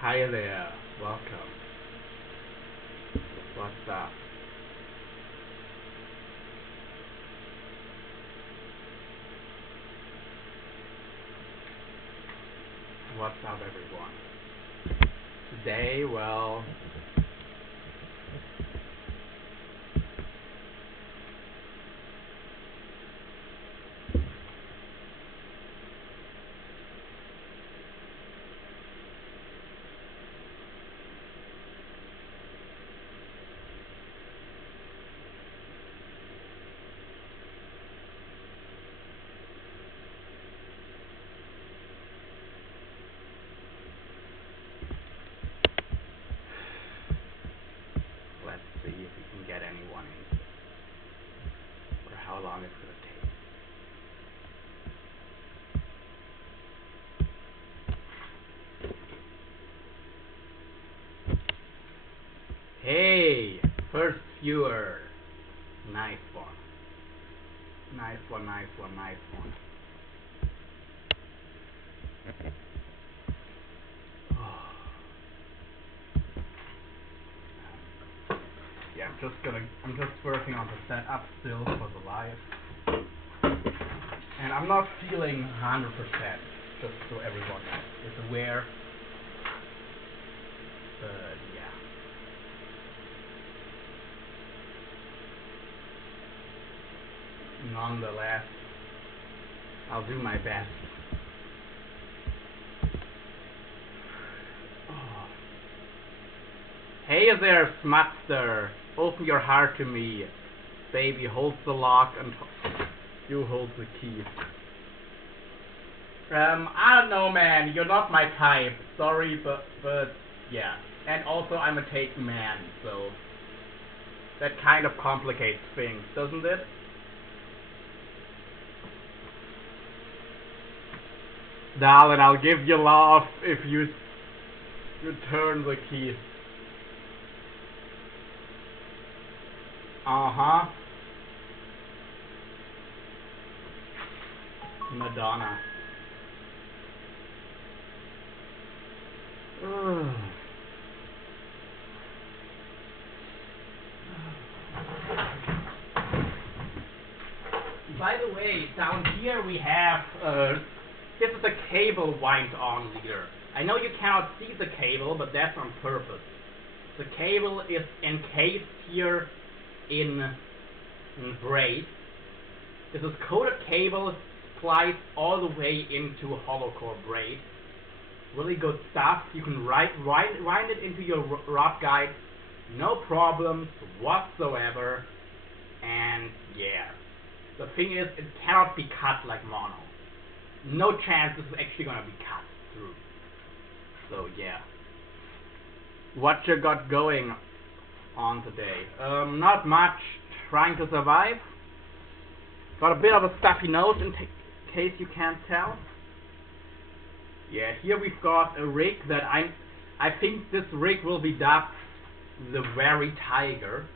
Hi there, welcome. What's up? What's up, everyone? Today, well, let's see if we can get anyone in, or how long it's gonna take. Hey, first viewer. Nice one. Nice one, nice one, nice one. Yeah, I'm just working on the setup still for the live. And I'm not feeling 100%, just so everyone is aware. But yeah. Nonetheless, I'll do my best. Oh. Hey there, Smutster. Open your heart to me. Baby holds the lock and you hold the key. I don't know, man. You're not my type. Sorry, but yeah. And also, I'm a taken man, so that kind of complicates things, doesn't it? Darling, I'll give you love if you turn the key. Uh-huh. Madonna. By the way, down here we have, this is a cable wind-on leader. I know you cannot see the cable, but that's on purpose. The cable is encased here in braid. This is coated cable spliced all the way into hollow core braid. Really good stuff. You can wind it into your rod guide, no problems whatsoever. And yeah, the thing is, it cannot be cut like mono. No chance this is actually gonna be cut through. So yeah. What you got going on today? Not much. Trying to survive. Got a bit of a stuffy nose in case you can't tell. Yeah, here we've got a rig that I think this rig will be dubbed the Very Tiger.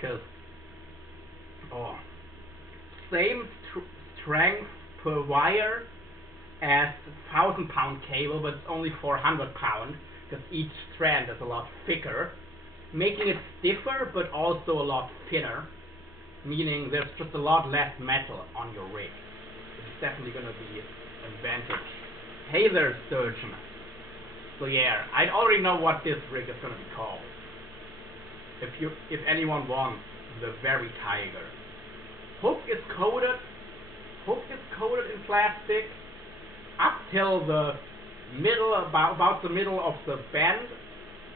Cause same strength per wire as 1,000-pound cable, but it's only 400 pound, because each strand is a lot thicker, making it stiffer but also a lot thinner, meaning there's just a lot less metal on your rig. It's definitely going to be an advantage. Hey there, Sturgeon. So yeah, I already know what this rig is going to be called. If anyone wants the Very Tiger. Hook is coated in plastic up till the middle, about the middle of the bend,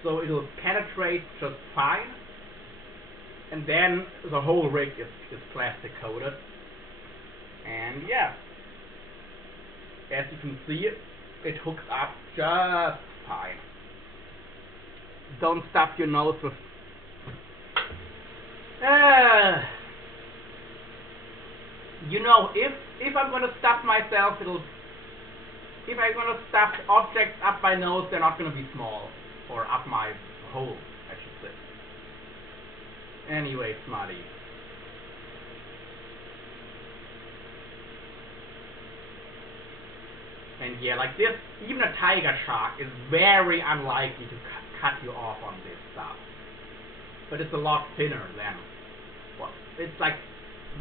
so it'll penetrate just fine. And then the whole rig is plastic coated. And yeah, as you can see, it hooks up just fine. Don't stuff your nose with you know, if I'm gonna stuff myself, if I'm gonna stuff objects up my nose, they're not gonna be small, or up my hole, I should say. Anyway, Smutty. And yeah, like this, even a tiger shark is very unlikely to cut you off on this stuff. But it's a lot thinner than, well, it's like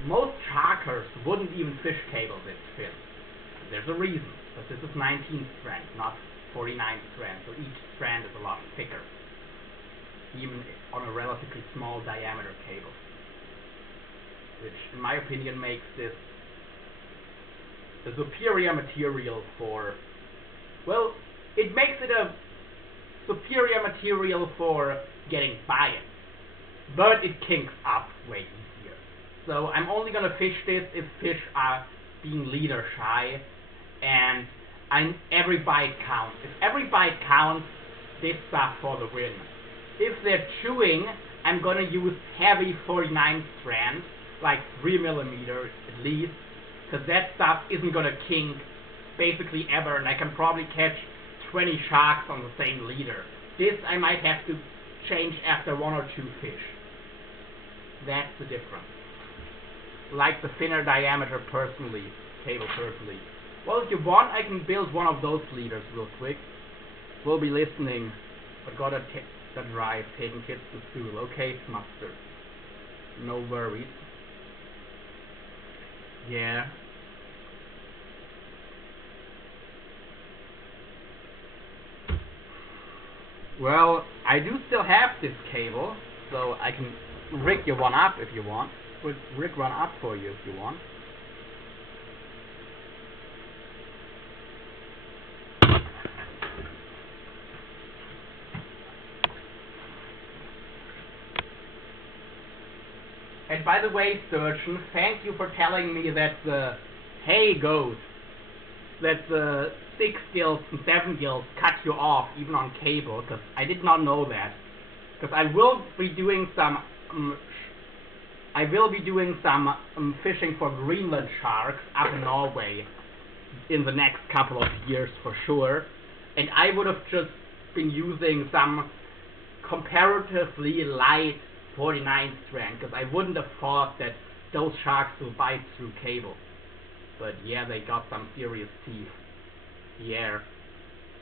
most sharkers wouldn't even fish cable this thin. There's a reason, but this is 19 strand, not 49 strand, so each strand is a lot thicker, even on a relatively small diameter cable, which in my opinion makes this the superior material for, well, it makes it a superior material for getting by it, but it kinks up way easier. So I'm only gonna fish this if fish are being leader shy, and every bite counts. If every bite counts, this stuff for the win. If they're chewing, I'm gonna use heavy 49 strands, like 3 millimeters at least, because that stuff isn't gonna kink basically ever, and I can probably catch 20 sharks on the same leader. This I might have to change after 1 or 2 fish. That's the difference. Like the thinner diameter cable personally. Well, if you want, I can build one of those leaders real quick. We'll be listening, but gotta drive, taking kids to school. Okay, Mustard. No worries. Yeah. Well, I do still have this cable, so I can rig you one up if you want. Rig one up for you if you want. And by the way, Sturgeon, thank you for telling me that the that the 6 gills and 7 gills cut you off even on cable, because I did not know that. Because I will be doing some fishing for Greenland sharks up in Norway in the next couple of years for sure, and I would have just been using some comparatively light 49 strand, because I wouldn't have thought that those sharks will bite through cable. But yeah, they got some serious teeth. Yeah.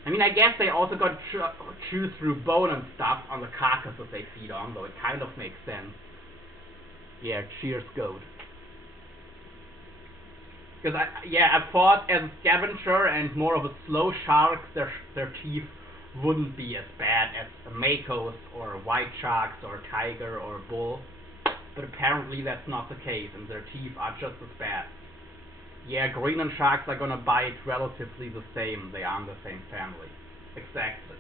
I mean, I guess they also got chew through bone and stuff on the carcasses they feed on, though it kind of makes sense. Yeah, cheers, goat. Because I thought as a scavenger and more of a slow shark, their teeth wouldn't be as bad as a makos or a white sharks or a tiger or a bull. But apparently that's not the case, and their teeth are just as bad. Yeah, Greenland sharks are gonna bite relatively the same. They are in the same family. Exactly.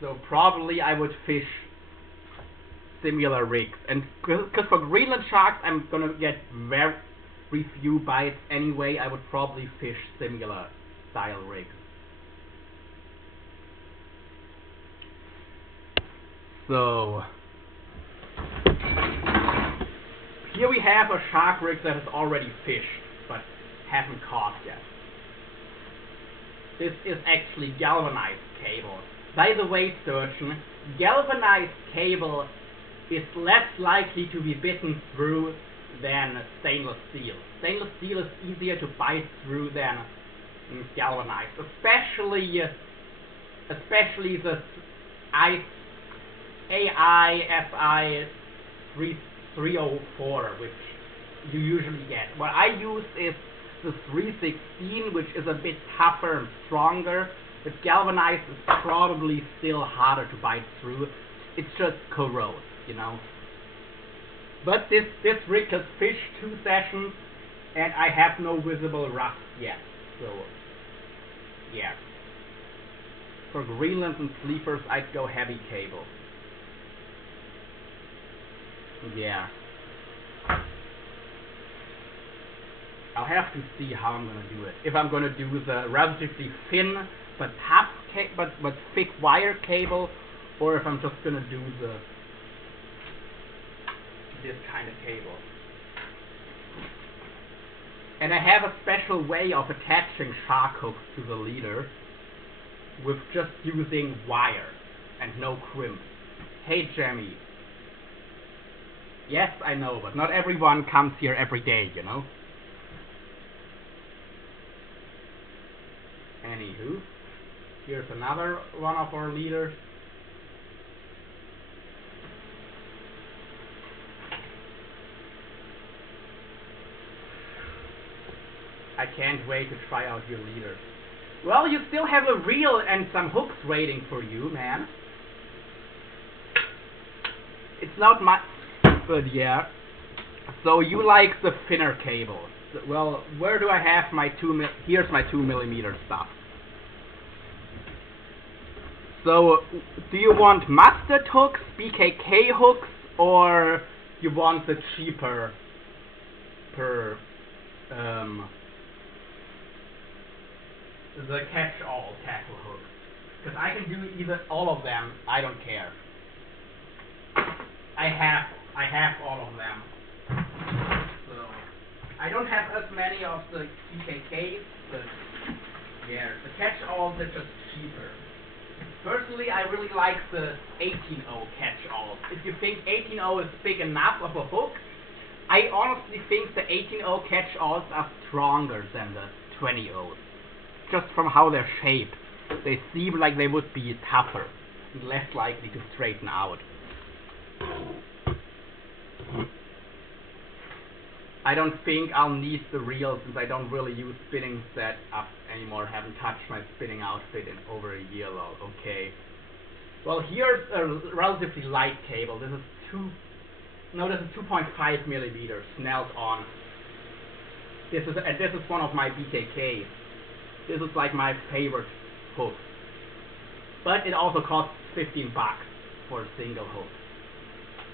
So probably I would fish similar rigs. And because for Greenland sharks I'm gonna get very few bites anyway, I would probably fish similar style rigs. So here we have a shark rig that has already fished, but hasn't caught yet. This is actually galvanized cable. By the way, Sturgeon, galvanized cable is less likely to be bitten through than stainless steel. Stainless steel is easier to bite through than galvanized, especially the AISI 304, which you usually get. What I use is the 316, which is a bit tougher and stronger, but galvanized is probably still harder to bite through. It's just corrodes, you know. But this rig has fished 2 sessions, and I have no visible rust yet. So, yeah. For Greenland and sleepers, I'd go heavy cable. Yeah. I'll have to see how I'm gonna do it. If I'm gonna do the relatively thin but tough but thick wire cable, or if I'm just gonna do this kind of cable. And I have a special way of attaching shark hooks to the leader with just using wire and no crimp. Hey Jamie. Yes, I know, but not everyone comes here every day, you know? Anywho, here's another one of our leaders. I can't wait to try out your leaders. Well, you still have a reel and some hooks waiting for you, man. It's not much, but yeah. So you like the thinner cable. Well, where do I have my here's my 2mm stuff. So, do you want mustard hooks, BKK hooks, or you want the cheaper the catch-all tackle hooks? Because I can do either all of them. I don't care. I have all of them. So I don't have as many of the BKKs, but yeah, the catch-alls are just cheaper. Personally, I really like the 18-0 catch-alls. If you think 18-0 is big enough of a hook, I honestly think the 18-0 catch-alls are stronger than the 20-0s. Just from how they're shaped, they seem like they would be tougher and less likely to straighten out. I don't think I'll need the reel since I don't really use spinning set up anymore. Haven't touched my spinning outfit in over a year though. Okay. Well, here's a relatively light cable. This is 2.5mm snelled on. This is one of my BKKs. This is like my favorite hook. But it also costs $15 for a single hook,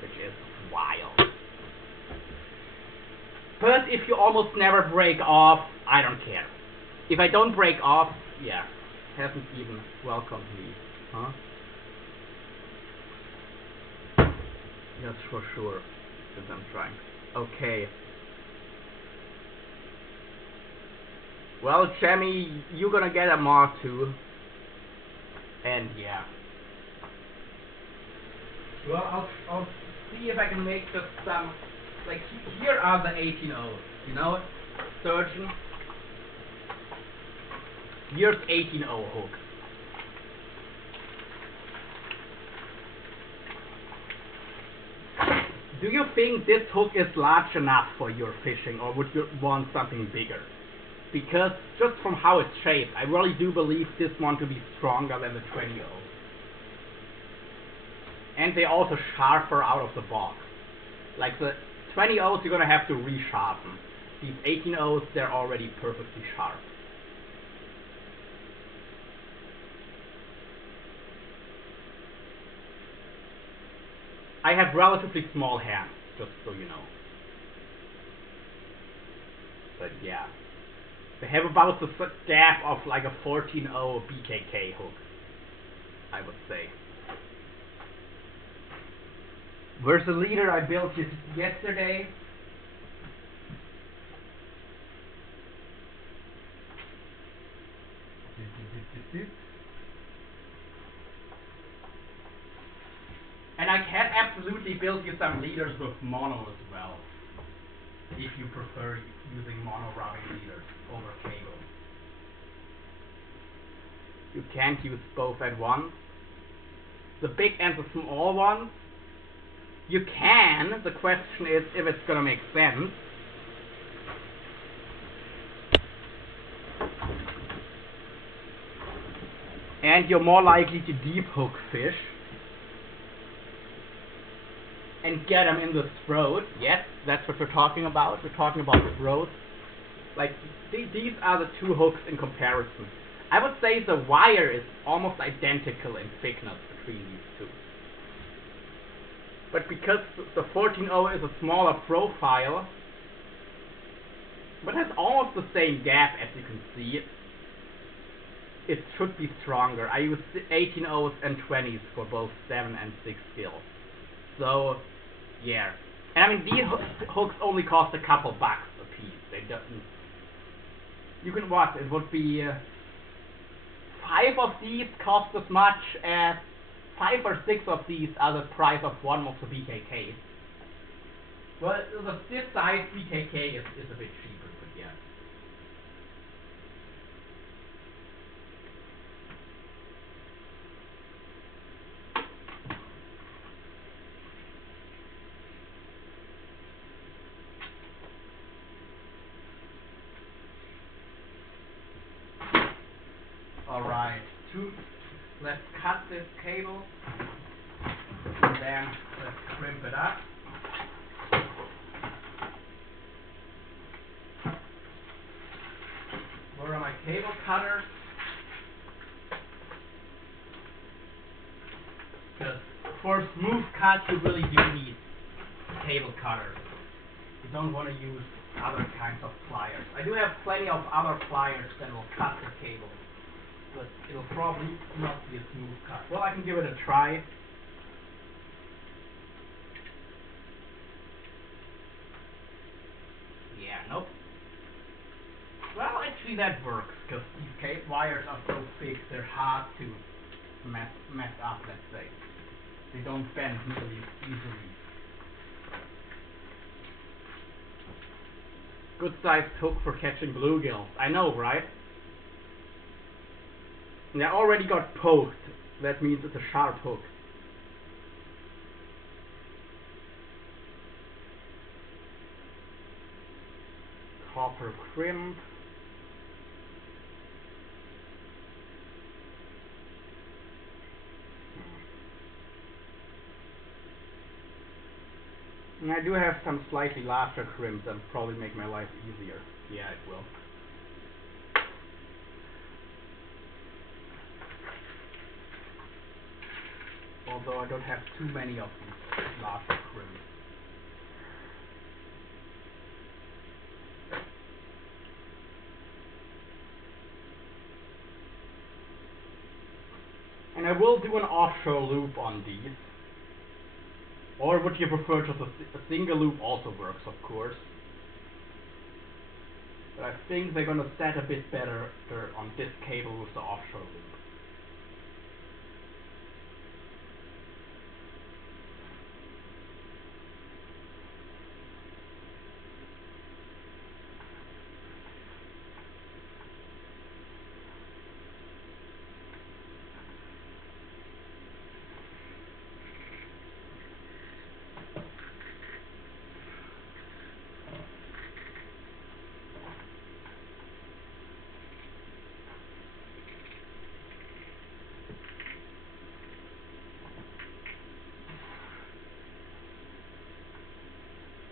which is wild. But if you almost never break off, I don't care. If I don't break off, yeah, hasn't even welcomed me, huh? Yes, for sure, since I'm trying. Okay. Well, Jammy, you're gonna get a Mark II. And yeah. Well, I'll see if I can make just some. Like, here are the 18-0s, you know? Surgeon. Here's 18-0 hook. Do you think this hook is large enough for your fishing, or would you want something bigger? Because just from how it's shaped, I really do believe this one to be stronger than the 20-0. And they're also sharper out of the box. Like the 20-0s, you're gonna have to resharpen. These 18-0s, they're already perfectly sharp. I have relatively small hands, just so you know. But yeah. They have about the gap of like a 14-0 BKK hook, I would say. Where's the leader I built yesterday? And I can absolutely build you some leaders with mono as well, if you prefer using mono rubbing leaders over cable. You can't use both at once. The big and the small ones, you can. The question is if it's gonna make sense. And you're more likely to deep hook fish and get them in the throat. Yes, that's what we're talking about. We're talking about the throat. Like, these are the two hooks in comparison. I would say the wire is almost identical in thickness between these two. But because the 14-0 is a smaller profile, but has almost the same gap as you can see, it should be stronger. I use 18-0s and 20s for both 7 and 6 skill. So, yeah. And I mean, these hooks only cost a couple bucks a piece. They don't. You can what? It would be 5 of these cost as much as 5 or 6 of these are the price of one of the BKKs. Well, this size BKK is a bit cheaper, but yeah. Alright, let's cut this cable, and then let's crimp it up. Where are my cable cutters? Because for smooth cuts you really do need cable cutters. You don't want to use other kinds of pliers. I do have plenty of other pliers that will cut the cable, but it'll probably not be a smooth cut. Well, I can give it a try. Yeah, nope. Well, actually that works, because these wires are so thick, they're hard to mess up, let's say. They don't bend really easily. Good sized hook for catching bluegills. I know, right? And I already got poked. That means it's a sharp hook. Copper crimp. And I do have some slightly larger crimps that probably make my life easier. Yeah, it will. Although I don't have too many of these larger crimps. And I will do an offshore loop on these. Or would you prefer just a single loop? Also works, of course. But I think they're gonna set a bit better on this cable with the offshore loop.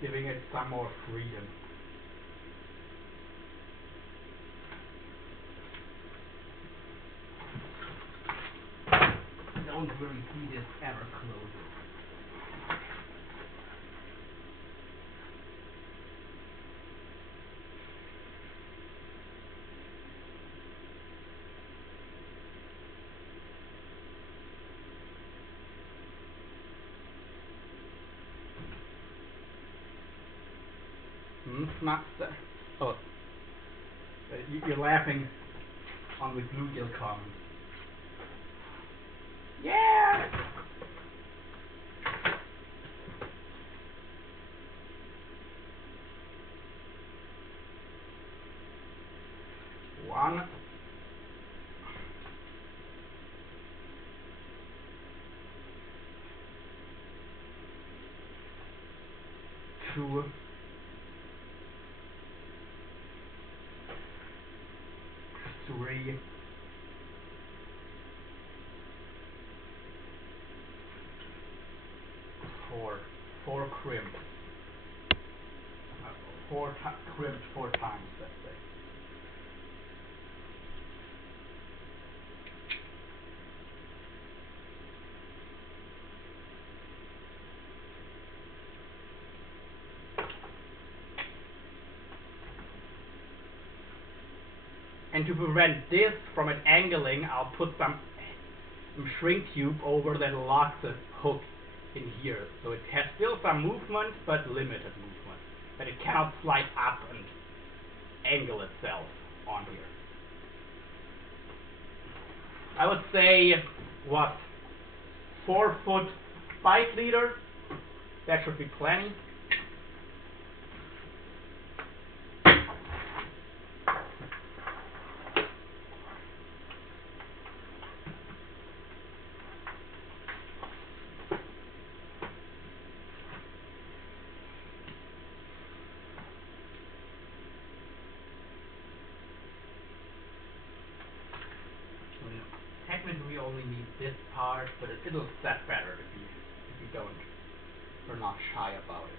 Giving it some more freedom. I don't really see this ever closing. Not that. Oh, you're laughing on the bluegill comment. Yeah. One. Two. 3. 4. 4 crimped. 4 crimped 4 times, let's say. And to prevent this from it angling, I'll put some shrink tube over that locks the hook in here. So it has still some movement, but limited movement. But it cannot slide up and angle itself on here. I would say, what, 4-foot spike leader? That should be plenty. you only need this part, but it'll set better if you don't, or not shy about it.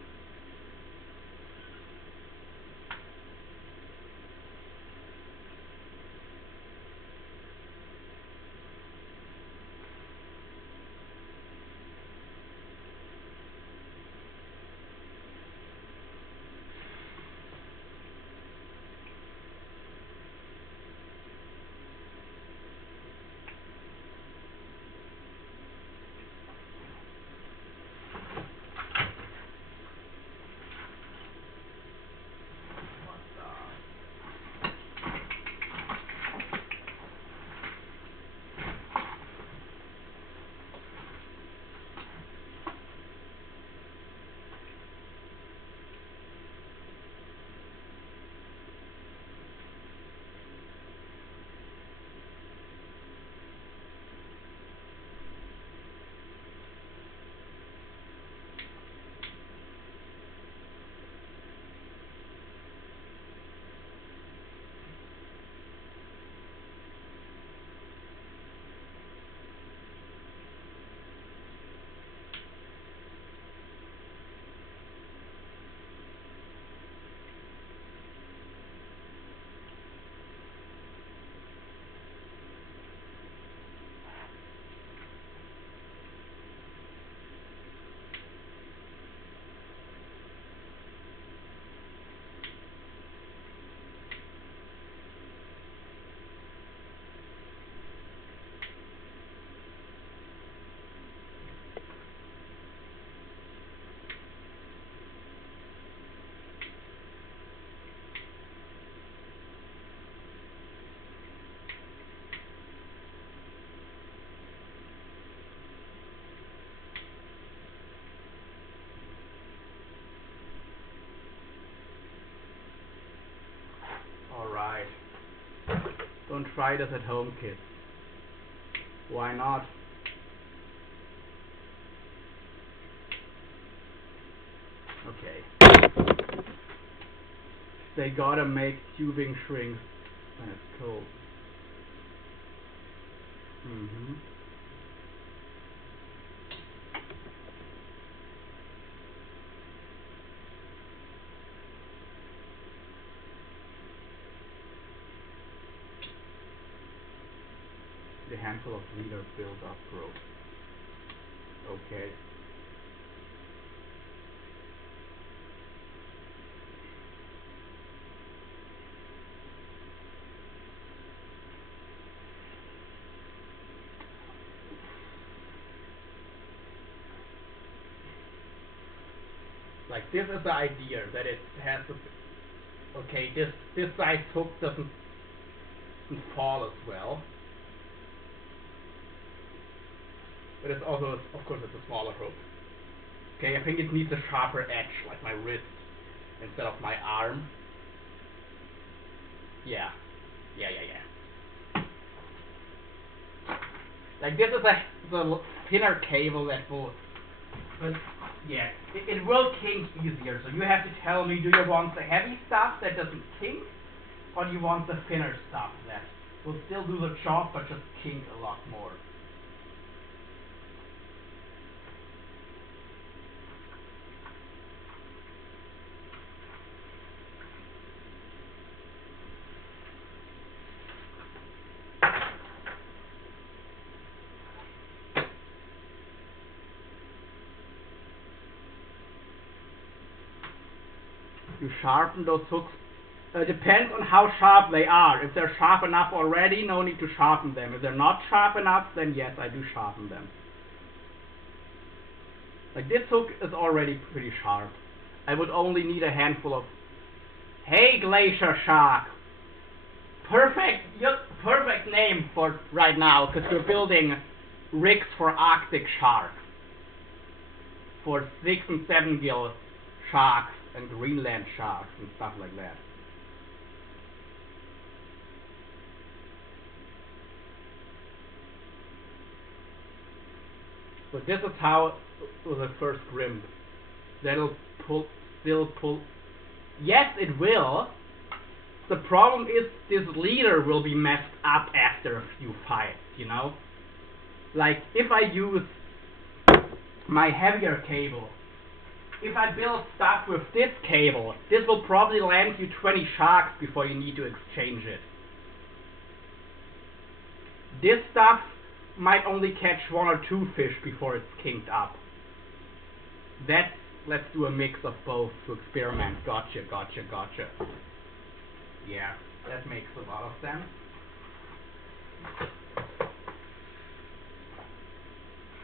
Alright. Don't try this at home, kids. Why not? Okay. They gotta make tubing shrink when it's cold. The handful of leader build up growth. Okay. Like this is the idea that it has to. Okay, this size hook doesn't fall as well. But it's also, of course, it's a smaller hook. Okay, I think it needs a sharper edge, like my wrist, instead of my arm. Yeah. Like this is the thinner cable that will, but yeah, it will kink easier. So you have to tell me, do you want the heavy stuff that doesn't kink, or do you want the thinner stuff that will still do the job but just kink a lot more? You sharpen those hooks. Depends on how sharp they are. If they're sharp enough already, no need to sharpen them. If they're not sharp enough, then yes, I do sharpen them. Like this hook is already pretty sharp. I would only need a handful of... Hey, Glacier Shark! Perfect name for right now, because we're building rigs for Arctic shark. For 6 and 7 gill sharks and Greenland sharks and stuff like that. So this is how the first grimp. That'll still pull. Yes, it will. The problem is this leader will be messed up after a few fights, you know? Like if I use my heavier cable, if I build stuff with this cable, this will probably land you 20 sharks before you need to exchange it. This stuff might only catch 1 or 2 fish before it's kinked up. Let's do a mix of both to experiment. Gotcha. Yeah, that makes a lot of sense.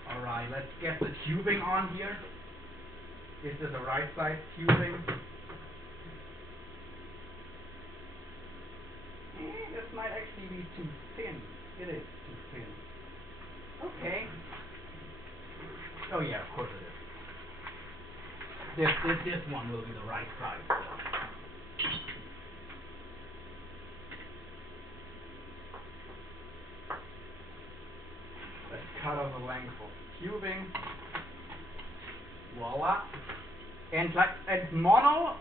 Alright, let's get the tubing on here. Is this the right size tubing? This might actually be too thin. It is too thin. Okay. Oh yeah, of course it is. This one will be the right size. Let's cut off the length of tubing. Voila. And mono,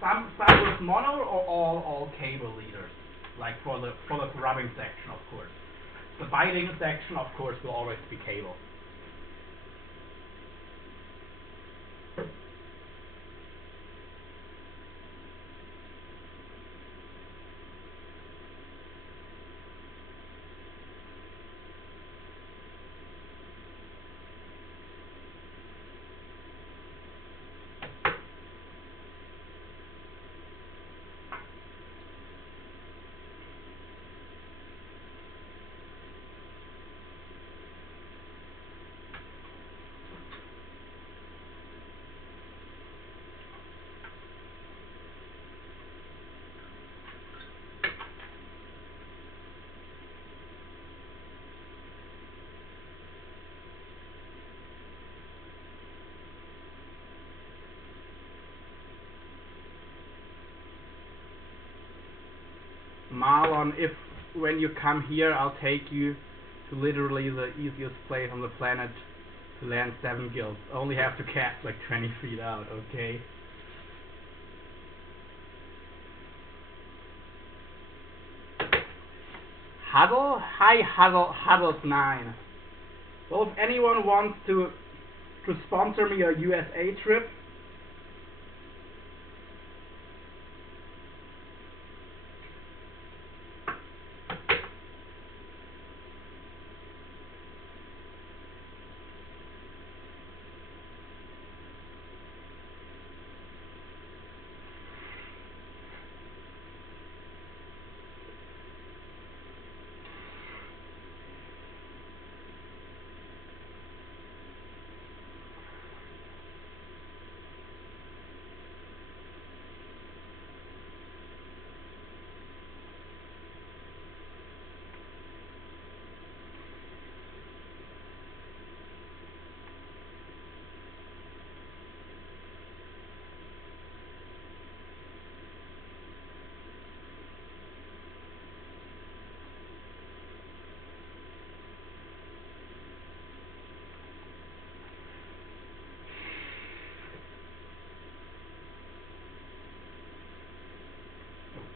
some with mono or all cable leaders, like for the rubbing section, of course. The biting section, of course, will always be cable. Marlon, when you come here, I'll take you to literally the easiest place on the planet to land 7 gills. Only have to cast like 20 feet out, okay? Huddle? Hi Huddle's 9. Well, if anyone wants to sponsor me a USA trip,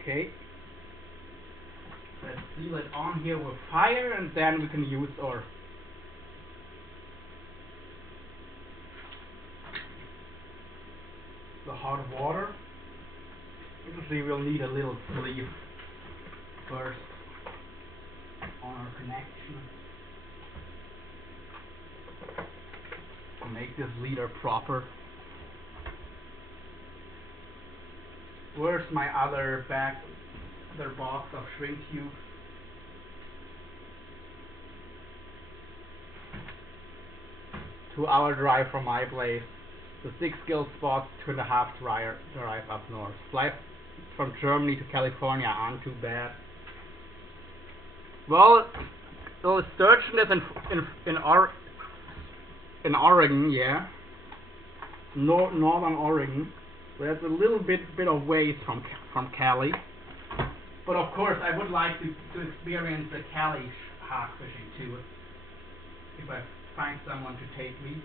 okay. Let's seal it on here with fire, and then we can use the hot water. Obviously, we'll need a little sleeve first on our connection to make this leader proper. Where's my other box of shrink tube? Two-hour drive from my place. The 6 gill spot, 2.5 drive up north. Flight from Germany to California aren't too bad. Well, Sturgeon is in Oregon, yeah. Northern Oregon. That's a little bit of ways from Cali, but of course I would like to experience the Cali shark fishing too, if I find someone to take me.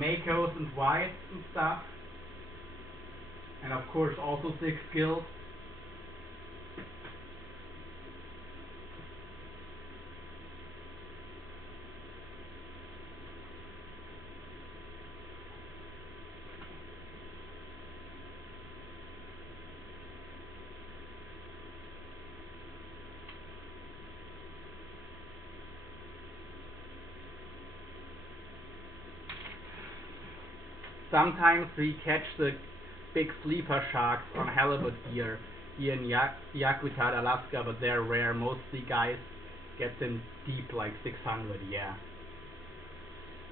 Makos and whites and stuff. And of course also 6 gills. Sometimes we catch the big sleeper sharks on halibut here in Yakutat, Alaska, but they're rare. Mostly guys get them deep, like 600, yeah.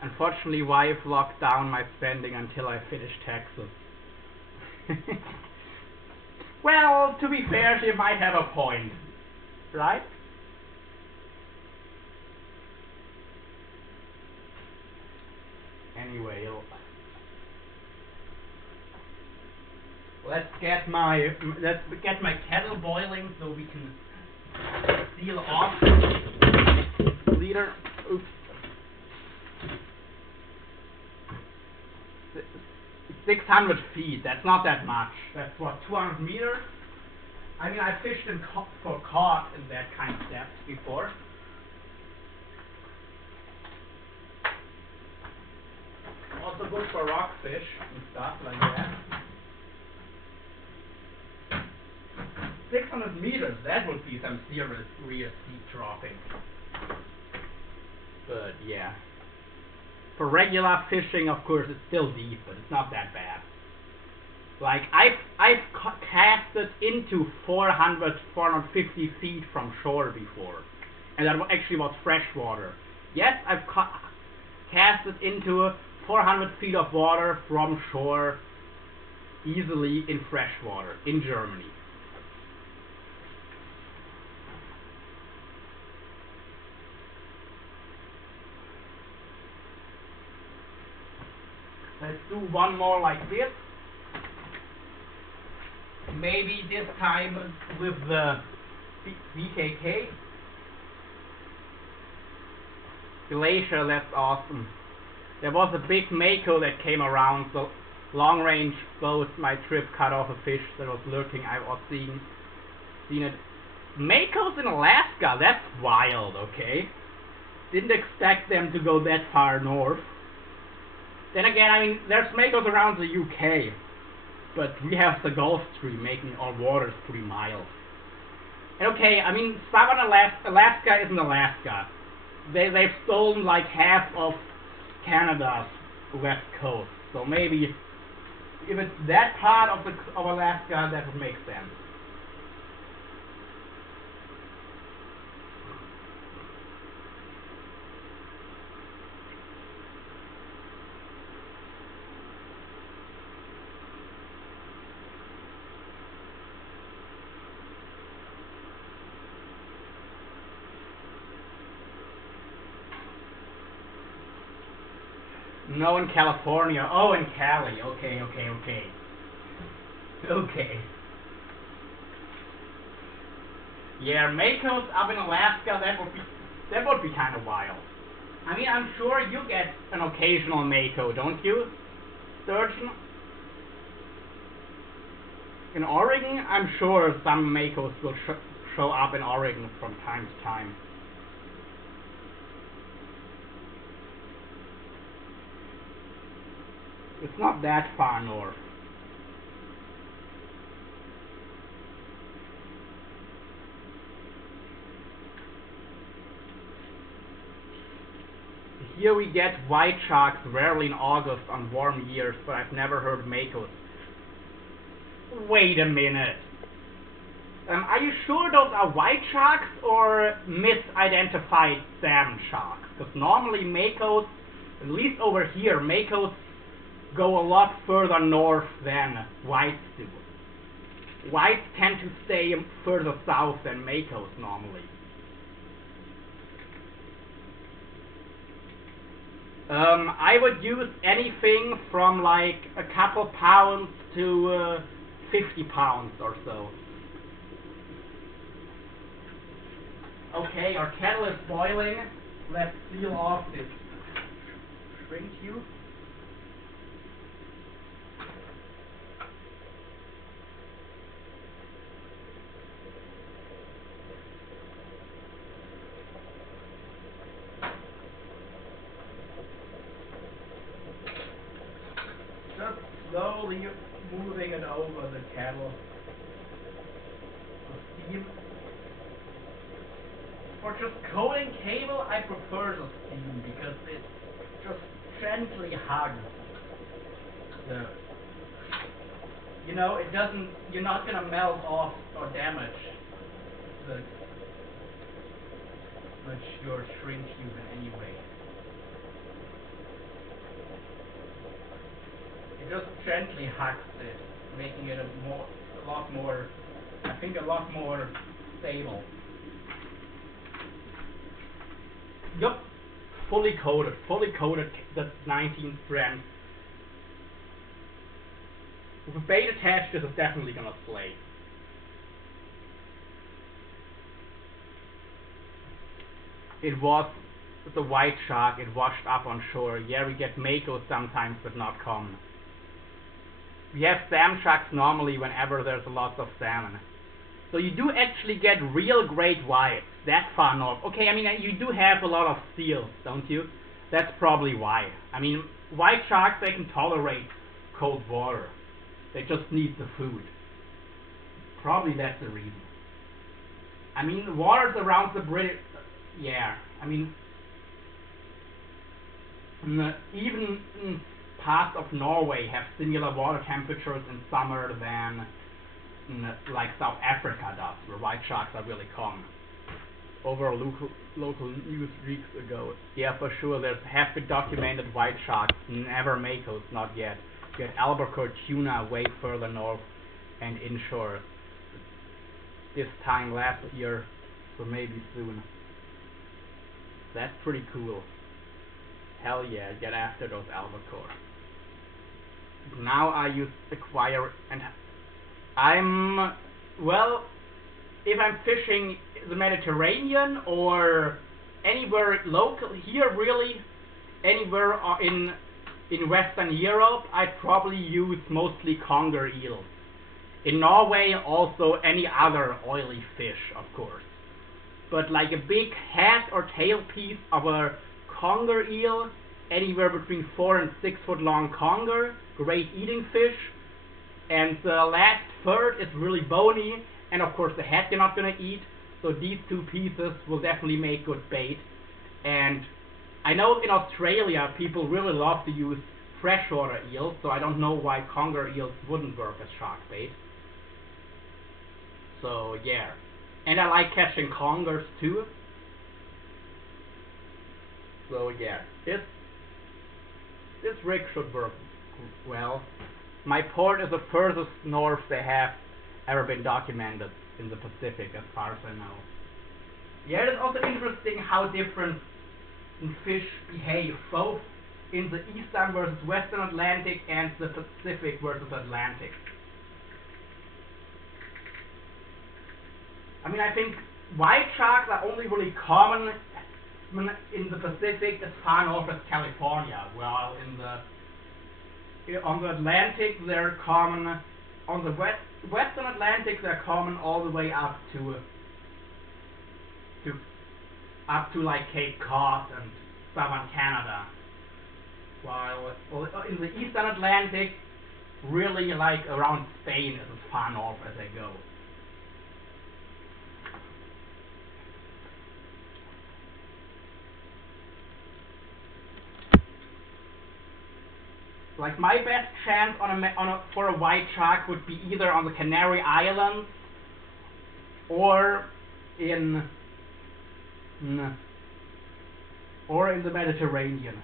Unfortunately, wife locked down my spending until I finish taxes. Well, to be fair, she might have a point, right? Anyway, let's get my kettle boiling so we can seal off the leader. Oops. 600 feet. That's not that much. That's what, 200 meters. I mean, I fished for cod in that kind of depth before. Also good for rockfish and stuff like that. 600 meters, that would be some serious real deep dropping. But yeah. For regular fishing, of course, it's still deep, but it's not that bad. Like, I've casted into 400, 450 feet from shore before. And that actually was fresh water. Yes, I've casted into 400 feet of water from shore easily in fresh water in Germany. Let's do one more like this. Maybe this time with the BKK. Glacier, that's awesome. There was a big mako that came around, so long range boat, my trip cut off a fish that was lurking. I was seeing it. Makos in Alaska, that's wild, okay? Didn't expect them to go that far north. Then again, I mean, there's makos around the UK, but we have the Gulf Stream making our waters pretty mild. And okay, I mean, southern Alaska isn't Alaska. They've stolen like half of Canada's west coast, so maybe if it's that part of Alaska, that would make sense. No, in California. Oh, in Cali. Okay. Okay. Yeah, makos up in Alaska, that would be kind of wild. I mean, I'm sure you get an occasional mako, don't you, Sturgeon? In Oregon, I'm sure some makos will show up in Oregon from time to time. It's not that far north. Here we get white sharks rarely in August on warm years, but I've never heard makos. Wait a minute. Are you sure those are white sharks or misidentified salmon sharks? Because normally makos, at least over here, makos go a lot further north than whites do. Whites tend to stay further south than makos normally. I would use anything from like a couple pounds to 50 pounds or so. Okay, our kettle is boiling. Let's seal off this shrink tube. slowly moving it over the kettle. The steam. For just coating cable, I prefer the steam because it just gently hugs the. You know, it doesn't. You're not gonna melt off or damage the your shrink tube in any way. It just gently hugs it, making it a lot more stable. Yup, fully coated, the 19 strands. With a bait attached, this is definitely gonna slay. It was the white shark, it washed up on shore. Yeah, we get mako sometimes, but not common. We have salmon sharks normally whenever there's a lot of salmon. So you do actually get real great whites that far north. Okay, I mean, you do have a lot of seals, don't you? That's probably why. I mean, white sharks, they can tolerate cold water. They just need the food. Probably that's the reason. I mean, the waters around the British... Yeah, I mean... even parts of Norway have similar water temperatures in summer than like South Africa does, where white sharks are really common. Over a local news weeks ago. Yeah, for sure, there have been documented white sharks, never makos, not yet. You had albacore tuna way further north and inshore. This time last year, so maybe soon. That's pretty cool. Hell yeah, get after those albacore. Now I use acquire, and I'm, well, if I'm fishing the Mediterranean or anywhere local, here really, anywhere in Western Europe, I'd probably use mostly conger eels. In Norway, also any other oily fish, of course. But like a big head or tail piece of a conger eel, anywhere between 4 and 6 foot long conger, great eating fish. And the last third is really bony, and of course the head you're not gonna eat. So these two pieces will definitely make good bait. And I know in Australia people really love to use freshwater eels, so I don't know why conger eels wouldn't work as shark bait. So yeah. And I like catching congers too. So yeah, this rig should work well. My port is the furthest north they have ever been documented in the Pacific, as far as I know. Yeah, it is also interesting how different fish behave, both in the Eastern versus Western Atlantic and the Pacific versus Atlantic. I mean, I think white sharks are only really common in the Pacific as far north as California, while on the Atlantic they're common. On the Western Atlantic they're common all the way up to like Cape Cod and southern Canada. While in the Eastern Atlantic, really like around Spain is as far north as they go. Like my best chance for a white shark would be either on the Canary Islands or in the Mediterranean.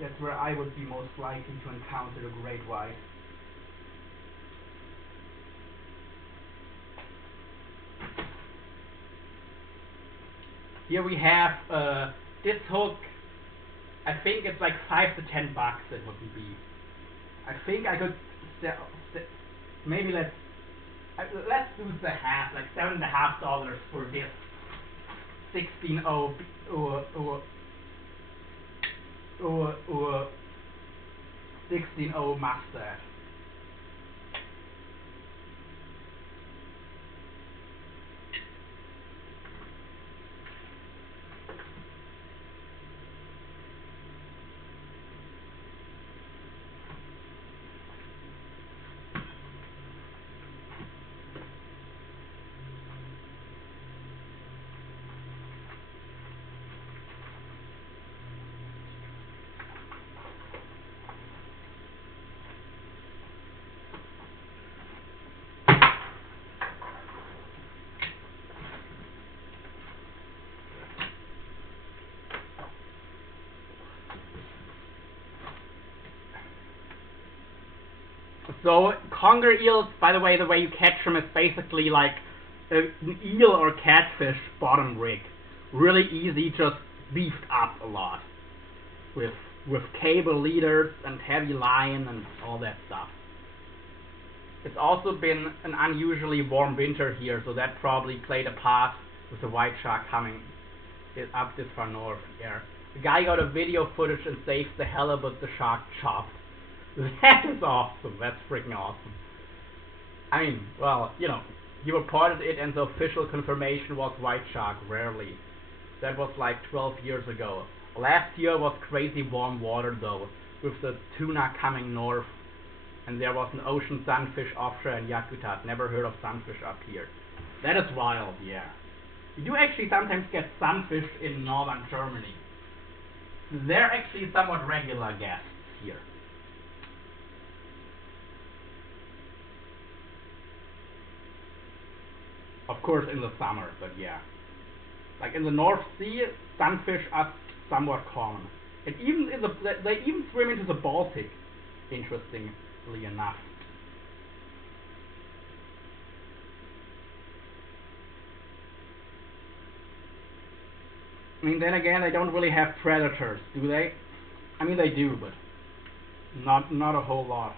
That's where I would be most likely to encounter a great white. Here we have this hook. I think it's like $5 to $10 it would be. I think I could maybe let's do the half, like $7.50 for this 16.0 or 16.0 master. So conger eels, by the way you catch them is basically like an eel or catfish bottom rig. Really easy, just beefed up a lot with cable leaders and heavy line and all that stuff. It's also been an unusually warm winter here, so that probably played a part with the white shark coming up this far north here. The guy got a video footage and saved the halibut the shark chopped. That is awesome. That's freaking awesome. I mean, well, you know, he reported it and the official confirmation was white shark, rarely. That was like 12 years ago. Last year was crazy warm water though, with the tuna coming north. And there was an ocean sunfish offshore in Yakutat. Never heard of sunfish up here. That is wild, yeah. You do actually sometimes get sunfish in northern Germany. They're actually somewhat regular guests here. Of course in the summer, but yeah. Like in the North Sea, sunfish are somewhat common. And even in they even swim into the Baltic, interestingly enough. I mean, then again, they don't really have predators, do they? I mean, they do, but not a whole lot.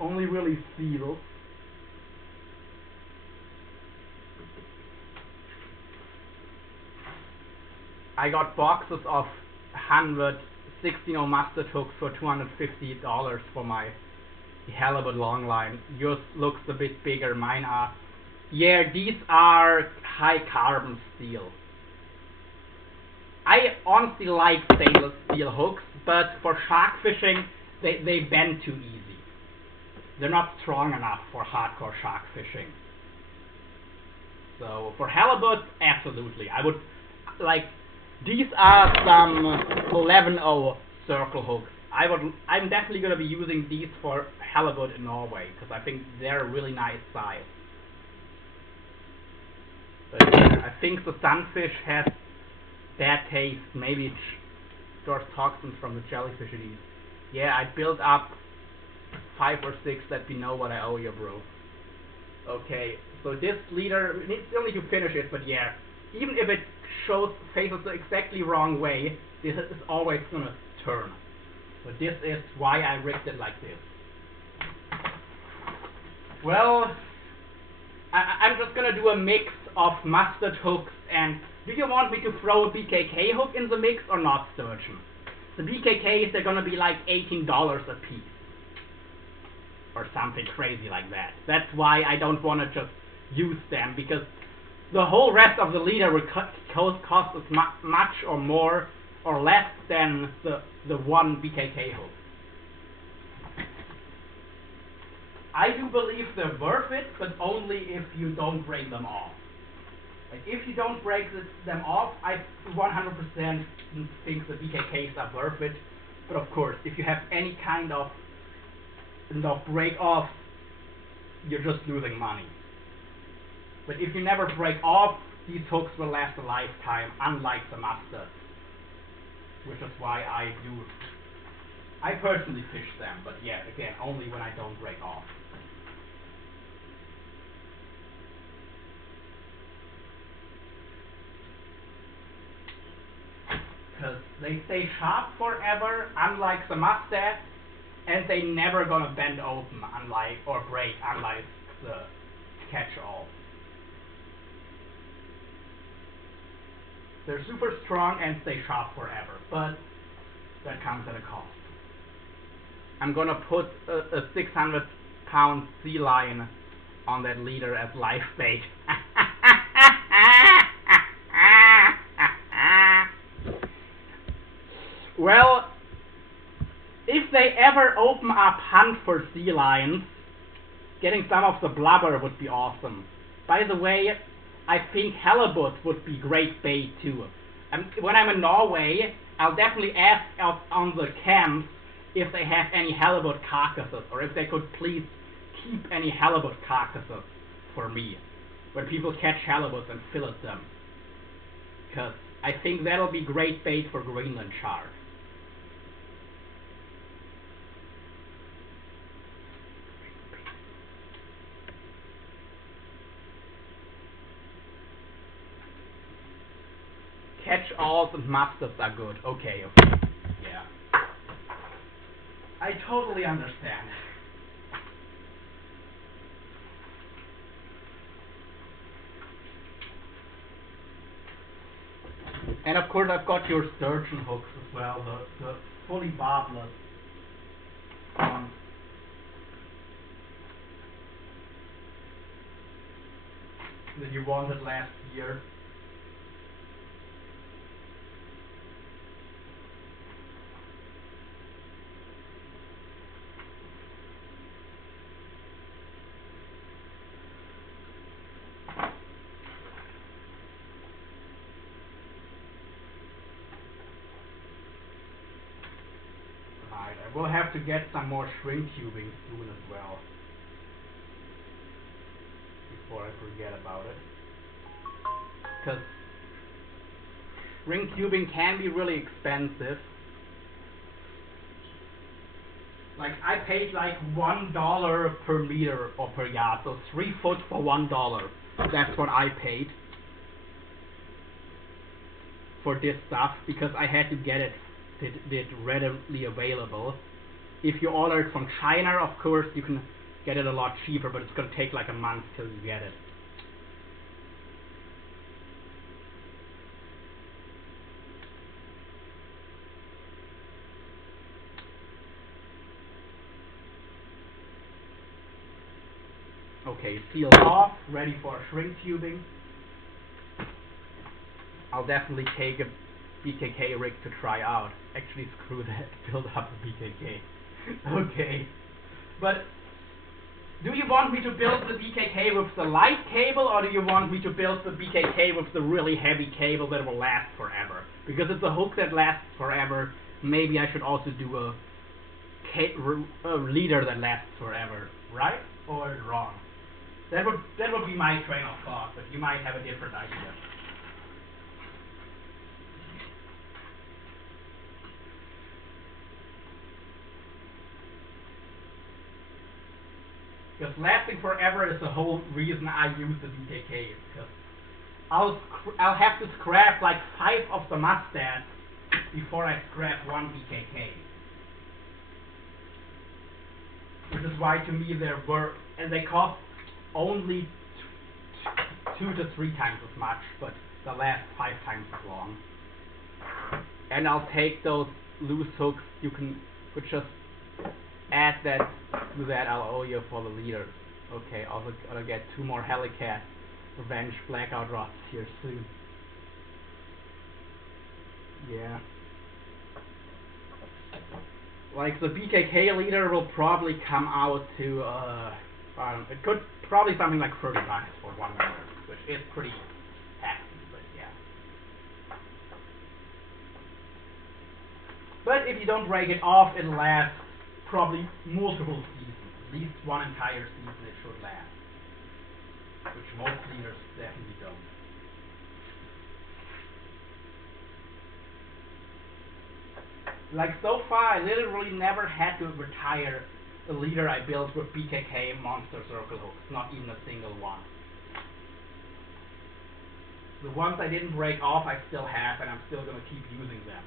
Only really seals. I got boxes of 116 mustard hooks for $250 for my halibut longline. Yours looks a bit bigger, mine are. Yeah, these are high carbon steel. I honestly like stainless steel hooks, but for shark fishing, they bend too easy. They're not strong enough for hardcore shark fishing. So for halibut, absolutely. I would like. These are some 11.0 circle hooks. I'm definitely going to be using these for halibut in Norway because I think they're a really nice size. But yeah, I think the sunfish has bad taste. Maybe it stores toxins from the jellyfish it eats. Yeah, I built up 5 or 6. Let me know what I owe you, bro. Okay, so this leader still need to finish it, but yeah, even if it faces the exactly wrong way, this is always gonna turn. But this is why I rigged it like this. Well, I'm just gonna do a mix of mustard hooks and do you want me to throw a BKK hook in the mix or not, Sturgeon? The BKKs, they're gonna be like $18 a piece. Or something crazy like that. That's why I don't want to just use them, because the whole rest of the leader will cost us much or more or less than the one BKK hook. I do believe they're worth it, but only if you don't break them off. Like if you don't break them off, I 100% think the BKKs are worth it. But of course, if you have any kind of break off, you're just losing money. But if you never break off, these hooks will last a lifetime, unlike the mustard, which is why I personally fish them, but yeah, again, only when I don't break off. Because They stay sharp forever, unlike the mustard, and they never gonna bend open, unlike or break, unlike the catch-all. They're super strong and stay sharp forever, but that comes at a cost. I'm gonna put a 600-pound sea lion on that leader as live bait. Well, if they ever open up hunt for sea lions, getting some of the blubber would be awesome. By the way, I think halibut would be great bait too. When I'm in Norway, I'll definitely ask out on the camps if they have any halibut carcasses, or if they could please keep any halibut carcasses for me, where people catch halibuts and fillet them. Because I think that'll be great bait for Greenland shark. Catch-alls and mustards are good. Okay. Yeah. I totally understand. And of course I've got your sturgeon hooks as well, the fully barbless ones. That you wanted last year. We'll have to get some more shrink tubing soon as well, before I forget about it. Because shrink tubing can be really expensive. Like, I paid like $1 per meter or per yard, so 3 foot for $1. That's what I paid for this stuff, because I had to get it readily available. If you order it from China, of course, you can get it a lot cheaper, but it's going to take like a month till you get it. Okay, sealed off, ready for shrink tubing. I'll definitely take a BKK rig to try out. Actually, screw that, build up a BKK. Okay. But, do you want me to build the BKK with the light cable, or do you want me to build the BKK with the really heavy cable that will last forever? Because it's a hook that lasts forever, maybe I should also do a leader that lasts forever. Right? Or wrong? That would be my train of thought, but you might have a different idea. Because lasting forever is the whole reason I use the BKK. Because I'll have to scrap like 5 of the mustards before I scrap 1 BKK. Which is why to me they cost only 2 to 3 times as much, but they last 5 times as long. And I'll take those loose hooks. You could just add that to that. I'll owe you for the leader. Okay, also I'll get 2 more Helicat Revenge Blackout rods here soon. Yeah. Like the BKK leader will probably come out to it could probably something like $30 for 1 meter, which is pretty hefty, but yeah. But if you don't break it off, it'll last probably multiple seasons. At least 1 entire season it should last. Which most leaders definitely don't. Like so far, I literally never had to retire a leader I built with BKK monster circle hooks. Not even a single one. The ones I didn't break off, I still have, and I'm still going to keep using them.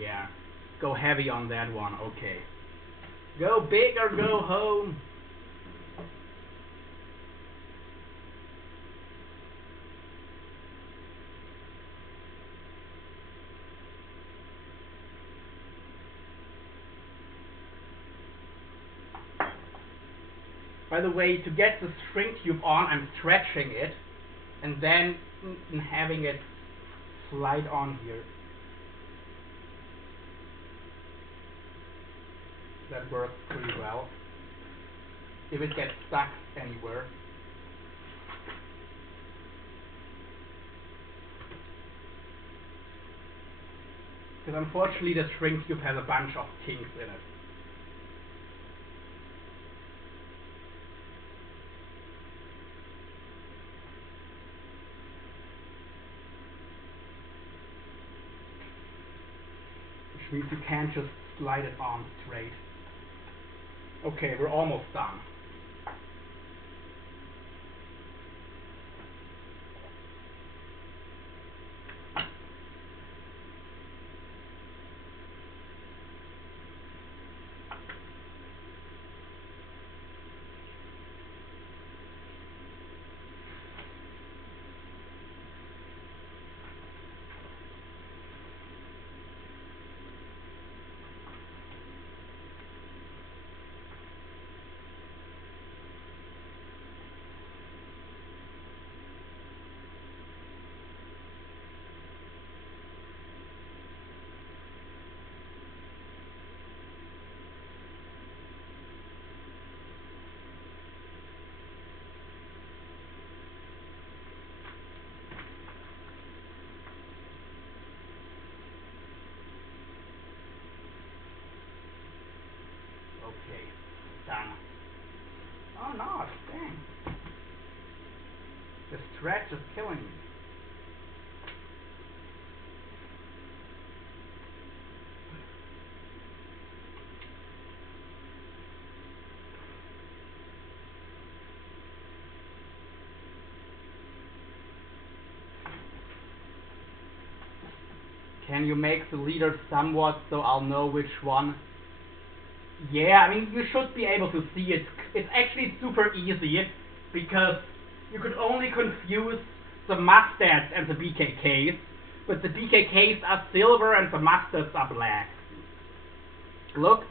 Yeah. Go heavy on that one. Okay. Go big or go home. By the way, to get the string tube on, I'm stretching it and then having it slide on here. That works pretty well. If it gets stuck anywhere. Because unfortunately the string tube has a bunch of kinks in it. Which means you can't just slide it on straight. Okay, we're almost done. Okay, done. Oh no, dang. The stretch is killing me. Can you make the leader somewhat so I'll know which one? Yeah, I mean, you should be able to see it. It's actually super easy, because you could only confuse the mustards and the BKKs, but the BKKs are silver and the mustards are black. Look.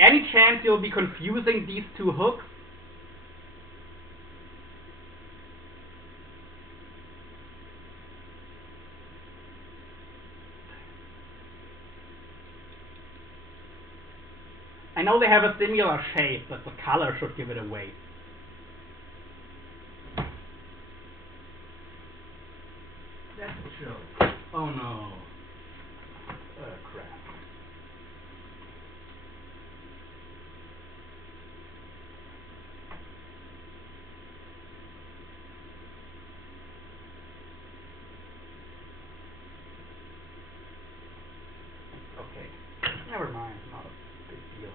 Any chance you'll be confusing these two hooks? I know they have a similar shape, but the color should give it away. That's a joke. Oh no. Oh crap. Okay. Never mind, not a big deal.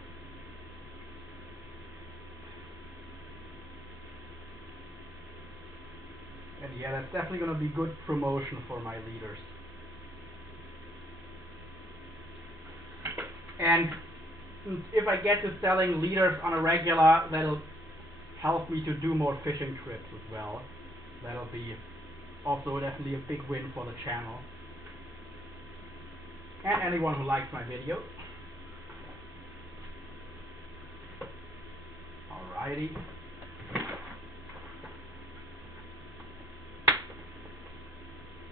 And yeah, that's definitely going to be good promotion for my leaders. And if I get to selling leaders on a regular, that'll help me to do more fishing trips as well. That'll be also definitely a big win for the channel. And anyone who likes my videos. Alrighty.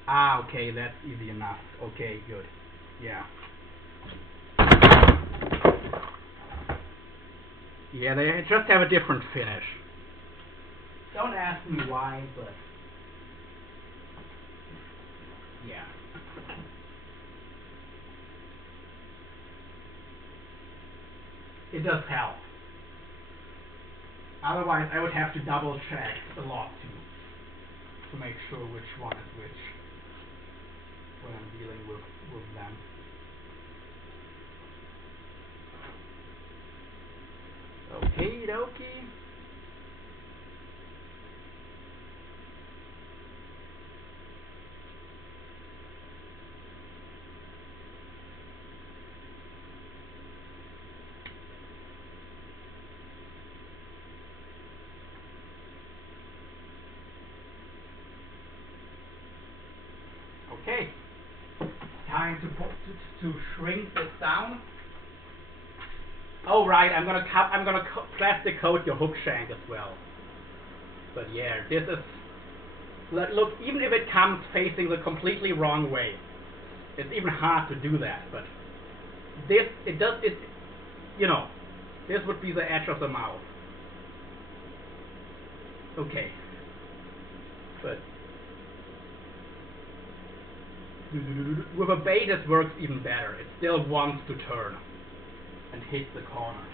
Ah, okay, that's easy enough. Okay, good. Yeah. Yeah, they just have a different finish. Don't ask me why, but yeah. It does help. Otherwise, I would have to double check a lot to make sure which one is which when I'm dealing with them. Okie dokie. Okay, time to shrink this down. Oh right, I'm gonna plastic coat your hook shank as well. But yeah, this is look, even if it comes facing the completely wrong way, it's even hard to do that. But this you know, this would be the edge of the mouth. Okay, but with a bait it works even better. It still wants to turn and hit the corner.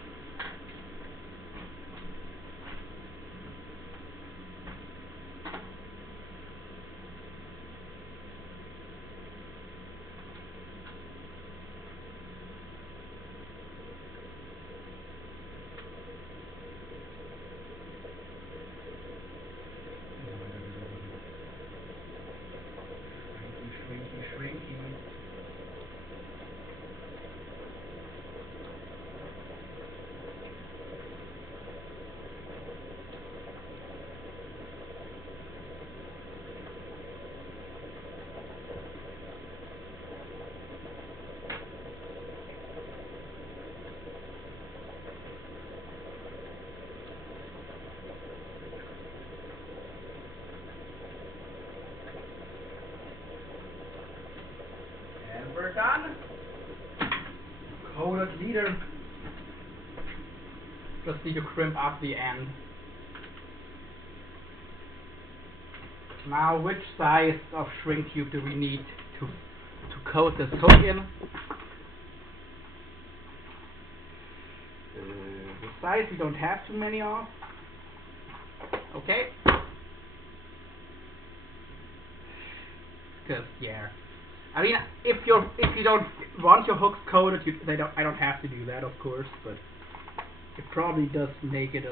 Shrinky. And we're done. Coated leader. Just need to crimp up the end. Now, which size of shrink tube do we need to coat this hook in? The size we don't have too many of. Okay. Because yeah, I mean, if you don't want your hooks coated, I don't have to do that, of course, but it probably does make it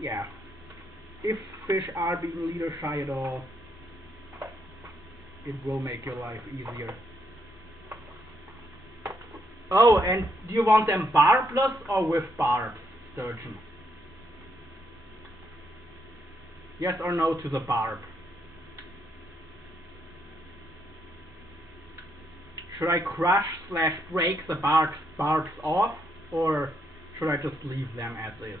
yeah. If fish are being leader shy at all, it will make your life easier. Oh, and do you want them barbless or with barbs, sturgeon? Yes or no to the barb? Should I crush / break the barbs off, or should I just leave them as is?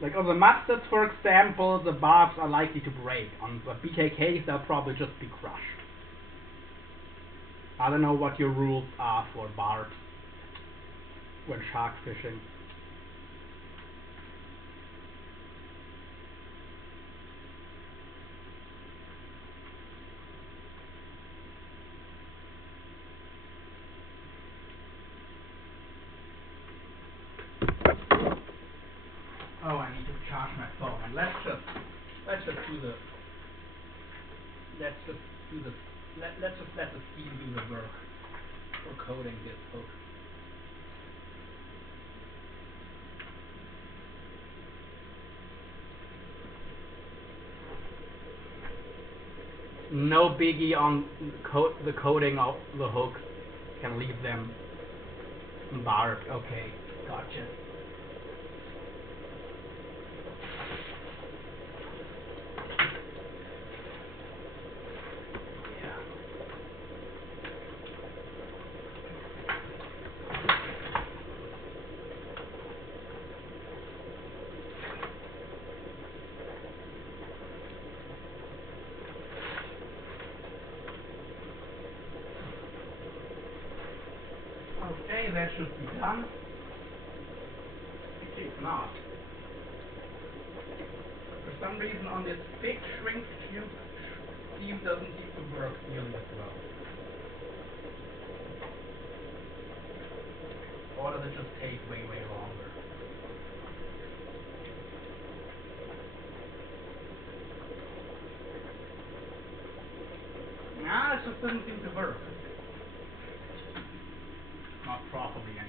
Like on the mustards, for example, the barbs are likely to break. On the BKKs, they'll probably just be crushed. I don't know what your rules are for barbs when shark fishing. Oh, I need to charge my phone. And let's just let the steam do the work for coating this hook. No biggie on the coating of the hook. Can leave them barbed. Okay, gotcha. Okay, that should be done. Actually, it's not. For some reason, on this big shrink tube, steam doesn't seem to work nearly as well. Or does it just take way, way longer? just doesn't seem to work. Not properly anyway.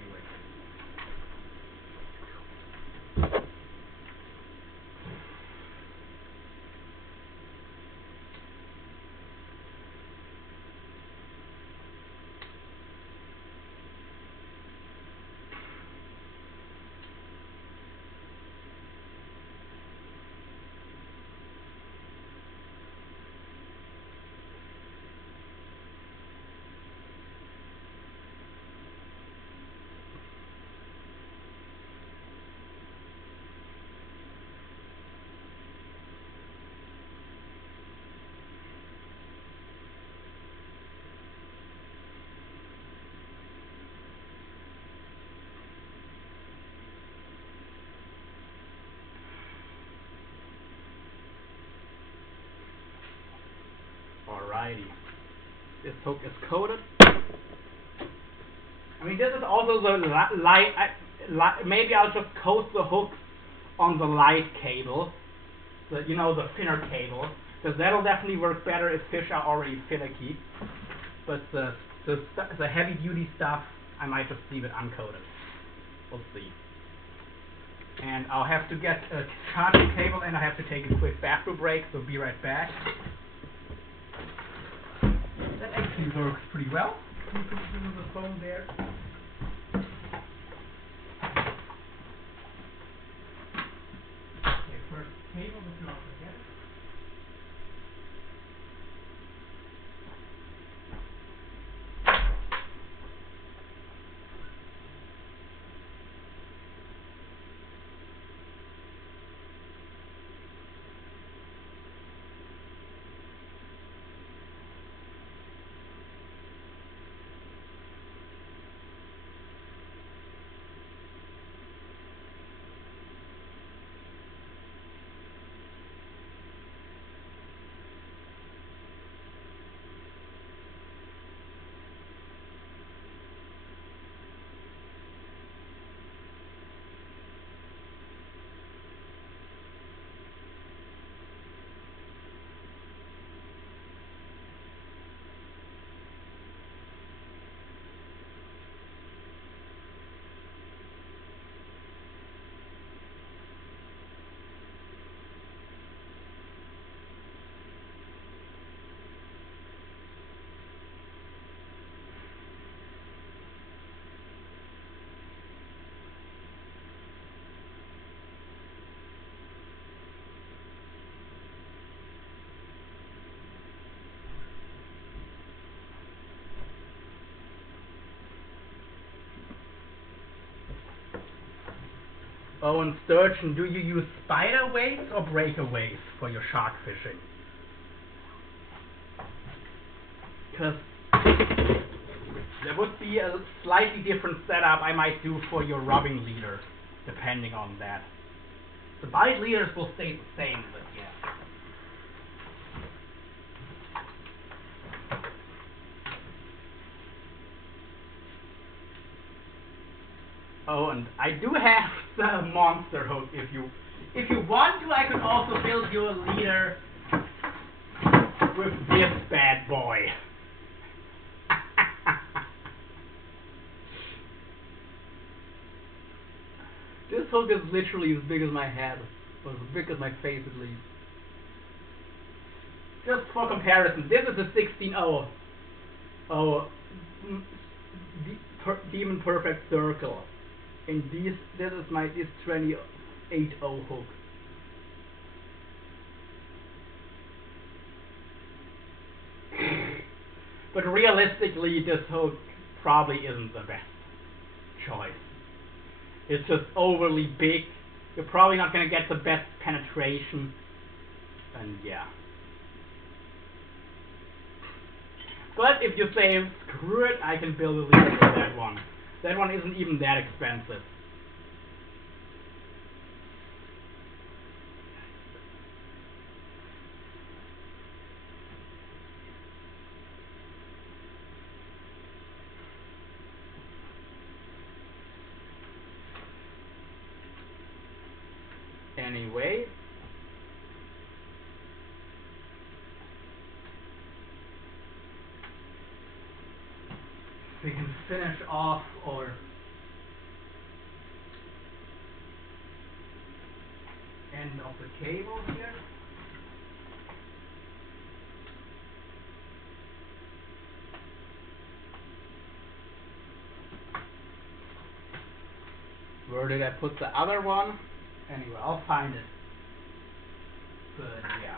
Alrighty. This hook is coated. I mean, this is also the light. Maybe I'll just coat the hook on the light cable, the thinner cable, because that'll definitely work better if fish are already finicky. But the heavy duty stuff, I might just leave it uncoated. We'll see. And I'll have to get a charging cable, and I have to take a quick bathroom break. So be right back. That actually works pretty well. You can do the phone there. Okay, first cable, if you don't forget it. Oh, and sturgeon, do you use spider weights or breakaways for your shark fishing? Because there would be a slightly different setup I might do for your rubbing leader, depending on that. The bite leaders will stay the same, but yeah. Oh, and I do have the monster hook. If you want to, I could also build you a leader with this bad boy. This hook is literally as big as my head, or as big as my face at least. Just for comparison, this is a 16-0 Demon Perfect Circle. And this is my 28-0 hook. But realistically, this hook probably isn't the best choice. It's just overly big. You're probably not going to get the best penetration. And yeah. But if you say, screw it, I can build a leader for that one. That one isn't even that expensive. Anyway. we can finish off our end of the cable here. Where did I put the other one? Anyway, I'll find it. But yeah.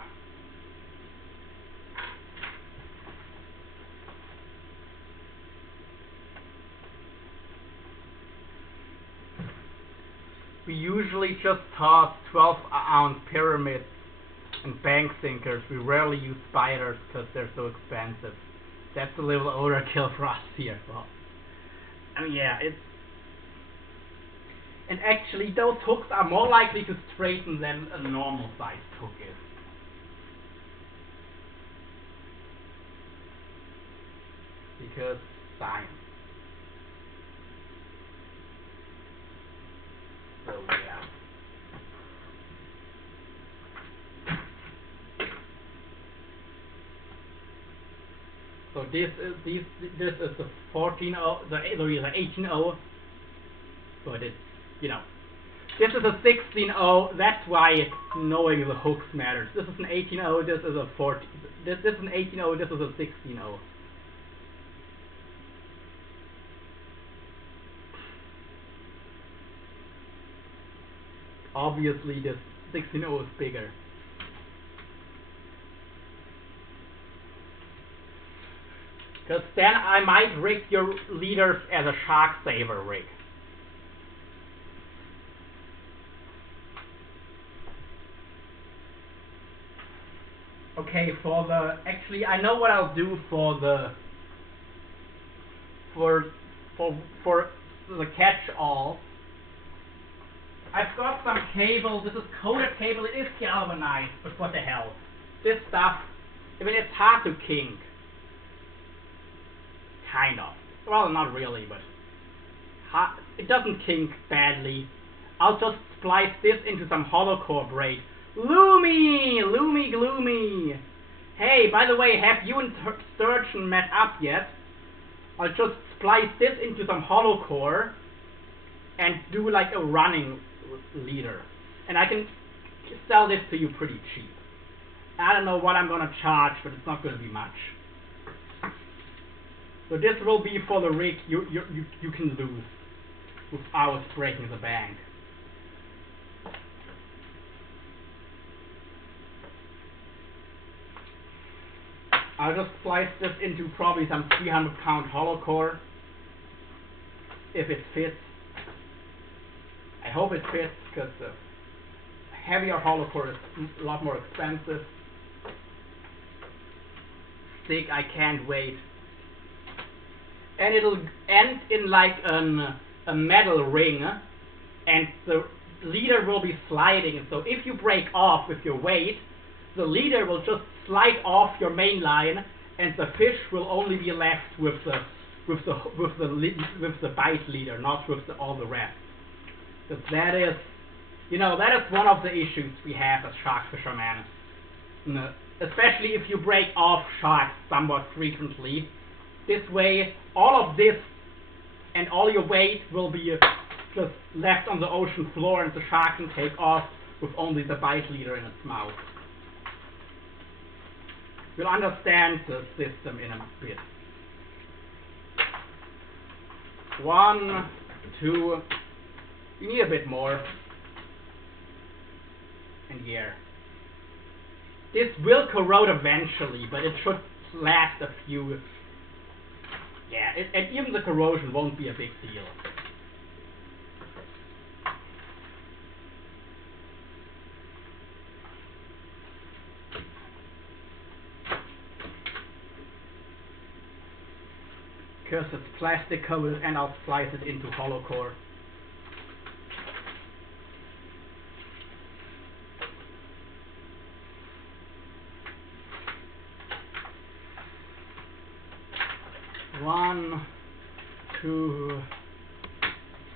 We usually just toss 12-ounce pyramids and bank sinkers. We rarely use spiders because they're so expensive. That's a little overkill for us here. Well, I mean, yeah, it's... And actually, those hooks are more likely to straighten than a normal sized hook is. Because science. So yeah. So this is the 14-0, the 18-0. But it's, you know, this is a 16-0. That's why knowing the hooks matters. This is an 18-0. This is a 14. This is an 18-0. This is a 16-0. Obviously, this 16-0 is bigger. Because then I might rig your leaders as a shark saver rig. Okay, for the... Actually, I know what I'll do for the... For the catch-all. I've got some cable. This is coated cable. It is galvanized, but what the hell? This stuff, I mean, it's hard to kink. Kind of. Well, not really, but it doesn't kink badly. I'll just splice this into some hollow core braid. Loomy! Loomy gloomy! Hey, by the way, have you and Sturgeon met up yet? I'll just splice this into some hollow core and do like a running leader. And I can sell this to you pretty cheap. I don't know what I'm gonna charge, but it's not gonna be much. So this will be for the rig you can lose without breaking the bank. I'll just splice this into probably some 300-pound hollow core, if it fits. I hope it fits, because the heavier hollow core is a lot more expensive. Sick, I can't wait. And it'll end in like a metal ring, and the leader will be sliding. So if you break off with your weight, the leader will just slide off your main line, and the fish will only be left with the bite leader, not with all the rest. Because that is, you know, that is one of the issues we have as shark fishermen. Especially if you break off sharks somewhat frequently. This way, all of this and all your weight will be just left on the ocean floor, and the shark can take off with only the bite leader in its mouth. You'll understand the system in a bit. 1, 2, you need a bit more. And yeah. This will corrode eventually, but it should last a few. Yeah, and even the corrosion won't be a big deal. Because it's plastic coated, and I'll slice it into hollow core. One, 2,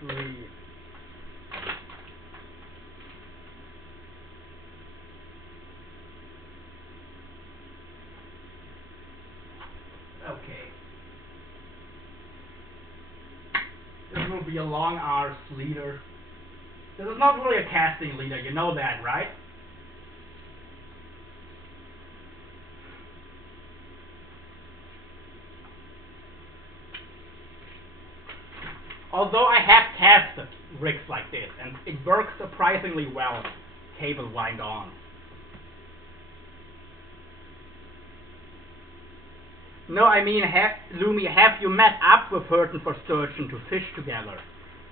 3. Okay. will be a long arse leader. This is not really a casting leader, you know that, right? Although I have tested rigs like this, and it works surprisingly well, cable wind on. No, I mean, Lumi, have you met up with Hurton for Sturgeon to fish together?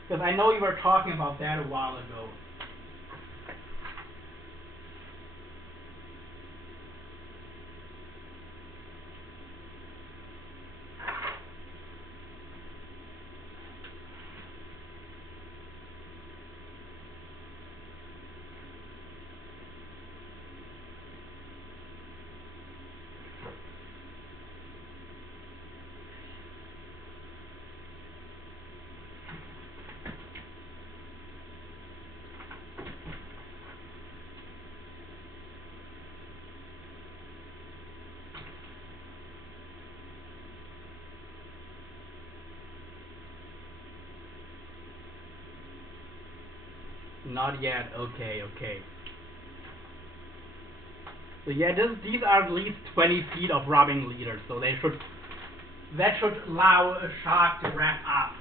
Because I know you were talking about that a while ago. Not yet. Okay. So yeah, these are at least 20 feet of rubbing leaders, so that should allow a shark to wrap up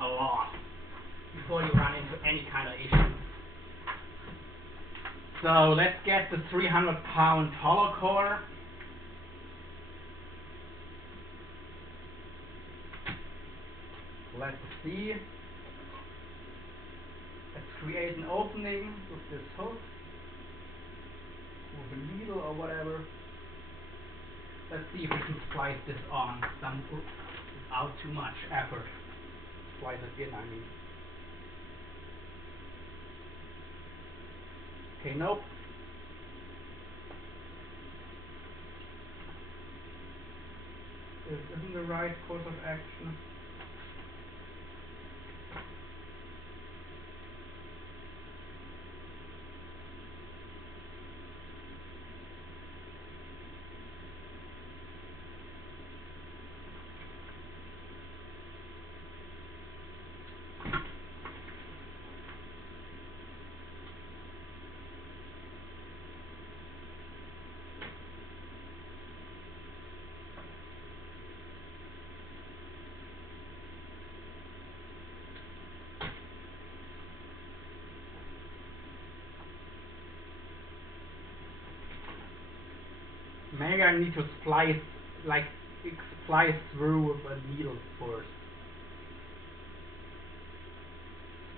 a lot before you run into any kind of issue. So let's get the 300-pound hollow core. Let's see. Let's create an opening with this hook, with a needle or whatever. Let's see if we can splice this on without too much effort. Splice it in, I mean. Okay, nope. This isn't the right course of action. Maybe I need to splice through with a needle first.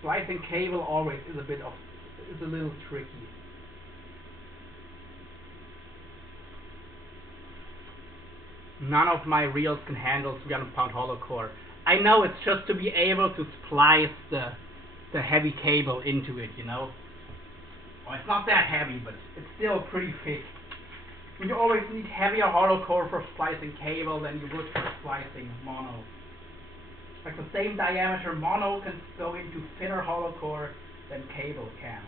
Splicing cable always is a little tricky. None of my reels can handle 300-pound hollow core. I know, it's just to be able to splice the heavy cable into it, you know. Well, it's not that heavy, but it's still pretty thick. You always need heavier hollow core for splicing cable than you would for splicing mono. Like the same diameter mono can go into thinner hollow core than cable can.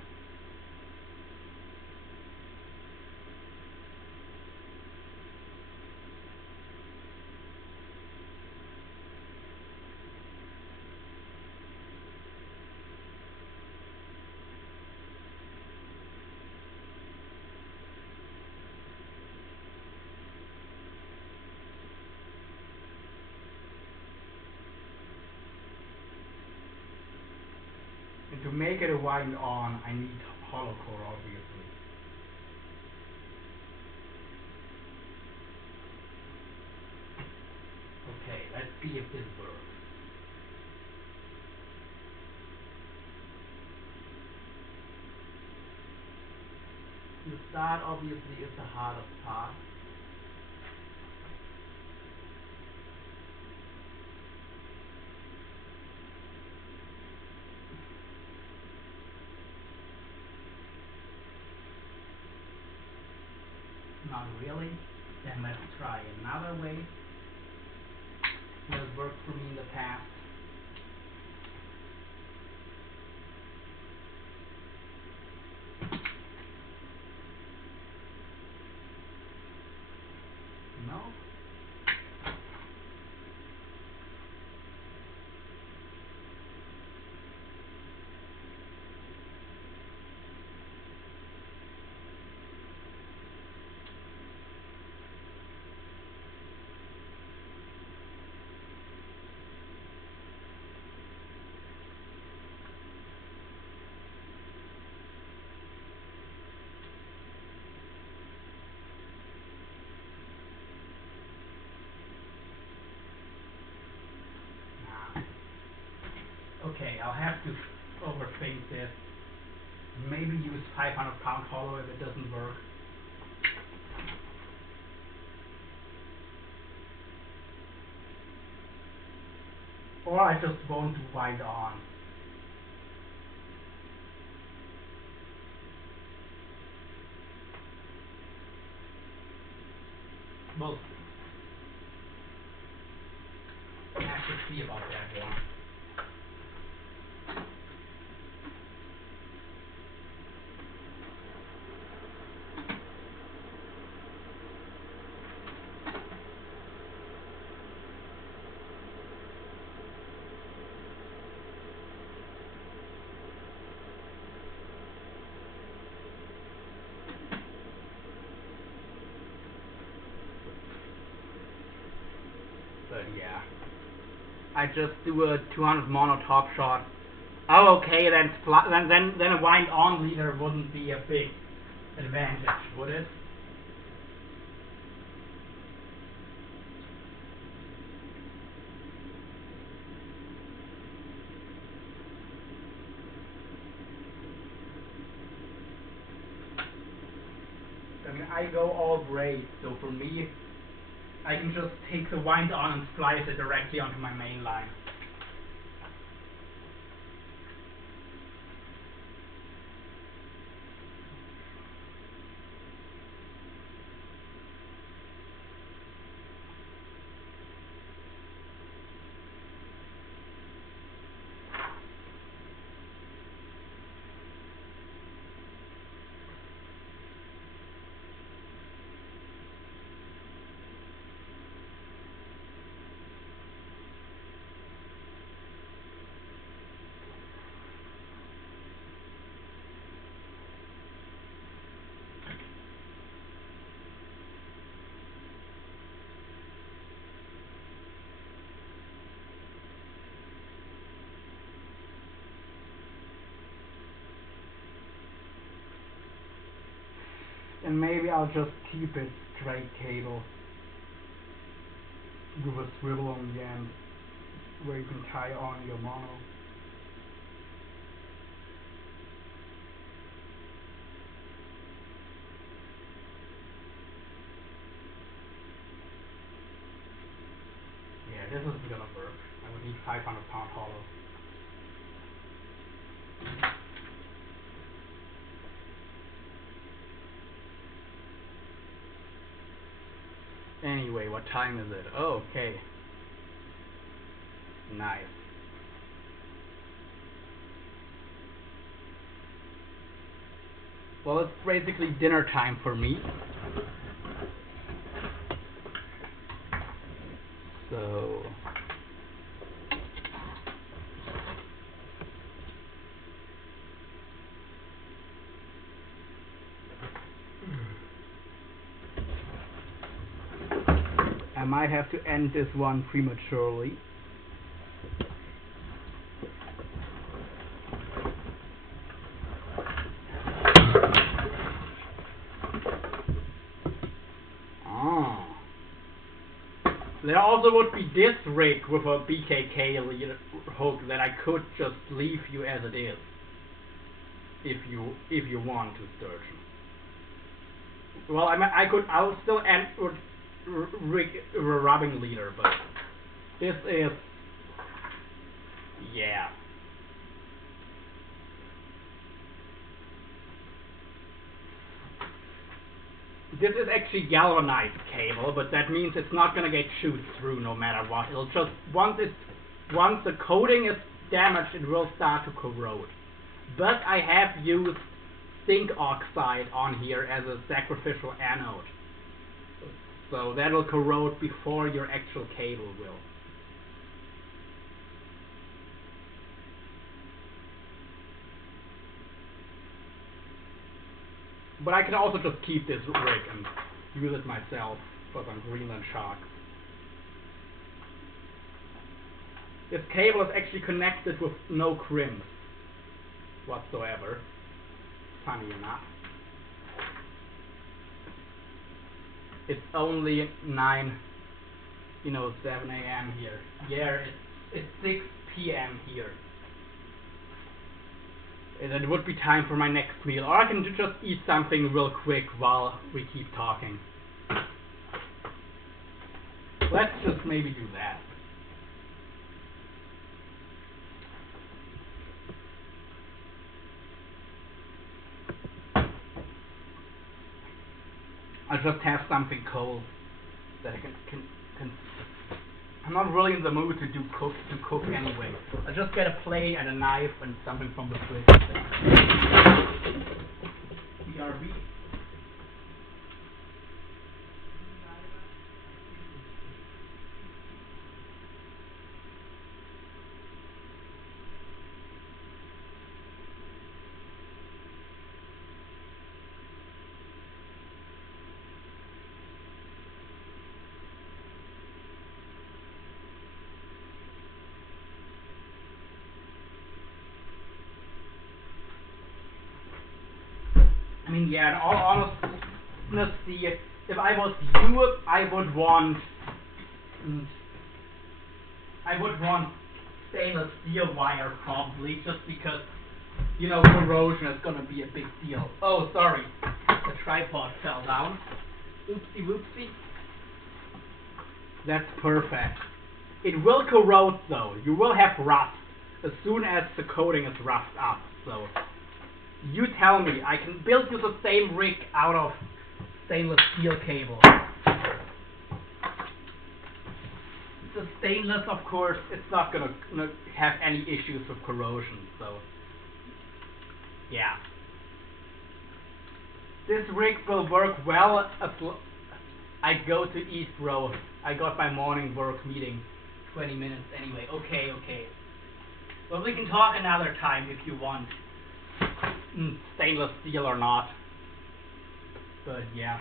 And to make it a wind on, I need hollow core, obviously. Okay, let's see if this works. The start obviously is the hardest part. Not really. Then let's try another way. That worked for me in the past. No. Okay, I'll have to overthink this. Maybe use 500-pound hollow if it doesn't work. Or I just won't wind on. We'll see. I have to see about that one. But yeah, I just do a 200 mono top shot. Oh, okay, then a wind on leader wouldn't be a big advantage, would it? I mean, I go all braid, so for me, I can just take the wind on and splice it directly onto my main line. And maybe I'll just keep it straight cable with a swivel on the end where you can tie on your mono. Yeah, this isn't gonna work. I would need 500-pound hollow. Anyway, what time is it? Oh, okay. Nice. Well, it's basically dinner time for me. So... I might have to end this one prematurely. There also would be this rig with a BKK hook that I could just leave you as it is, if you want to, Sturgeon. Well, I'll still end with rig a rubbing leader, but this is, yeah. This is actually galvanized cable, but that means it's not gonna get chewed through no matter what. It'll just once the coating is damaged, it will start to corrode. But I have used zinc oxide on here as a sacrificial anode, so that'll corrode before your actual cable will. But I can also just keep this rig and use it myself for some Greenland sharks. This cable is actually connected with no crimps whatsoever, funny enough. It's only 7 a.m. here. Yeah, it's 6 p.m. here. And it would be time for my next meal. Or I can just eat something real quick while we keep talking. Let's just maybe do that. I'll just have something cold that I can I'm not really in the mood to cook anyway. I'll just get a plate and a knife and something from the fridge. BRB. I mean, yeah, in all honesty, if I was you, I would want stainless steel wire probably, just because, you know, corrosion is gonna be a big deal. Oh, sorry, the tripod fell down. Oopsie whoopsie. That's perfect. It will corrode though. You will have rust as soon as the coating is roughed up. So you tell me, I can build you the same rig out of stainless steel cable. The stainless, of course, it's not gonna have any issues with corrosion. So yeah, this rig will work well. I go to East Road. I got my morning work meeting. 20 minutes anyway. Okay. Well, we can talk another time if you want. Stainless steel or not. But yeah.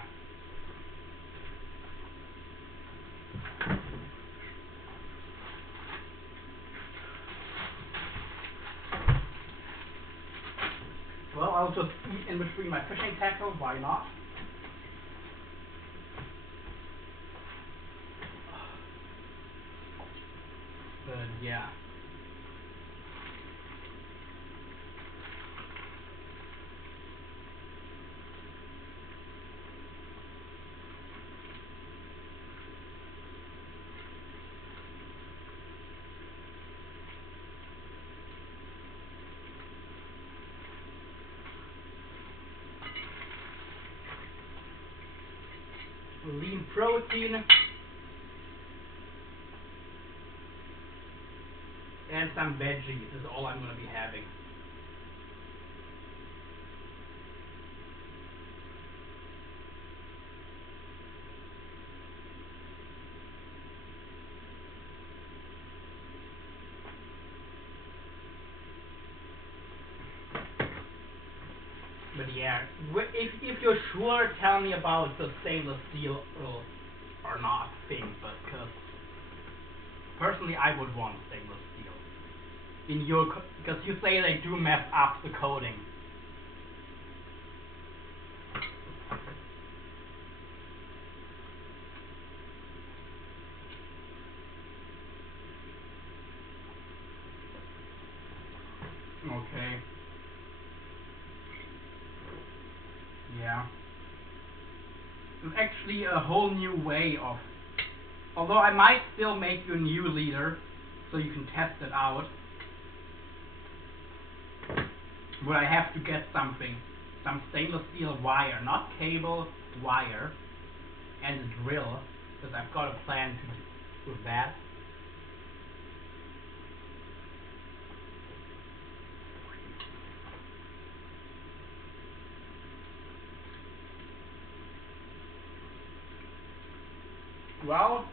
Well, I'll just eat in between my fishing tackle. Why not? But yeah. Lean protein and some veggies is all I'm going to be having. But yeah, if you're sure, tell me about the stainless steel or not thing, but because personally I would want stainless steel in your because you say they do mess up the coating. Okay. Yeah. It's actually a whole new way of. Although I might still make you a new leader, so you can test it out. But I have to get some stainless steel wire, not cable, wire, and a drill, because I've got a plan to do with that. Well,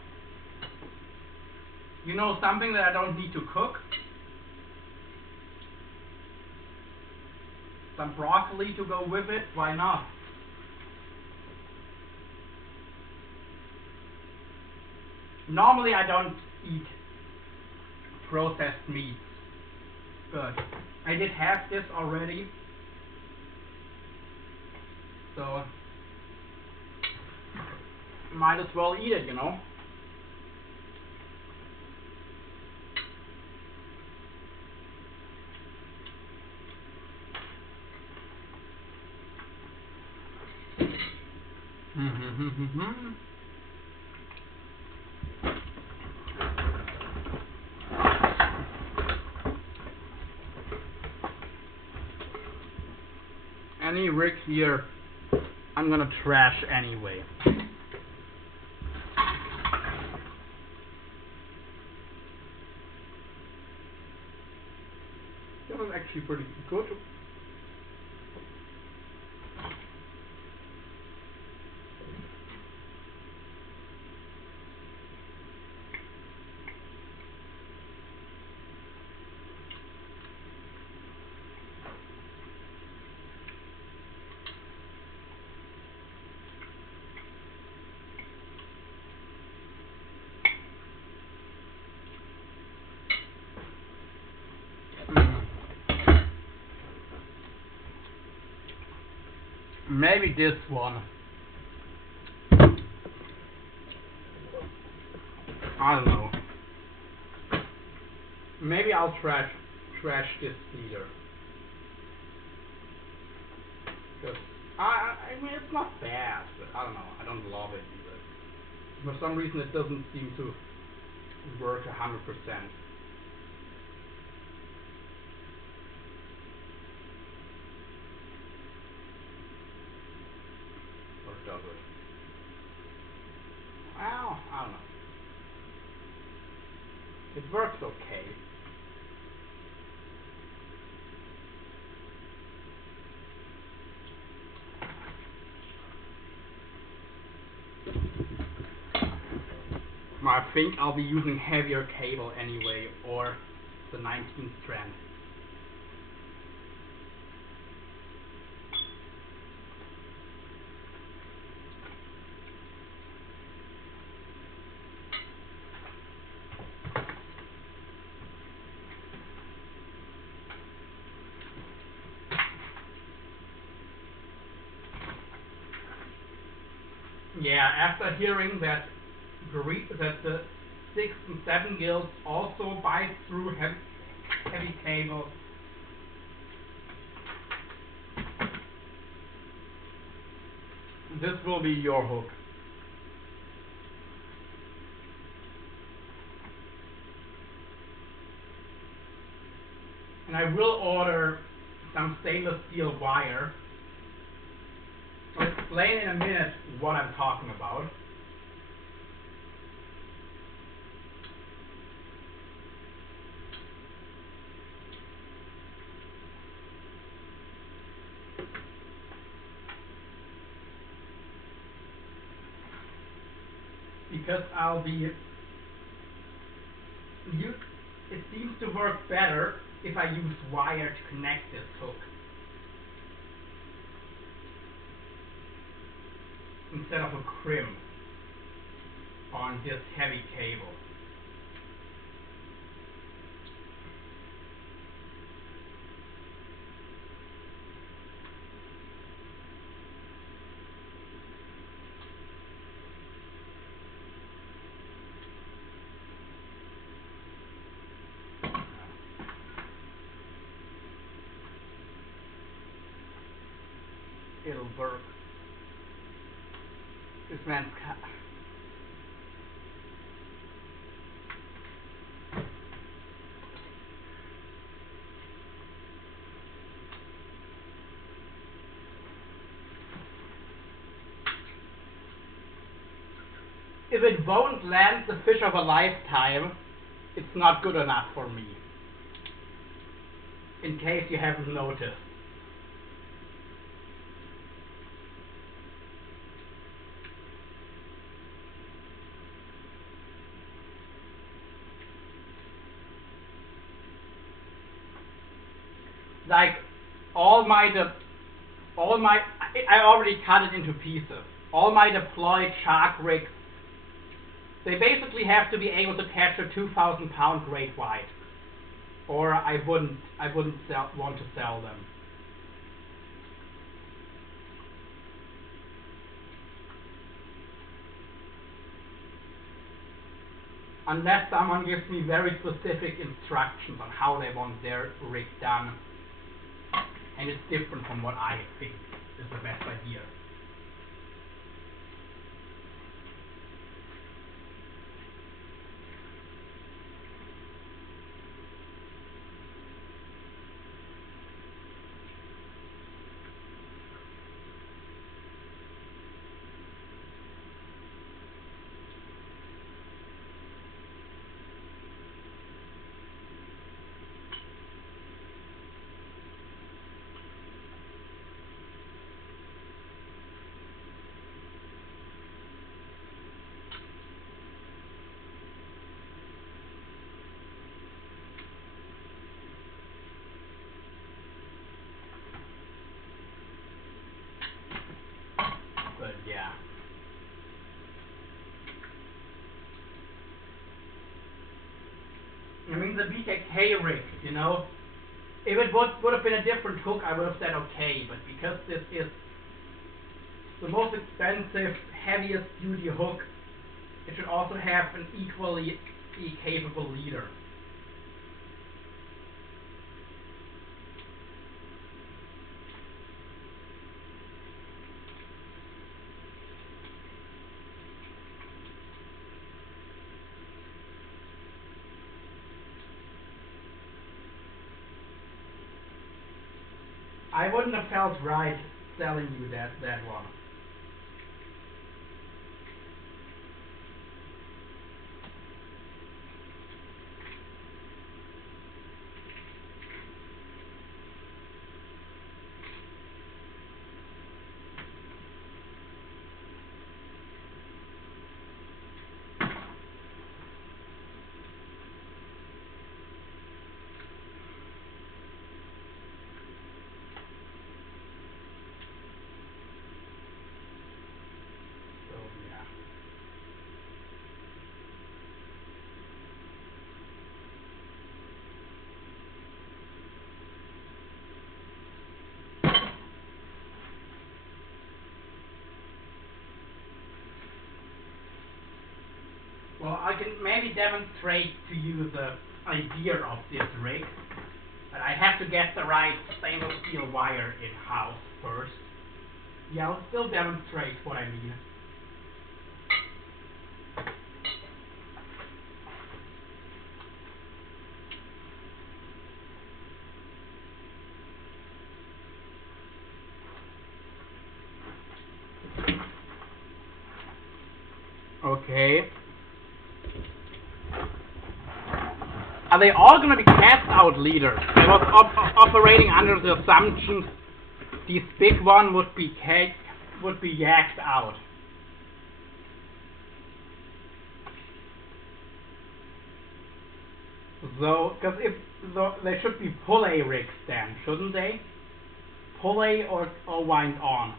you know something that I don't need to cook? Some broccoli to go with it, why not? Normally I don't eat processed meats, but I did have this already, so might as well eat it, you know? Any rig here, I'm gonna trash anyway. That was actually pretty good. Maybe this one. I don't know. Maybe I'll trash this leader. Because I mean it's not bad, but I don't know. I don't love it either. For some reason it doesn't seem to work 100%. Does it? Well, I don't know. It works okay. I think I'll be using heavier cable anyway, or the 19th strand. Yeah, after hearing that the 6 and 7 guilds also bite through heavy cable, this will be your hook. And I will order some stainless steel wire. I'll explain in a minute what I'm talking about. Because it seems to work better if I use wire to connect this hook instead of a crimp on this heavy cable. It'll work. This man's if it won't land the fish of a lifetime, it's not good enough for me. In case you haven't noticed. Like I already cut it into pieces. All my deployed shark rigs, they basically have to be able to catch a 2,000-pound great white, or I wouldn't want to sell them. Unless someone gives me very specific instructions on how they want their rig done. And it's different from what I think is the best idea. using the BKK rig, you know. If it would have been a different hook, I would have said okay, but because this is the most expensive, heaviest duty hook, it should also have an equally capable leader. I wouldn't have felt right selling you that one. So yeah. Well, I can maybe demonstrate to you the idea of this rig, but I have to get the right stainless steel wire in-house first. Yeah, I'll still demonstrate what I mean. Okay. Are they all going to be cast out leaders? I was operating under the assumption this big one would be yacked out. So, because they should be pulley rigs then, shouldn't they? Pulley or wind on.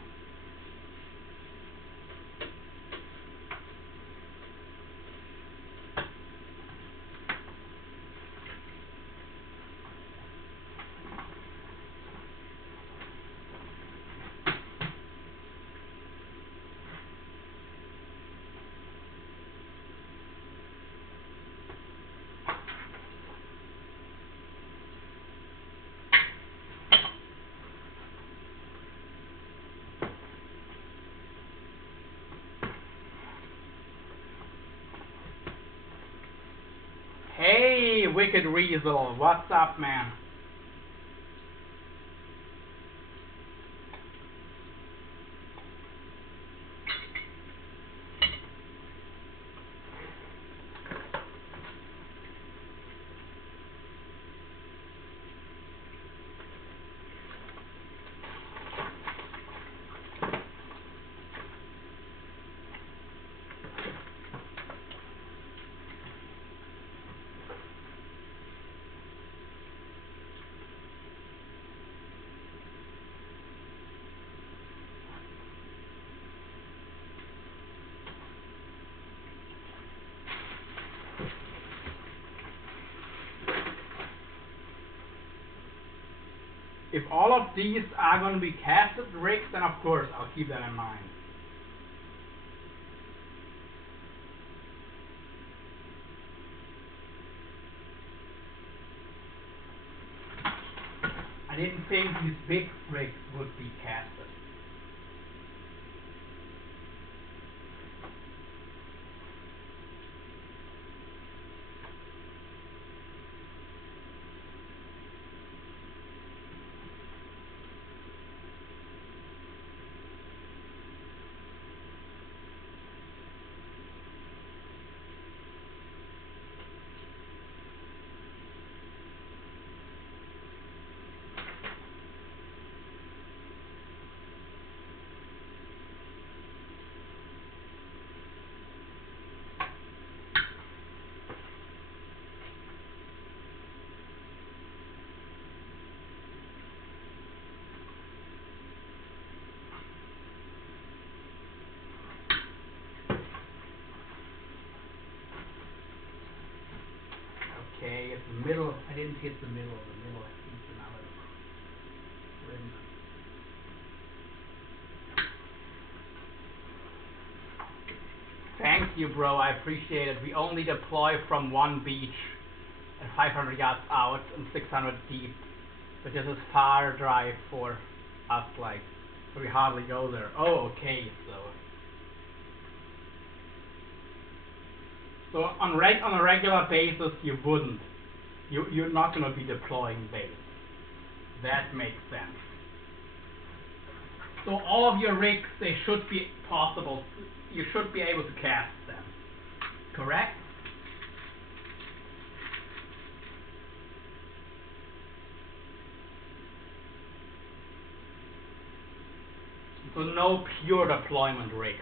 Hey, Wicked Weasel, what's up, man? If all of these are going to be casted rigs, then of course I'll keep that in mind. I didn't think these big rigs would be casted. hit the middle. I didn't hit the middle. The middle needs another rim. Thank you, bro. I appreciate it. We only deploy from one beach and 500 yards out and 600 deep. But this is far drive for us, like, so we hardly go there. Oh, okay, so on a regular basis, you wouldn't. You're not going to be deploying bait. That makes sense. So all of your rigs, they should be possible. You should be able to cast them. Correct? So no pure deployment rigs.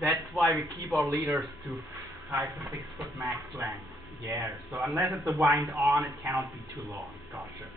That's why we keep our leaders to 5 to 6 foot max length. Yeah, so unless it's a wind on, it cannot be too long. Gotcha.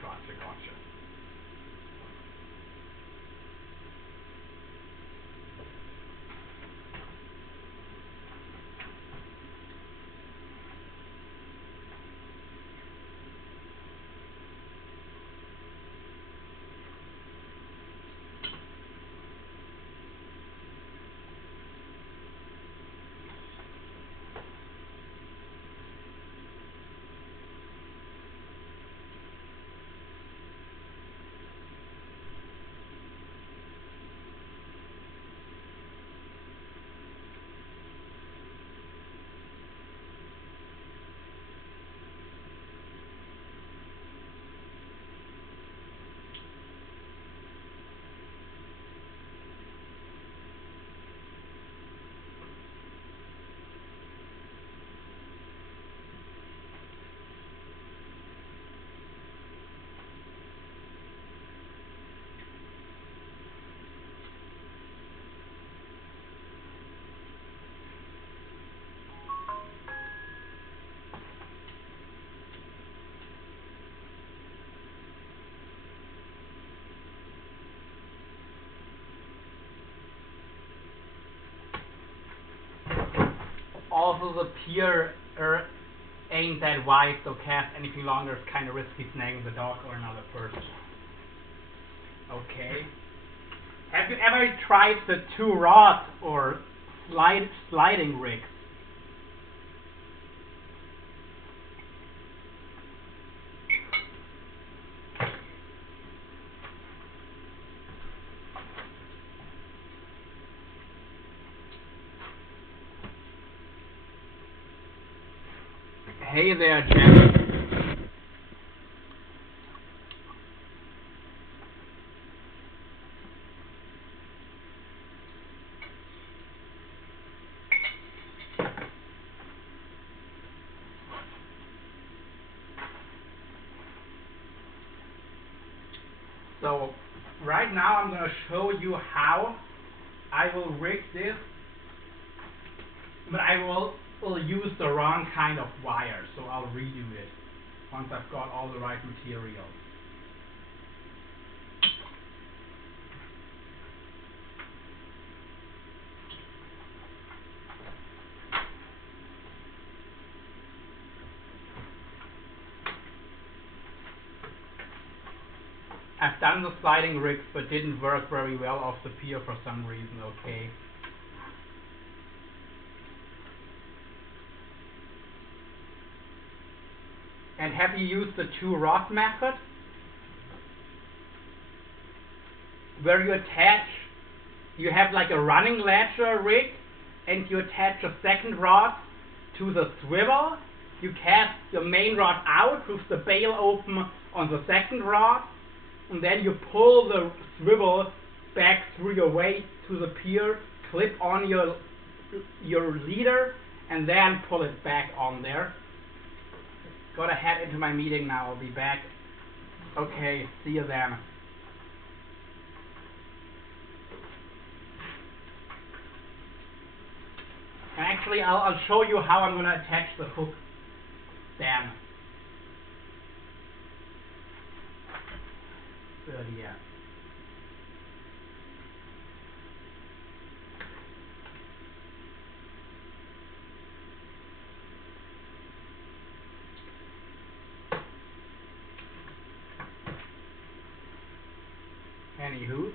Also, the pier ain't that wide, so cast anything longer is kind of risky snagging the dog or another person. Okay. Have you ever tried the 2-rod or sliding rigs? Hey there, Jack. So, right now I'm going to show you how I will rig this, but I will use the wrong kind of wire, so I'll redo it once I've got all the right materials. I've done the sliding rigs, but didn't work very well off the pier for some reason, okay. And have you used the 2-rod method? Where you attach, you have like a running ladder rig, and you attach a second rod to the swivel. You cast your main rod out with the bail open on the second rod, and then you pull the swivel back through your weight to the pier, clip on your your leader and then pull it back on there. Gotta head into my meeting now. I'll be back. Okay, see you then. Actually, I'll show you how I'm gonna attach the hook then. Good, yeah. Anywho,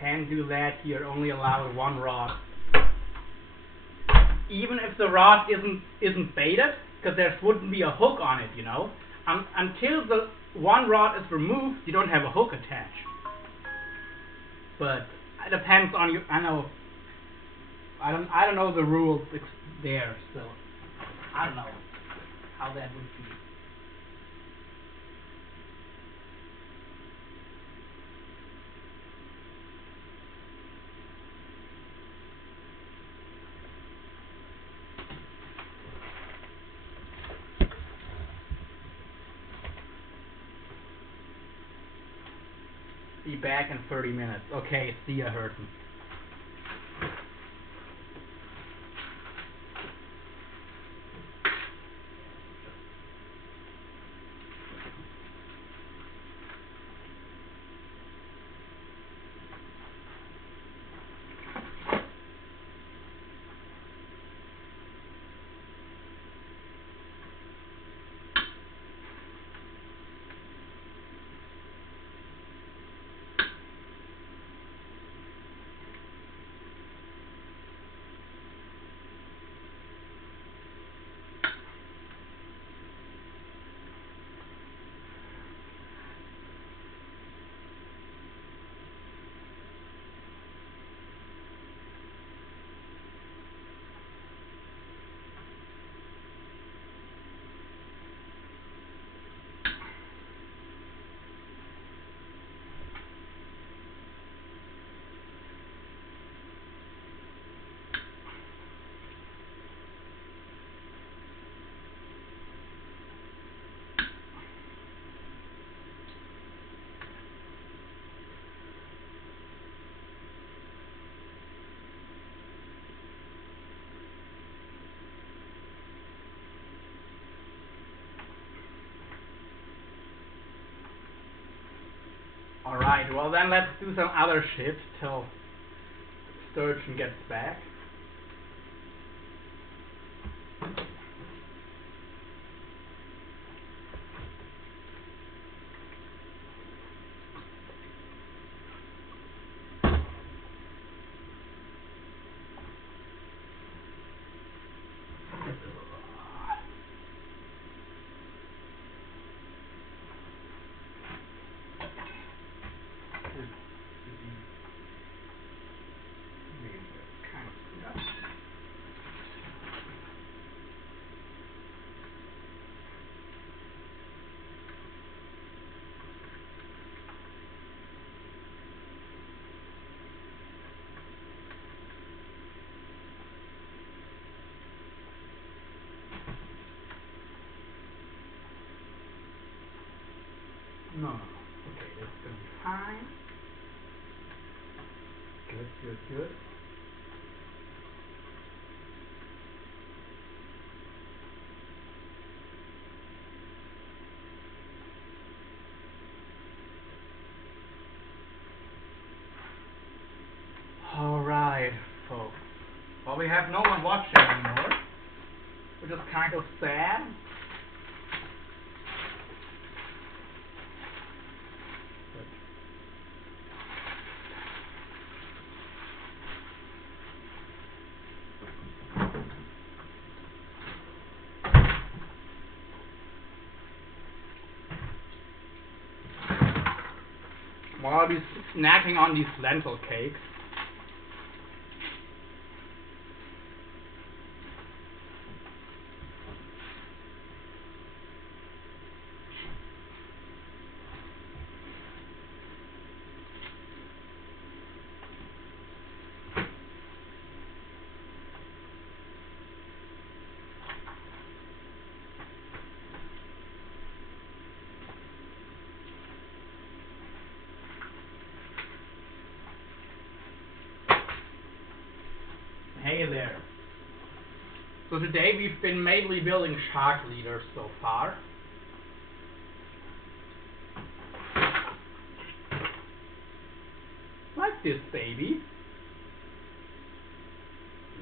can do that here. Only allow one rod. Even if the rod isn't baited, because there wouldn't be a hook on it, you know. Until the one rod is removed, you don't have a hook attached. But it depends on you. I don't know the rules there, so I don't know how that would be. Be back in 30 minutes. Okay, see ya, Hurton. Alright, well then let's do some other shit till Sturgeon gets back. No. Okay, that's gonna be fine. Good. Alright, folks. Well, we have no one watching anymore, which is kind of sad. Well, I'll be snacking on these lentil cakes. there. So today we've been mainly building shark leaders so far. Like this, baby.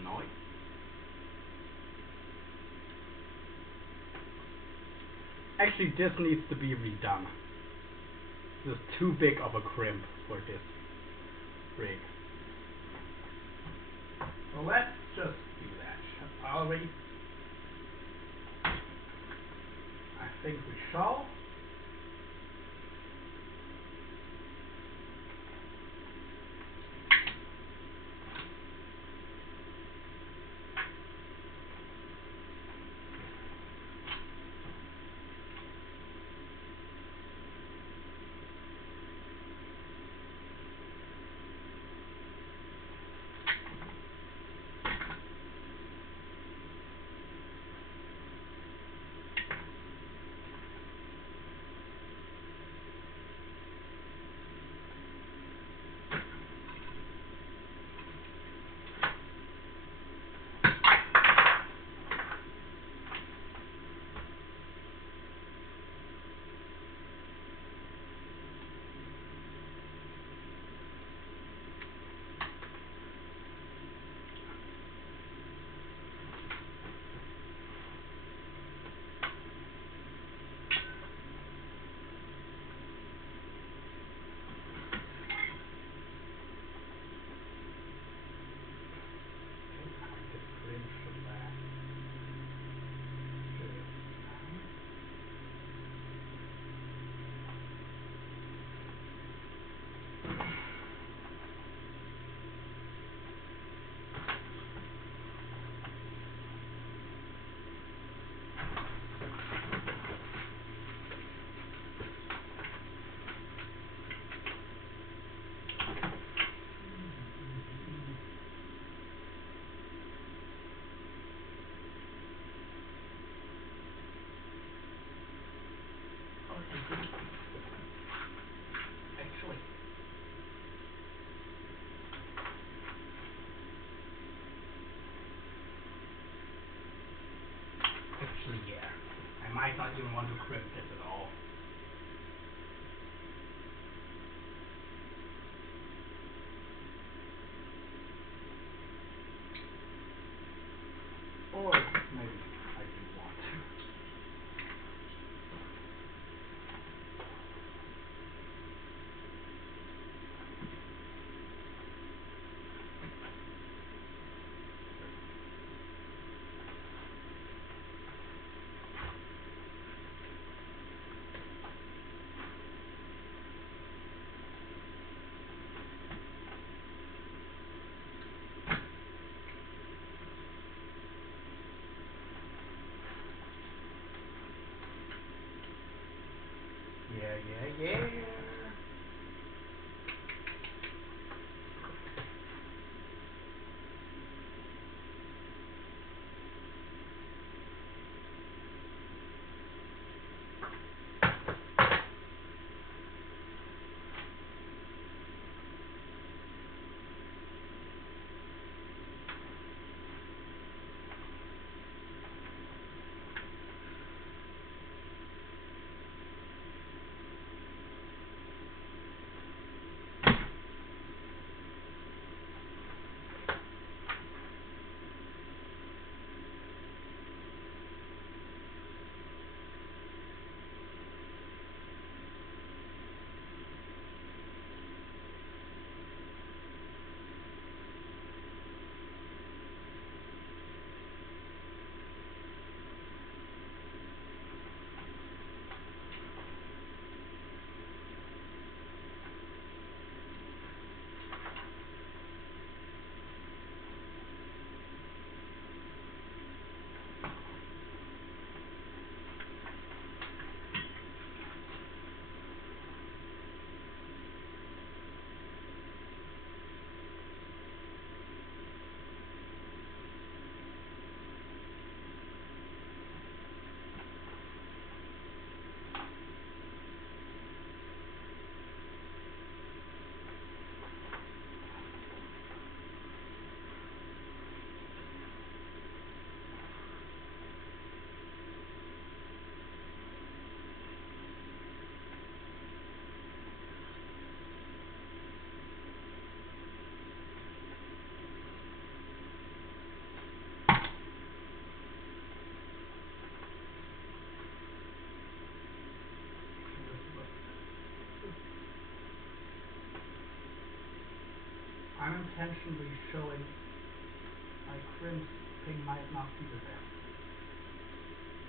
Nice. Actually, this needs to be redone. This is too big of a crimp for this rig. So let's just do that, shall we? I think we shall. Actually, yeah. I might not even want to crimp this at all. Or maybe I do want to. unintentionally showing my crimping might not be the best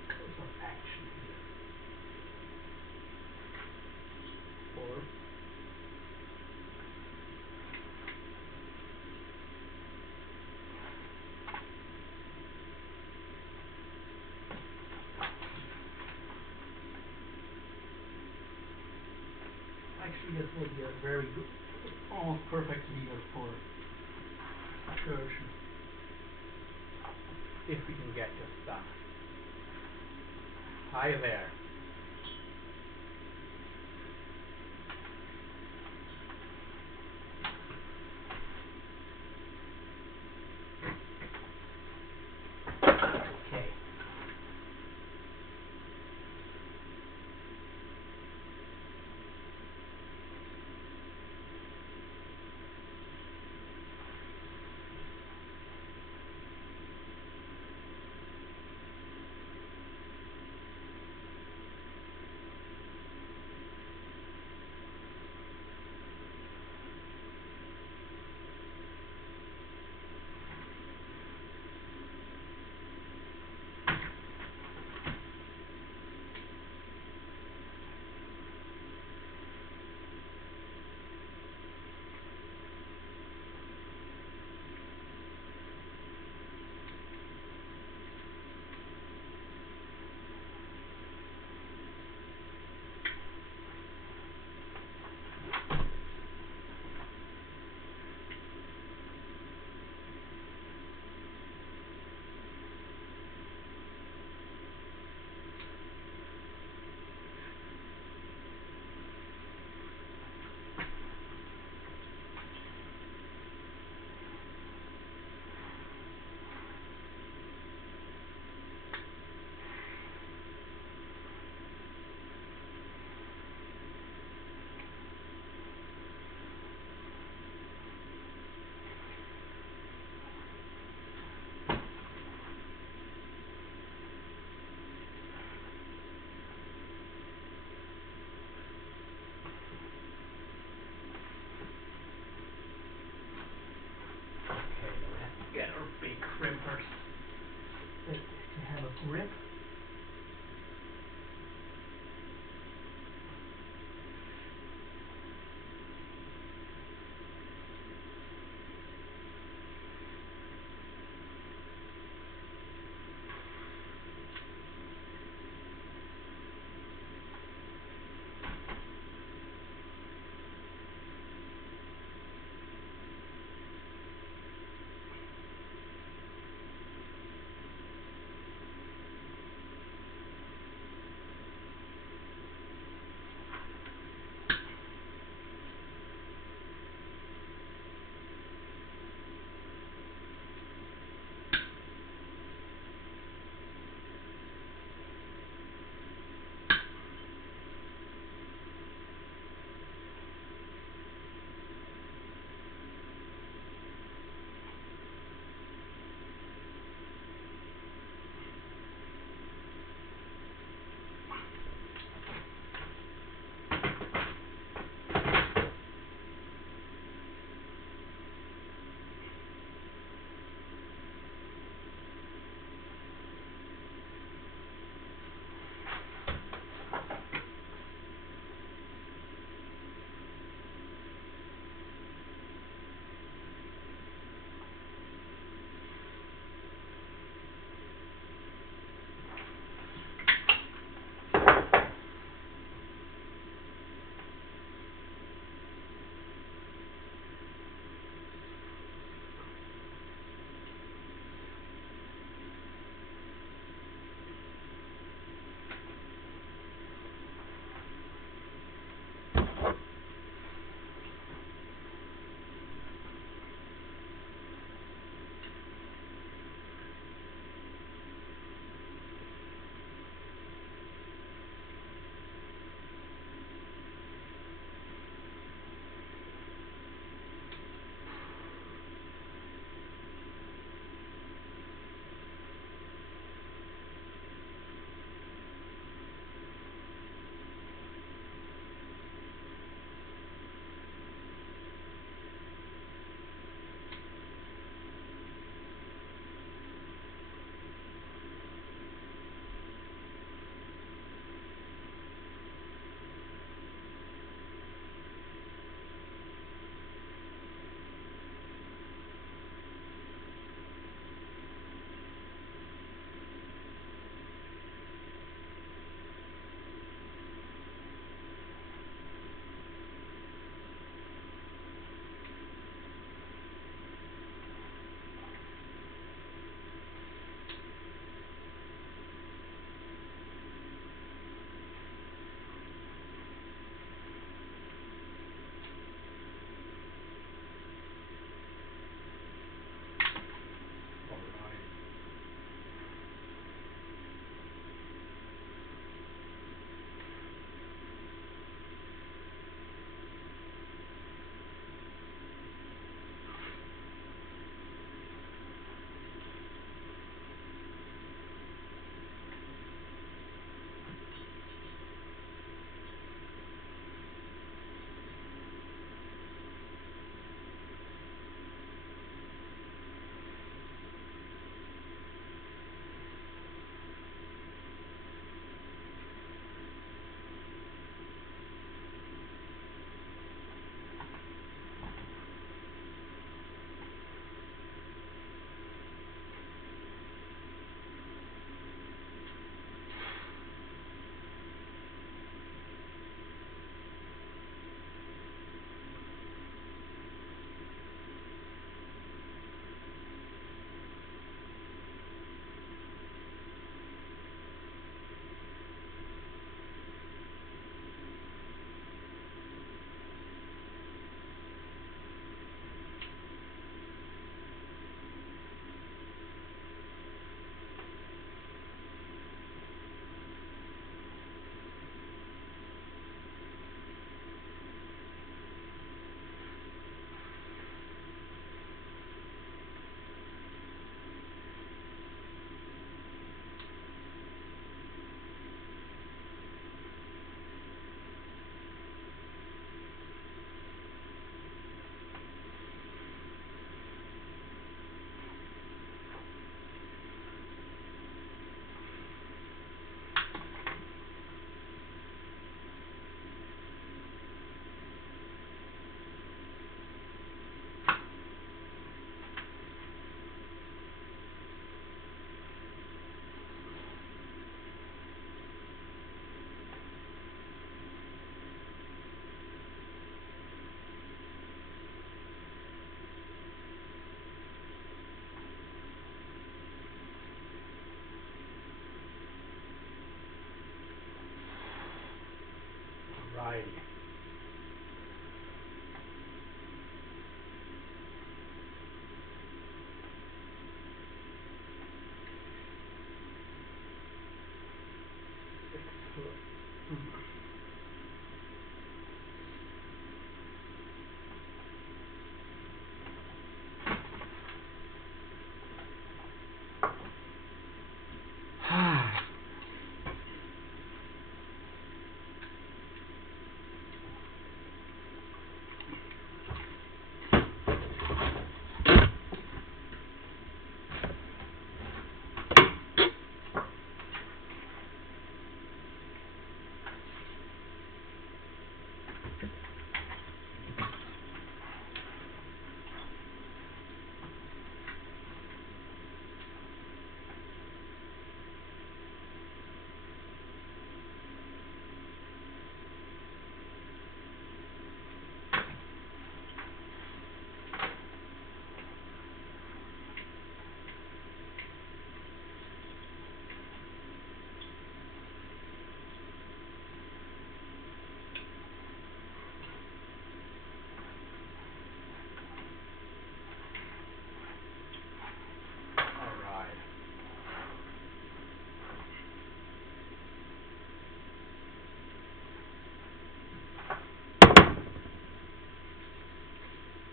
course of action here. Or actually this would be a very good, almost perfect leader for excursion. If we can get this done. Hi there. Okay.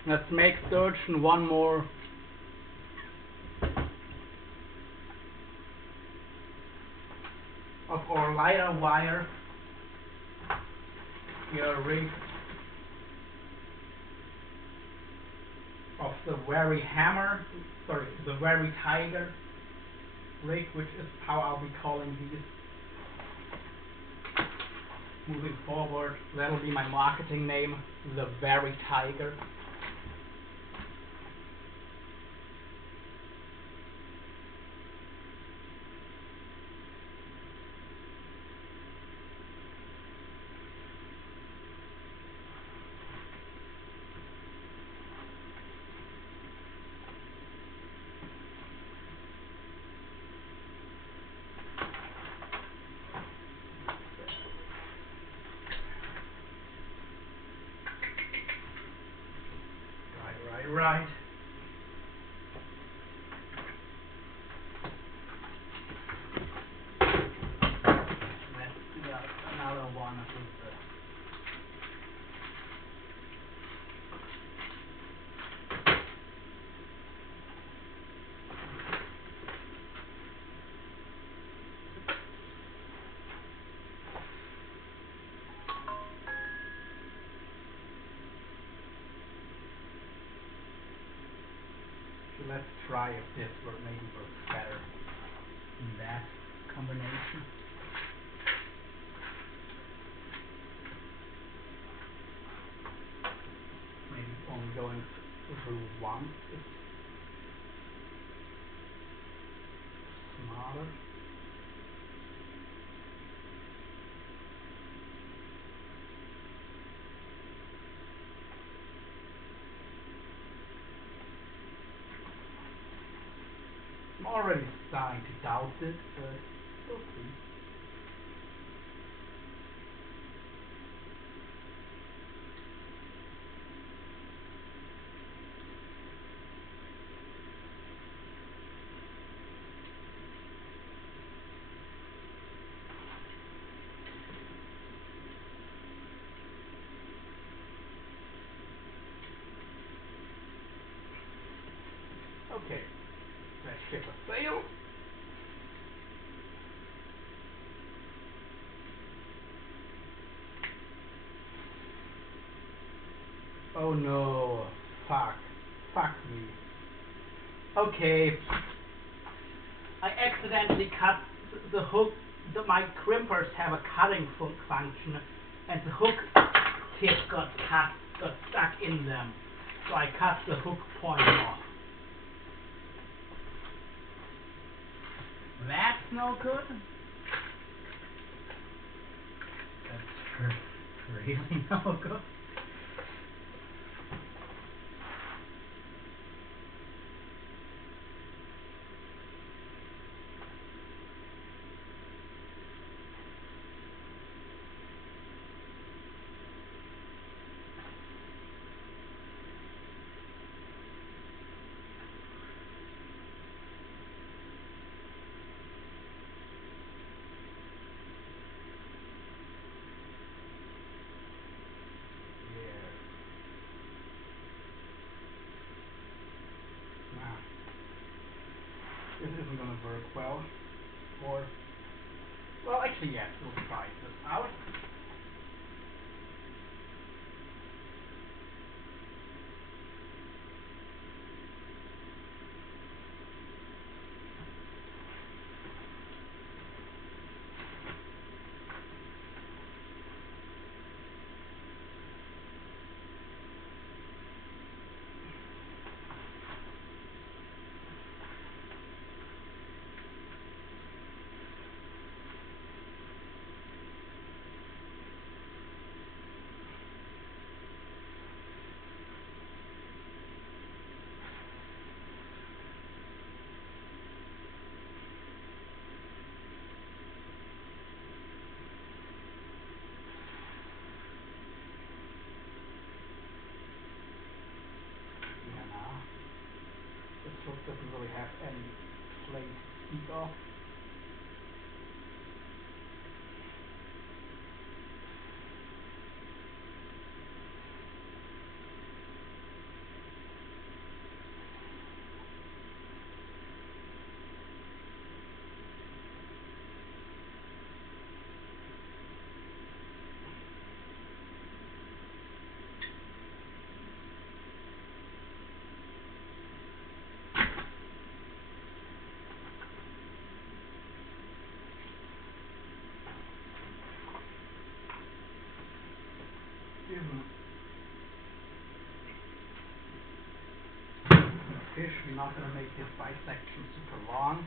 Let's make sturgeon one more. Of our lighter wire. Here rig of the very hammer, sorry, the very tiger rig, which is how I'll be calling these moving forward. That'll be my marketing name, the very tiger. Right. Let's do another one of these. Let's try if this maybe works better in that combination. Maybe only going through once is smarter. I'm already starting to doubt it, but we'll see. Okay, that ship a sail. Oh no, fuck me. Okay, I accidentally cut the hook. My crimpers have a cutting function, and the hook tip got stuck in them. So I cut the hook point off. That's no good. That's really no good. This isn't going to work well. Or, well, actually, yes, we'll try this out. This hook doesn't really have any plate to speak of. fish. We're not going to make this bisection super long.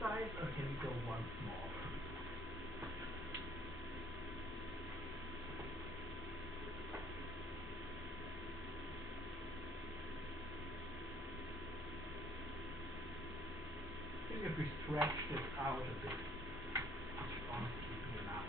Size, or can we go one small? I think if we stretch this out a bit, it should honestly be enough.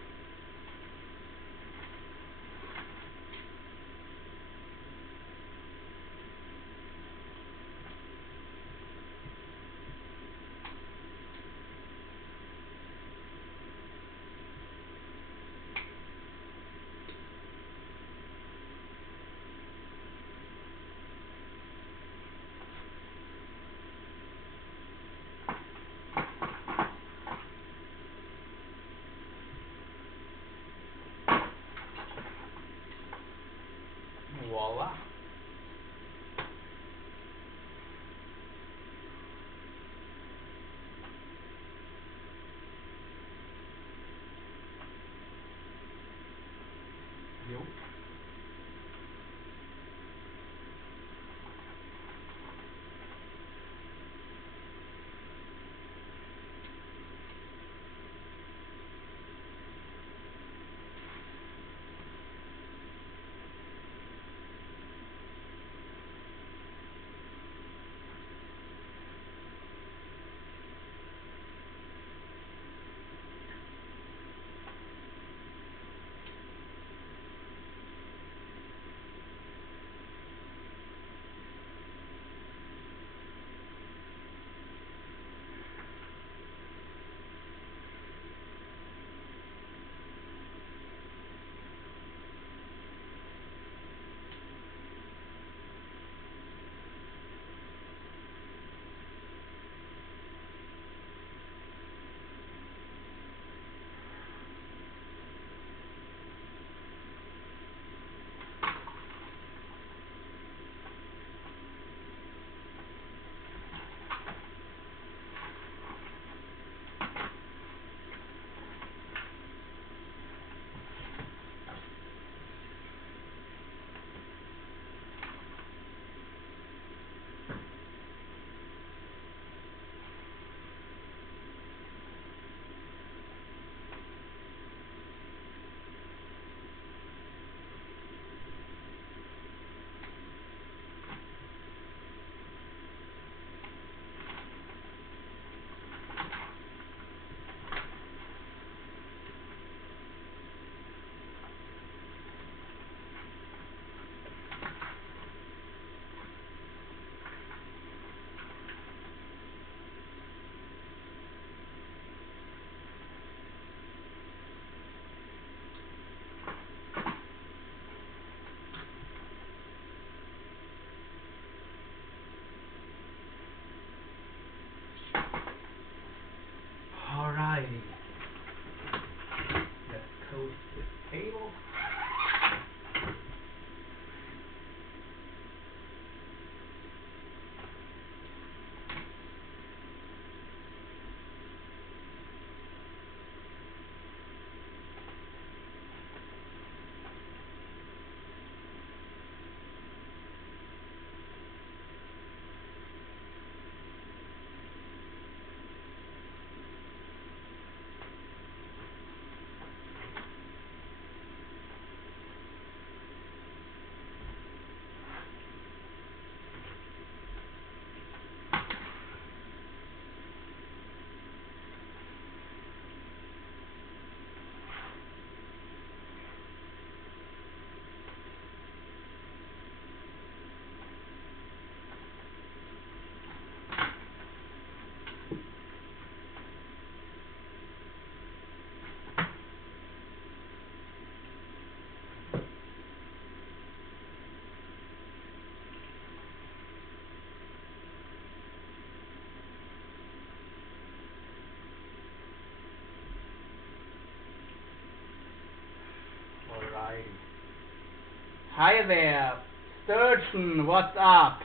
Hi there, Sturgeon, what's up?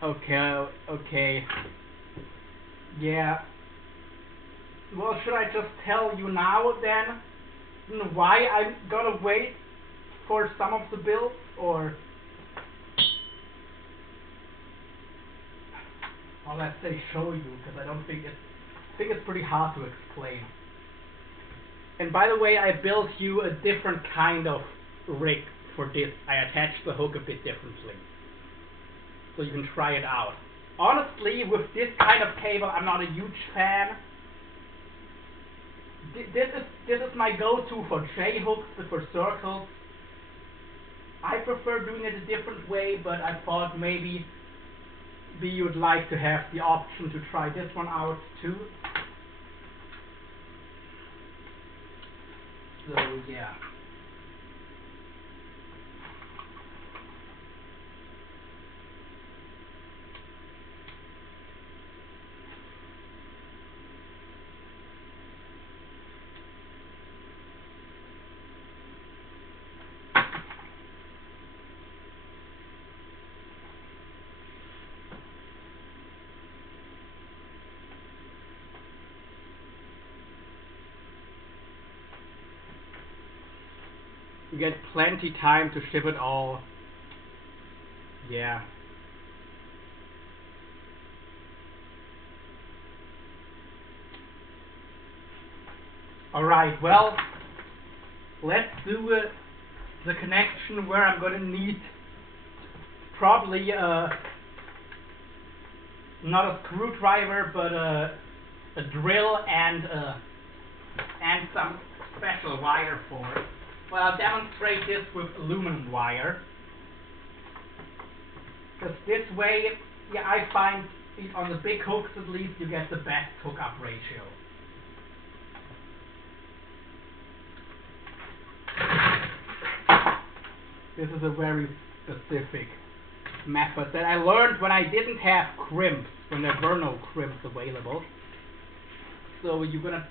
Okay, okay. Yeah. Well, should I just tell you now then why I'm gonna wait for some of the builds, or? Well, let's say show you, because I don't think it's pretty hard to explain. And by the way, I built you a different kind of rig for this. I attached the hook a bit differently, so you can try it out. Honestly, with this kind of cable, I'm not a huge fan. This is my go-to for J-hooks, for circles. I prefer doing it a different way, but I thought maybe you'd like to have the option to try this one out too. So yeah. You get plenty time to ship it all. Yeah. Alright, well, let's do the connection where I'm gonna need probably not a screwdriver, but a drill and some special wire for it. Well, I'll demonstrate this with aluminum wire, because this way, yeah, I find on the big hooks at least you get the best hookup ratio. This is a very specific method that I learned when I didn't have crimps, when there were no crimps available. So you're gonna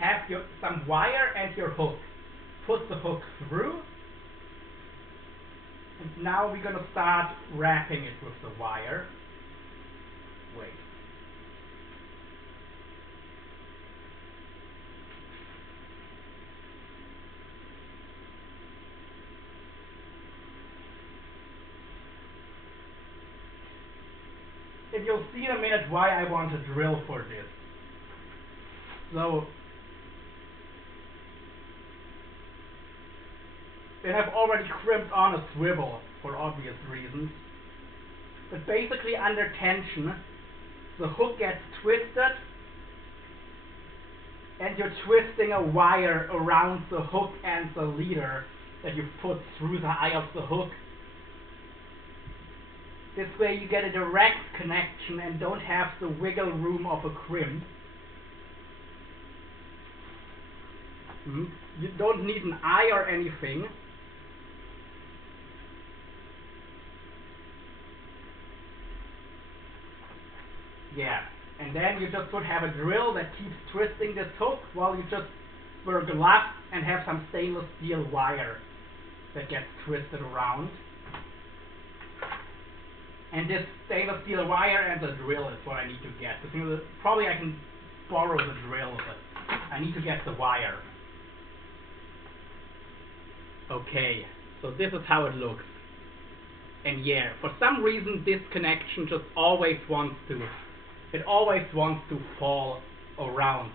have some wire and your hook. Put the hook through, and now we're gonna start wrapping it with the wire. Wait. And you'll see in a minute why I want a drill for this. So, then I've already crimped on a swivel for obvious reasons. But basically under tension, the hook gets twisted, and you're twisting a wire around the hook and the leader that you've put through the eye of the hook. This way you get a direct connection and don't have the wiggle room of a crimp. You don't need an eye or anything. Yeah, and then you just would have a drill that keeps twisting this hook while you just wear gloves and have some stainless steel wire that gets twisted around. And this stainless steel wire and the drill is what I need to get. Probably I can borrow the drill, but I need to get the wire. Okay, so this is how it looks. And yeah, for some reason this connection just always wants to fall around.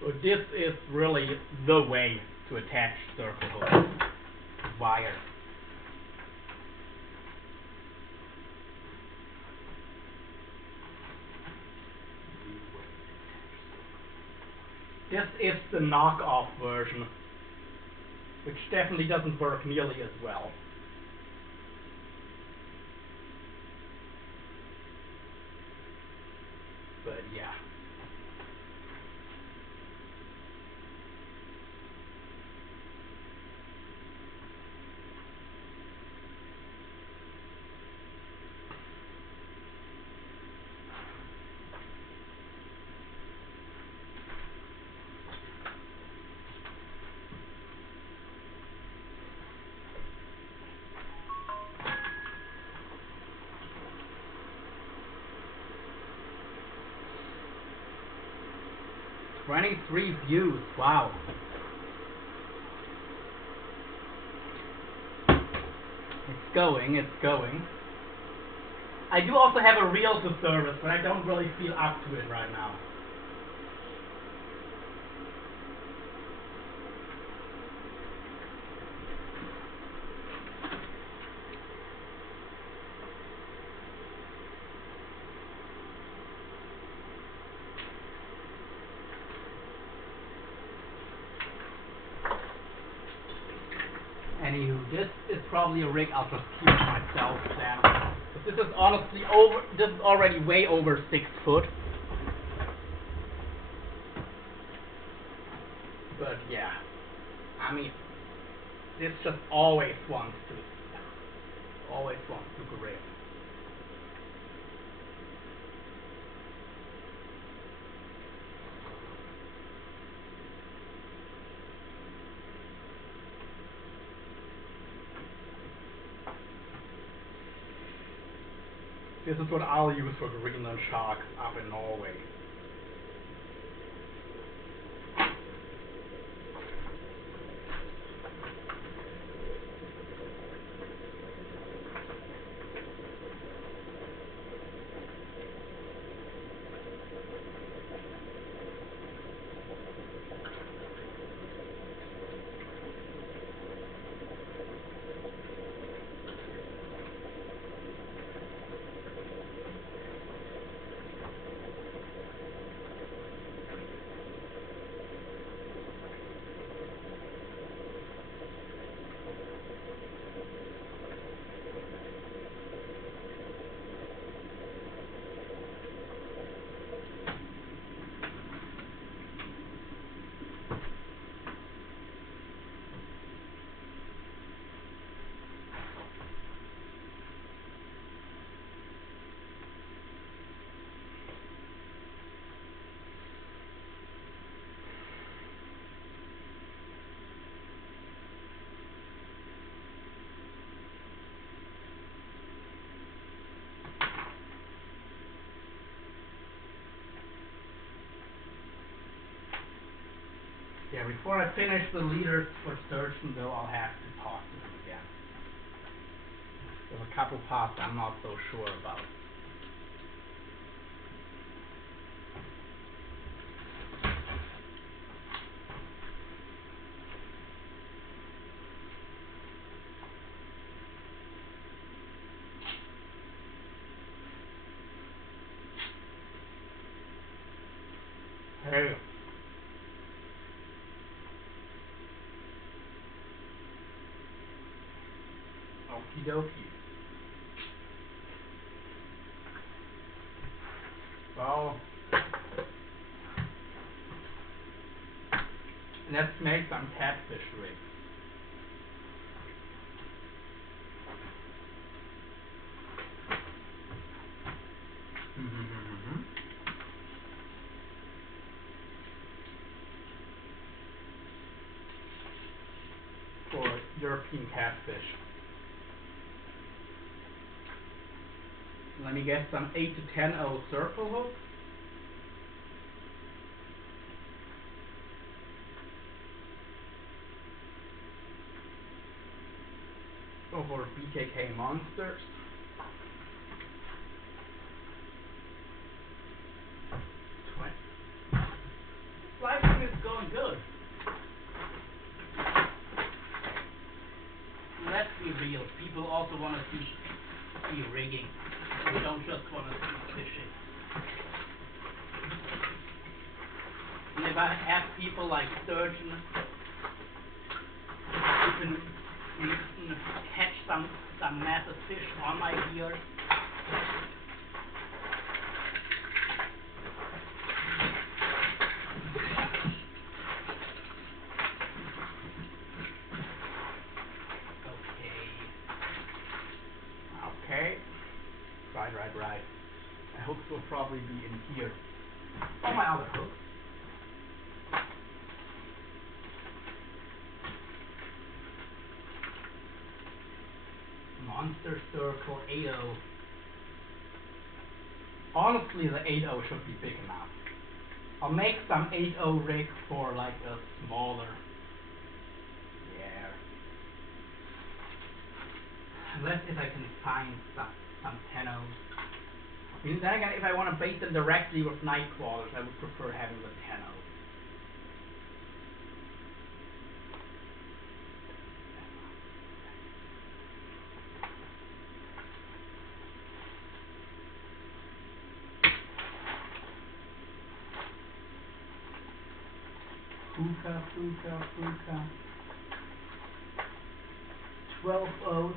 So this is really the way to attach circle hook wire. This is the knockoff version, which definitely doesn't work nearly as well. But yeah. 23 views, wow. It's going, it's going. I do also have a realtor service, but I don't really feel up to it right now. Anywho, this is probably a rig I'll just keep myself then. But this is honestly this is already way over 6 foot. But yeah, I mean, this just always wants to grip. This is what I'll use for Greenland sharks up in Norway. Yeah, before I finish the leaders for Sturgeon, though, I'll have to talk to them again. There's a couple parts I'm not so sure about. Hey. Okie dokie. Well, let's make some catfish rigs. For European catfish. Let me get some 8 to 10-0 circle hooks. Over BKK monsters. Slicing is going good. Let's be real. People also want to see rigging. We don't just want to see fishing. And if I have people like Sturgeon who can catch some massive fish on my gear, okay. Right. My hooks will probably be in here. Oh, my other hooks. Monster Circle 8-0. Honestly, the 8-0 should be big enough. I'll make some 8.0 rig for like a smaller. Yeah. Unless if I can find some 10.0s. Then again, if I want to bait them directly with Nightcrawlers, I would prefer having the 10.0. Fuka. 12.0.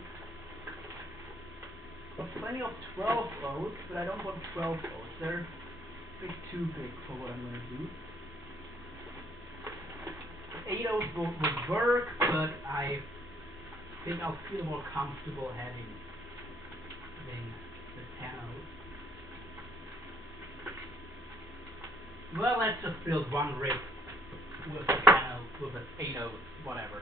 Plenty of 12.0s, but I don't want 12.0s. They're a bit too big for what I'm going to do. 8.0s would work, but I think I'll feel more comfortable having than the 10.0s. Well, let's just build one rig with the 10.0s, with the 8.0s, whatever.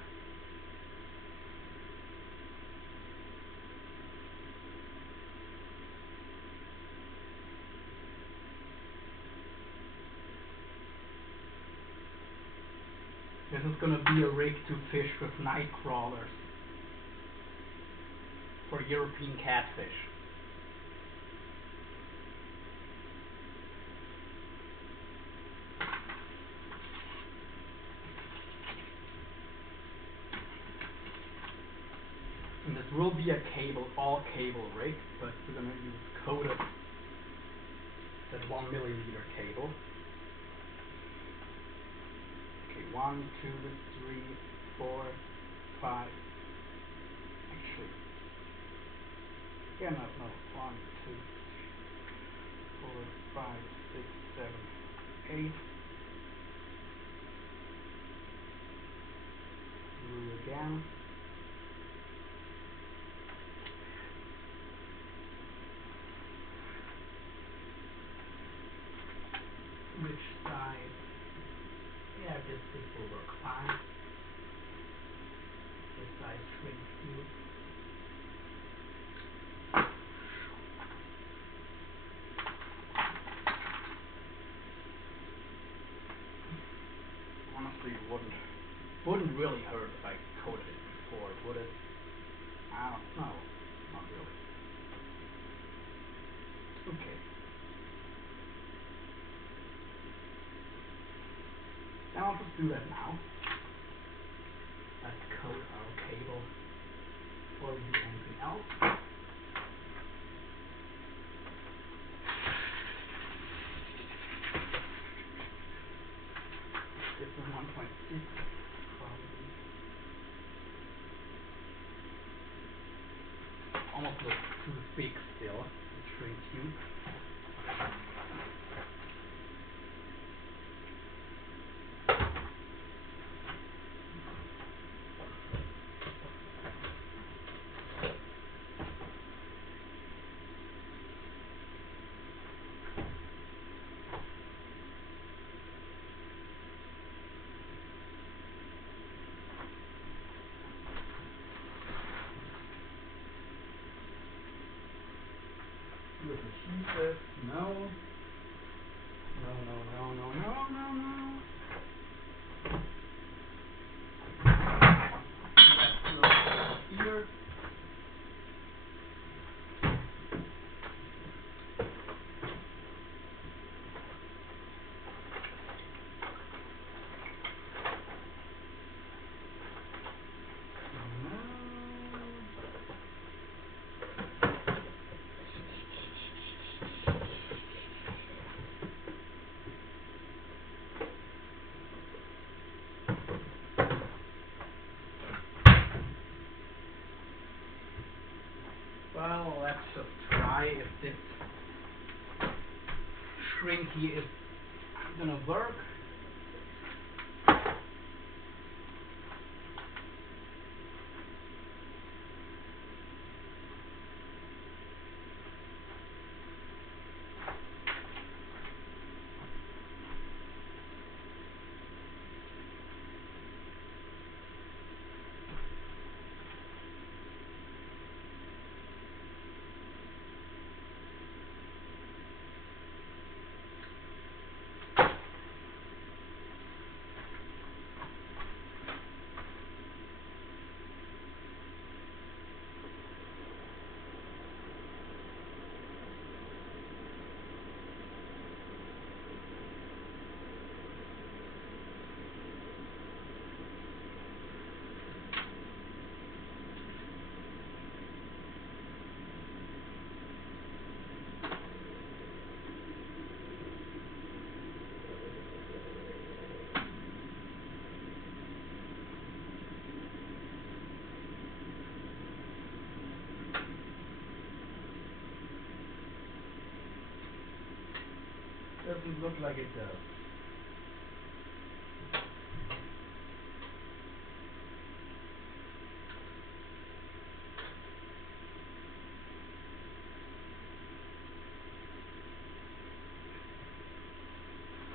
This is going to be a rig to fish with Nightcrawlers for European catfish. And this will be a all cable rig, but we're going to use coated, that 1 millimeter cable. Okay, 1, 2, 3, 4, 5. Actually, yeah, no. 1, 2, 4, 5, 6, 7, 8. Do again. Which side? Yeah, this will work fine. This side shrinks too. Honestly, it wouldn't really hurt if I coated it before, would it? I don't know. Not really. Okay. Now I'll just do that now. Let's coat our cable before we do anything else. This is 1.6, probably. Almost looks too big still. Let's shrink you. With adhesive, no. No. Let's look here. Well, let's just try if this shrinky is gonna work. doesn't look like it does.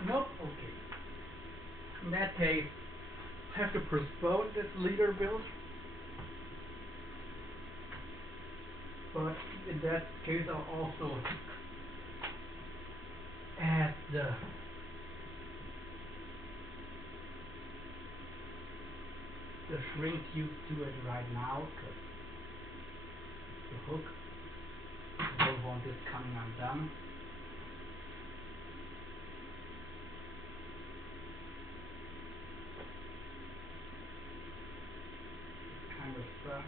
Nope, okay. In that case, I have to postpone this leader build. But in that case, I'll also add the shrink tube to it right now, because the hook, I don't want this coming undone. Kind of stuff.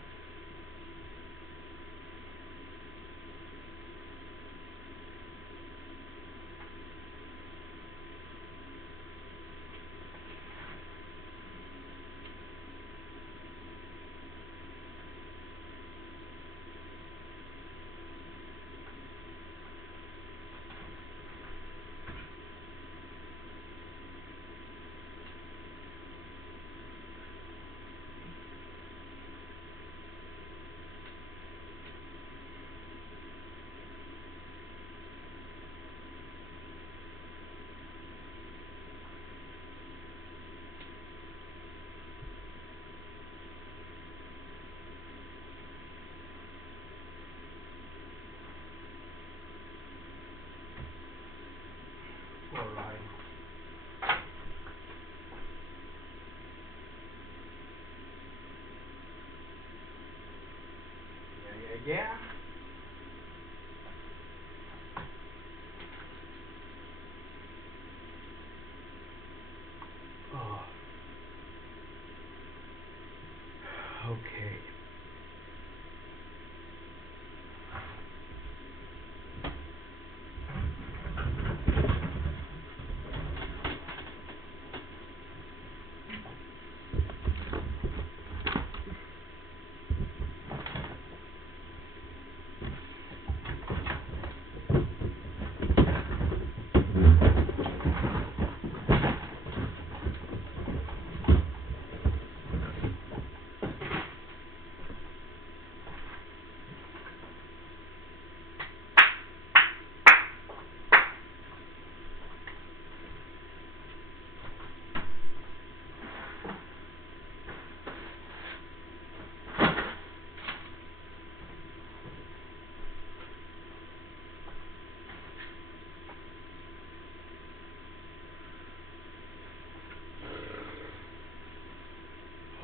Alright. Yeah. Oh. Okay.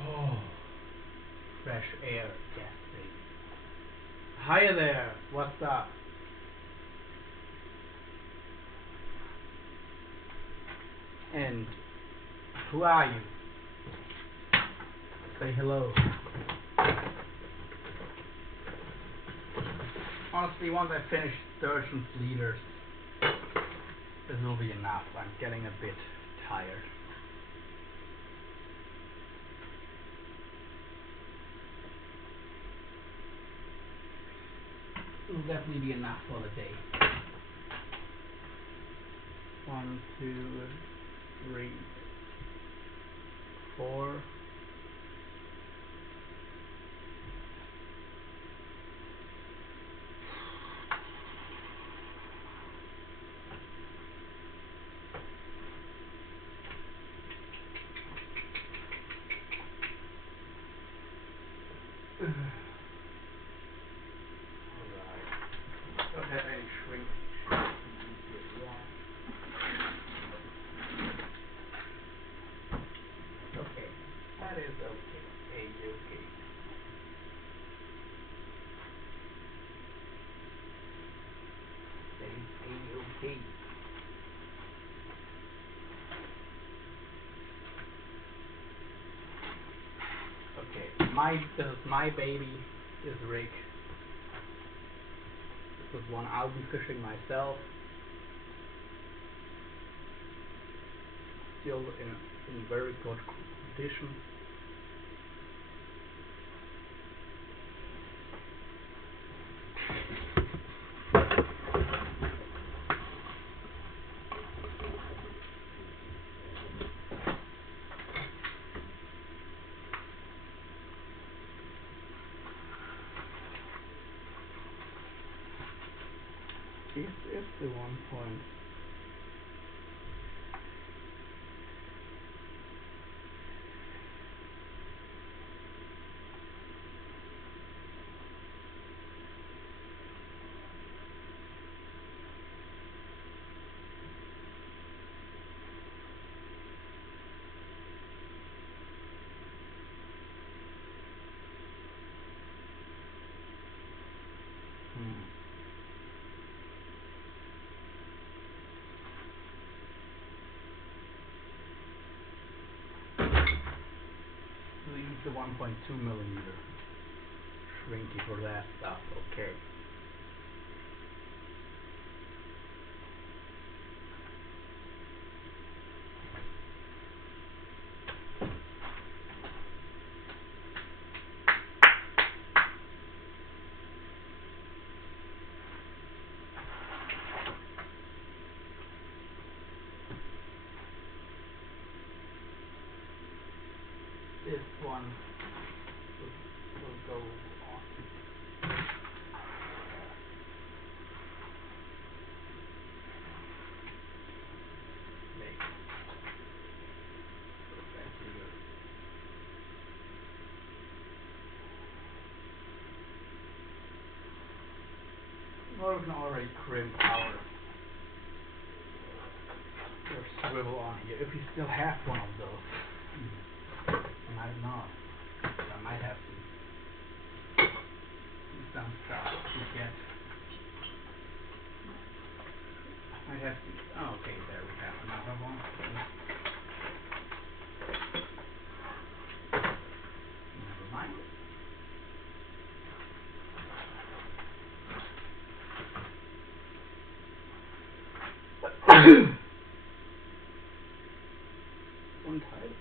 Oh. Fresh air, yes, baby. Hi there, what's up? And who are you? Say hello. Honestly, once I finish Sturgeon's leaders, this will be enough. I'm getting a bit tired. It will definitely be enough for the day. 1, 2, 3, 4. Alright. Don't have any shrink yet. Okay. That is okay. A-okay. That is A-okay. Okay. This is my baby, is Rick. This is one I'll be fishing myself. Still in very good condition. This is the 1 point. We use the 1.2 millimeter shrinky for that stuff. Okay. This one will go on. Make that bigger. Or we can already crimp our swivel on here if we still have one of those. Might not. I might have to do some stuff to get. I might have to. Oh, okay, there we have another one. Never mind. One type.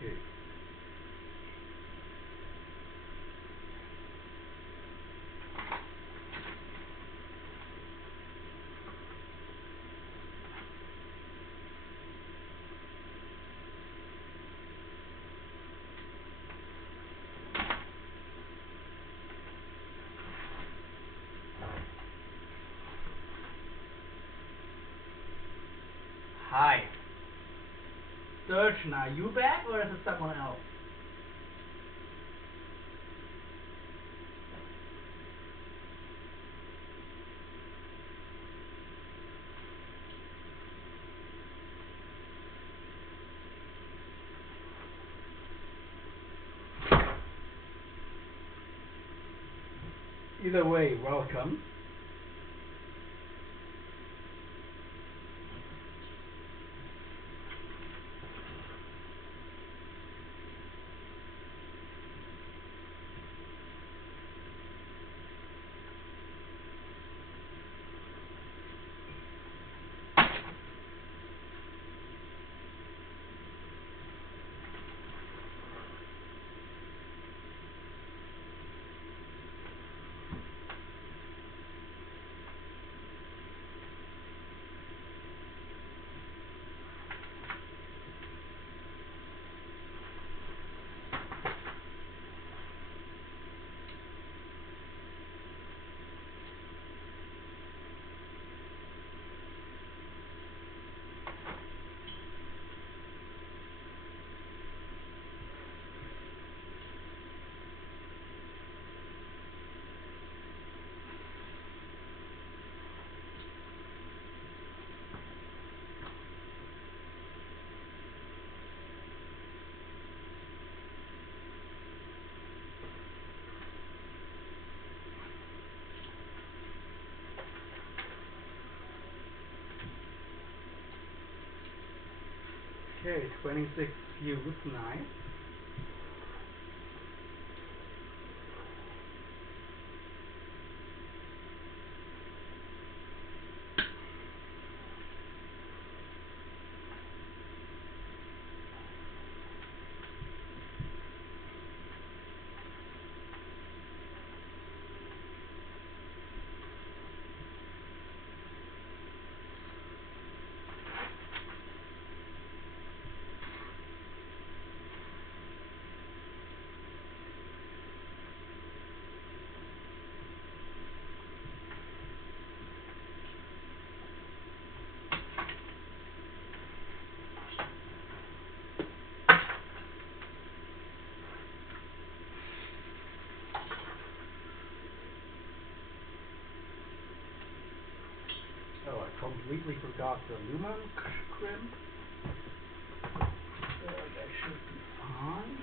Okay. Hi. Sturgeon, are you back or is it someone else? Either way, welcome. Okay, 26 views, nice. Oh, I completely forgot the lumen crimp. That should be fine.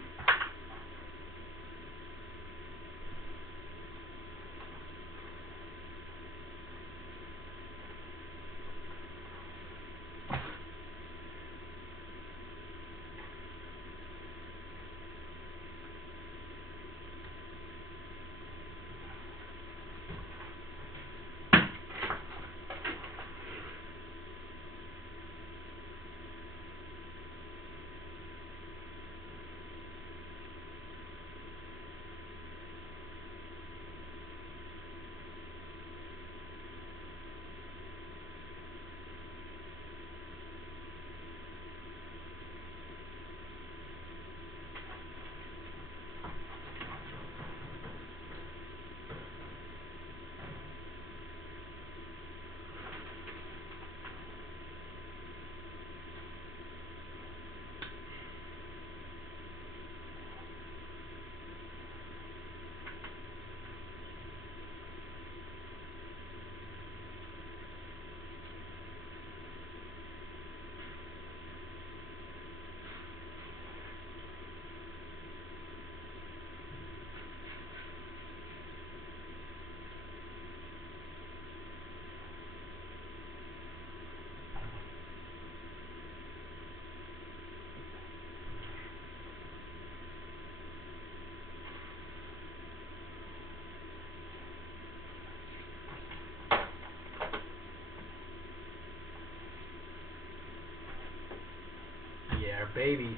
Yeah, baby.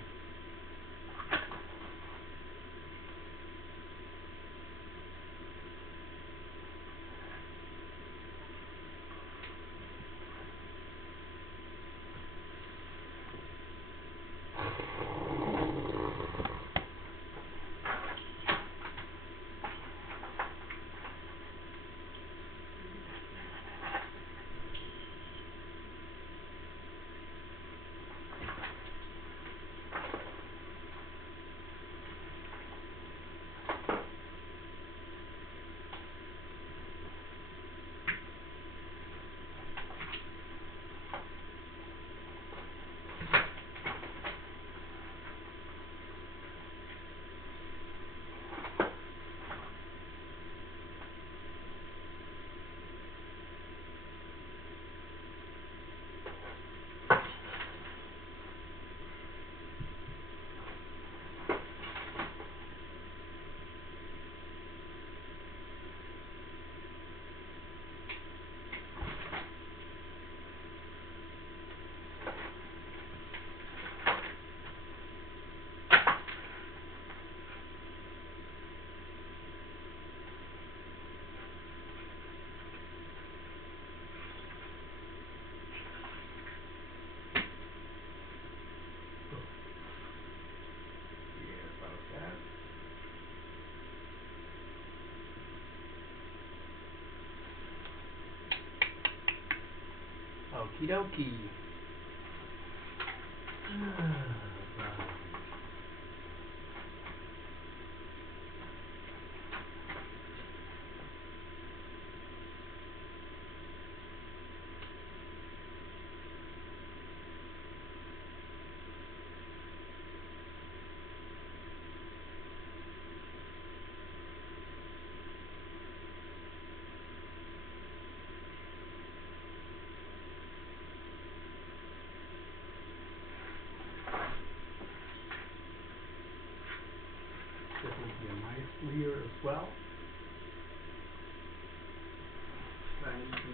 Okie dokie.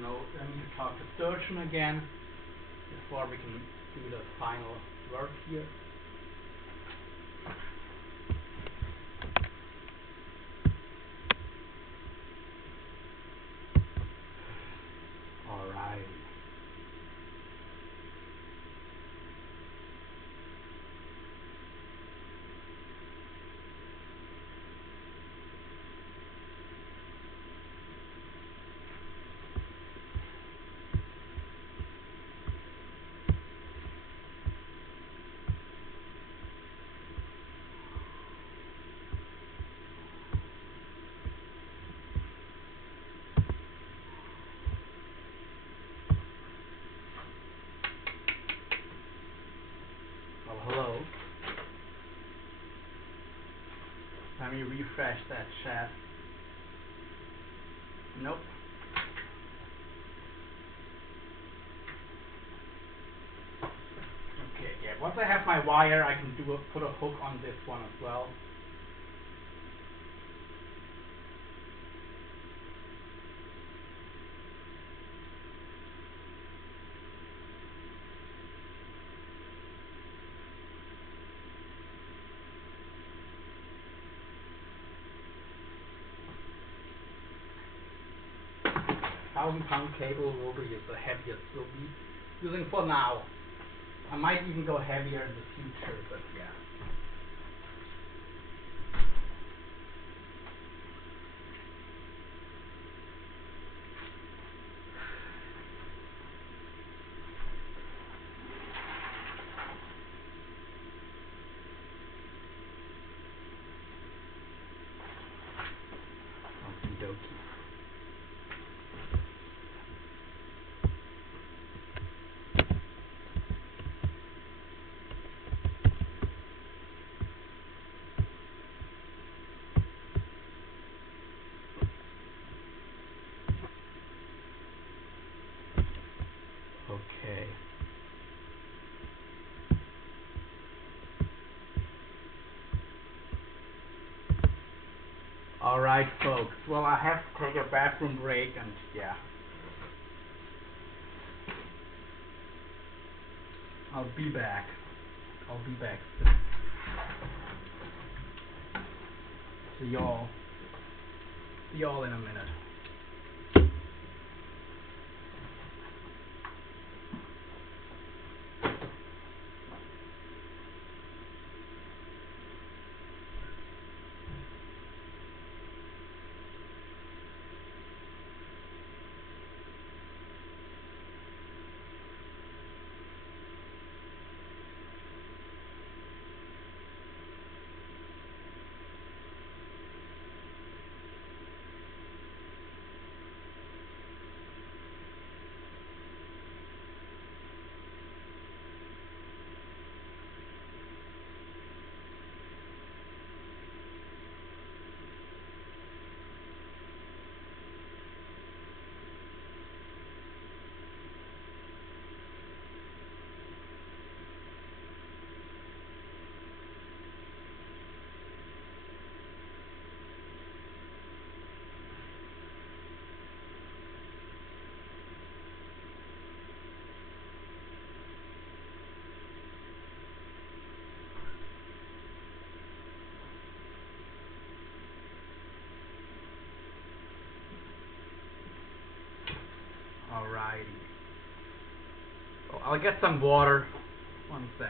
know, I need to talk to Sturgeon again before we can do the final work here. Alright. Well, hello. Let me refresh that chat. Nope. Okay, yeah. Once I have my wire, I can put a hook on this one as well. £1,000 cable will be the heaviest we'll be using for now. I might even go heavier in the future, but yeah. Okie dokie. Okay. Alright, folks. Well, I have to take a bathroom break, and yeah. I'll be back. I'll be back soon. See y'all. See y'all in a minute. Alrighty. Oh, I'll get some water. One sec.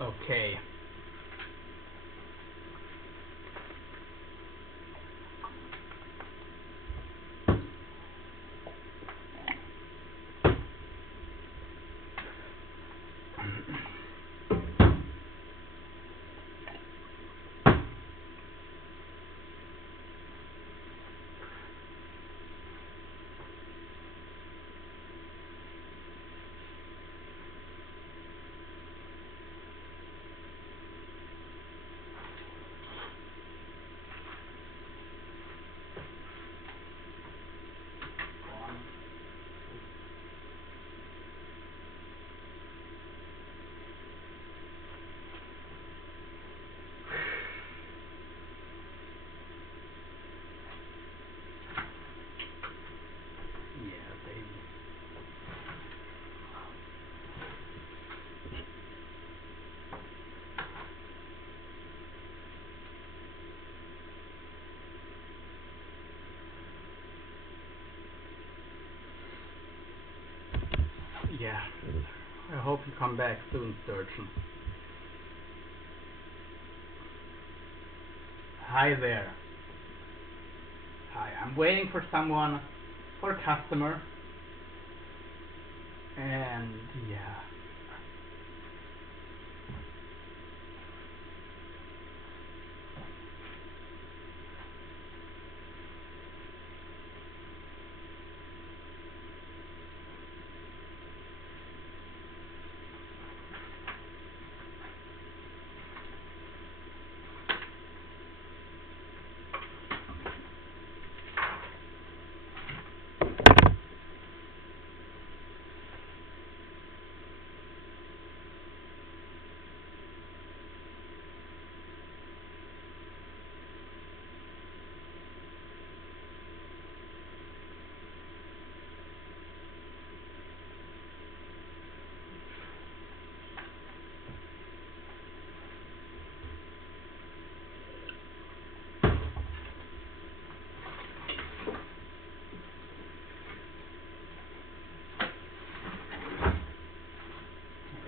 Okay. Yeah. I hope you come back soon, Sturgeon. Hi there. Hi, I'm waiting for someone, for a customer. And yeah.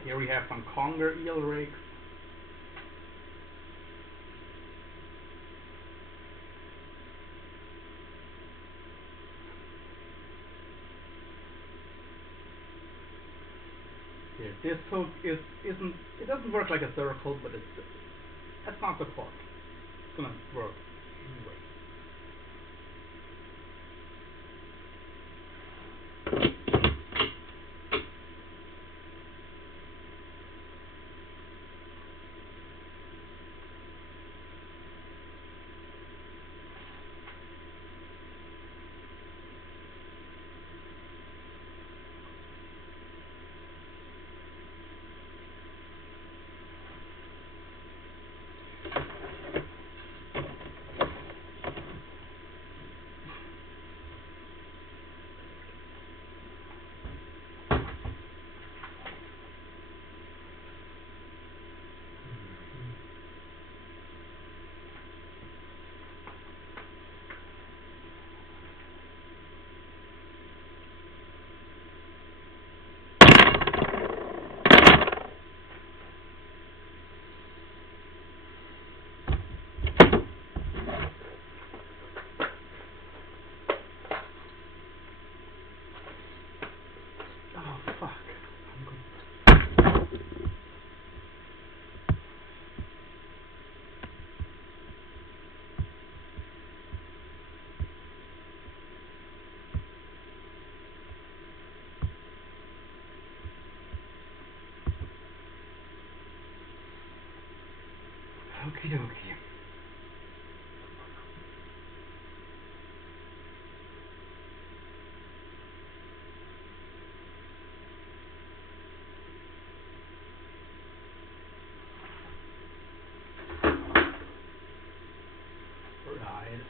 Here we have some conger eel rigs. Here, this hook it doesn't work like a circle, but that's not the point. It's gonna work anyway. Oh fuck. I'm good. Okie dokie. Right.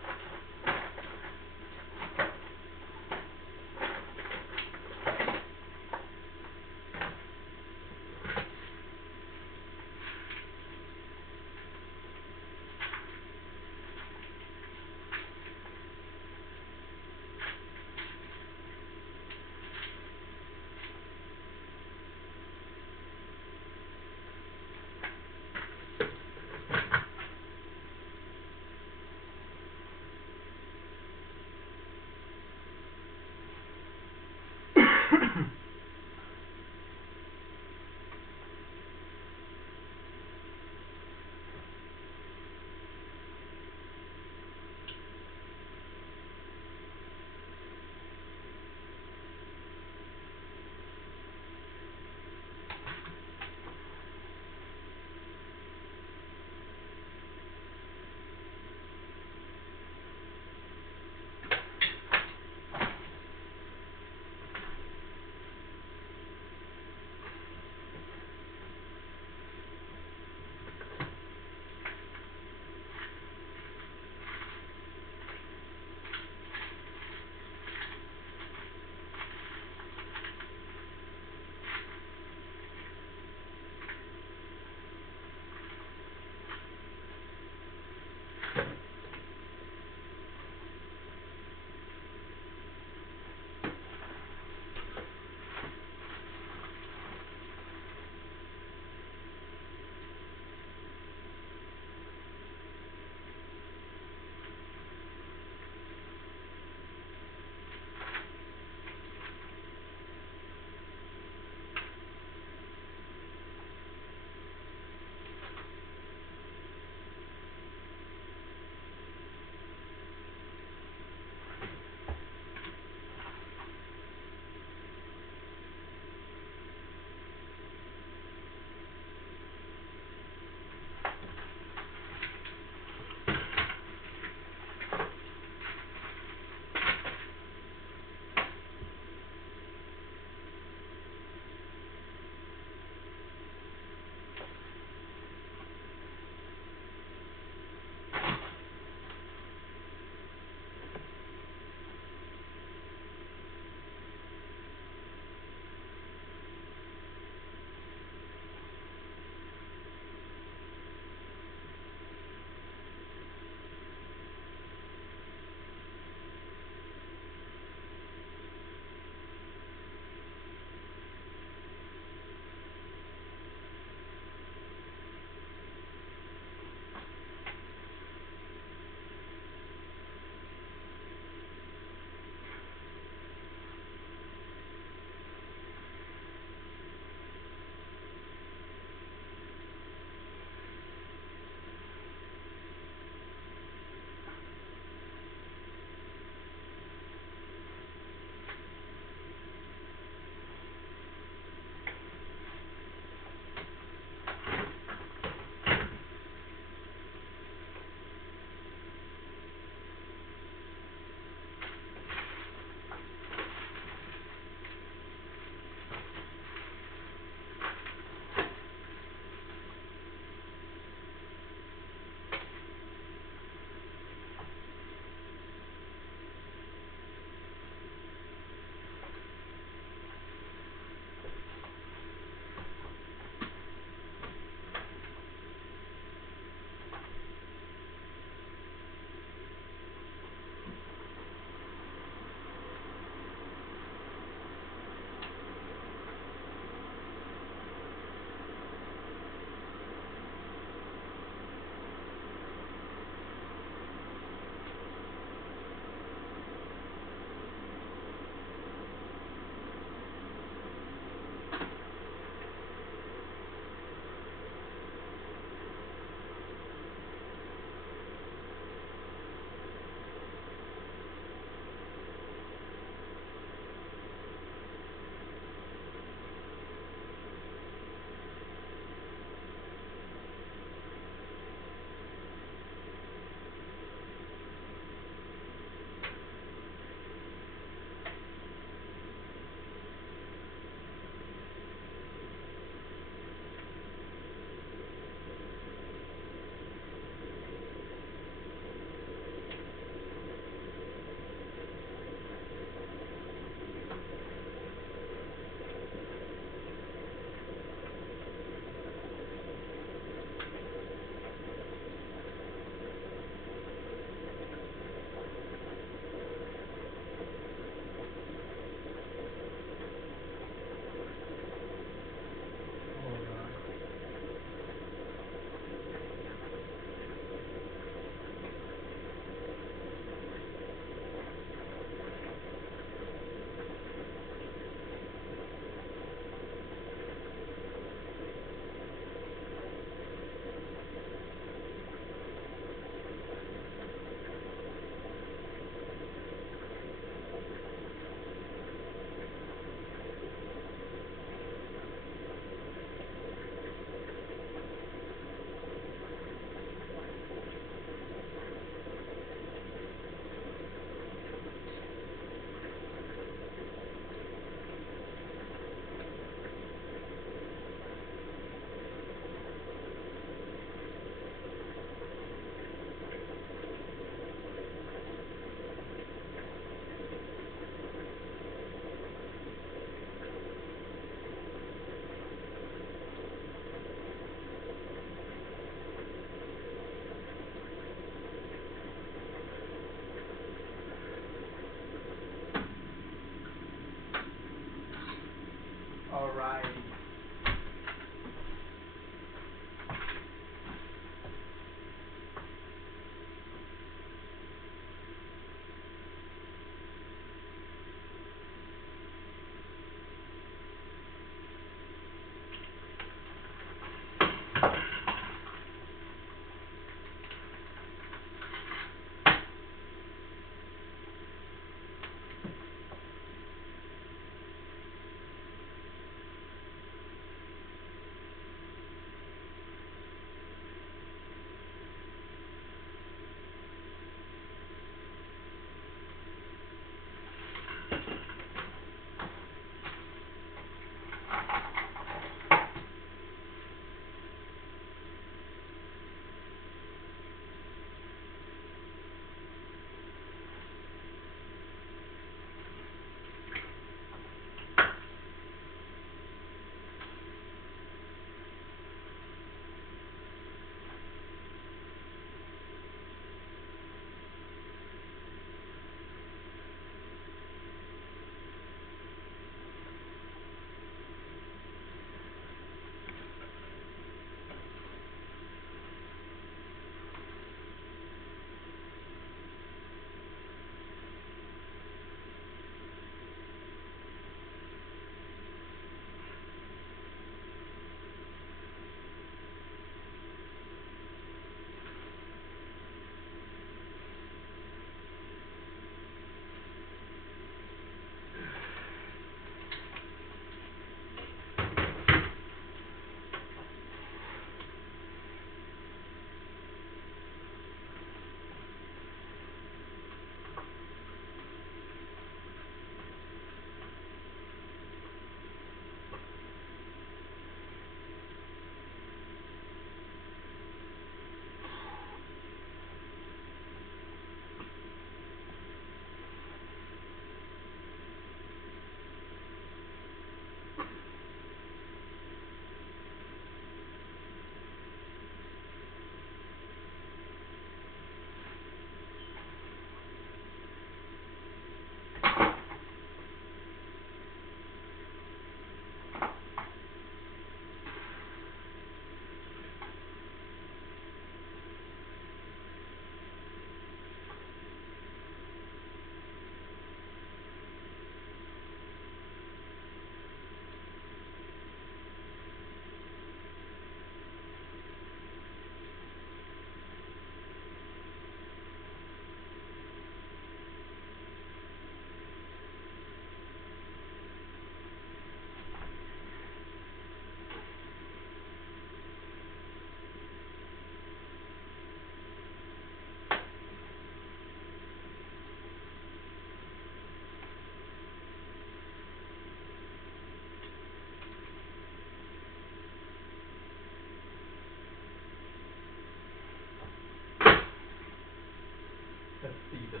see this.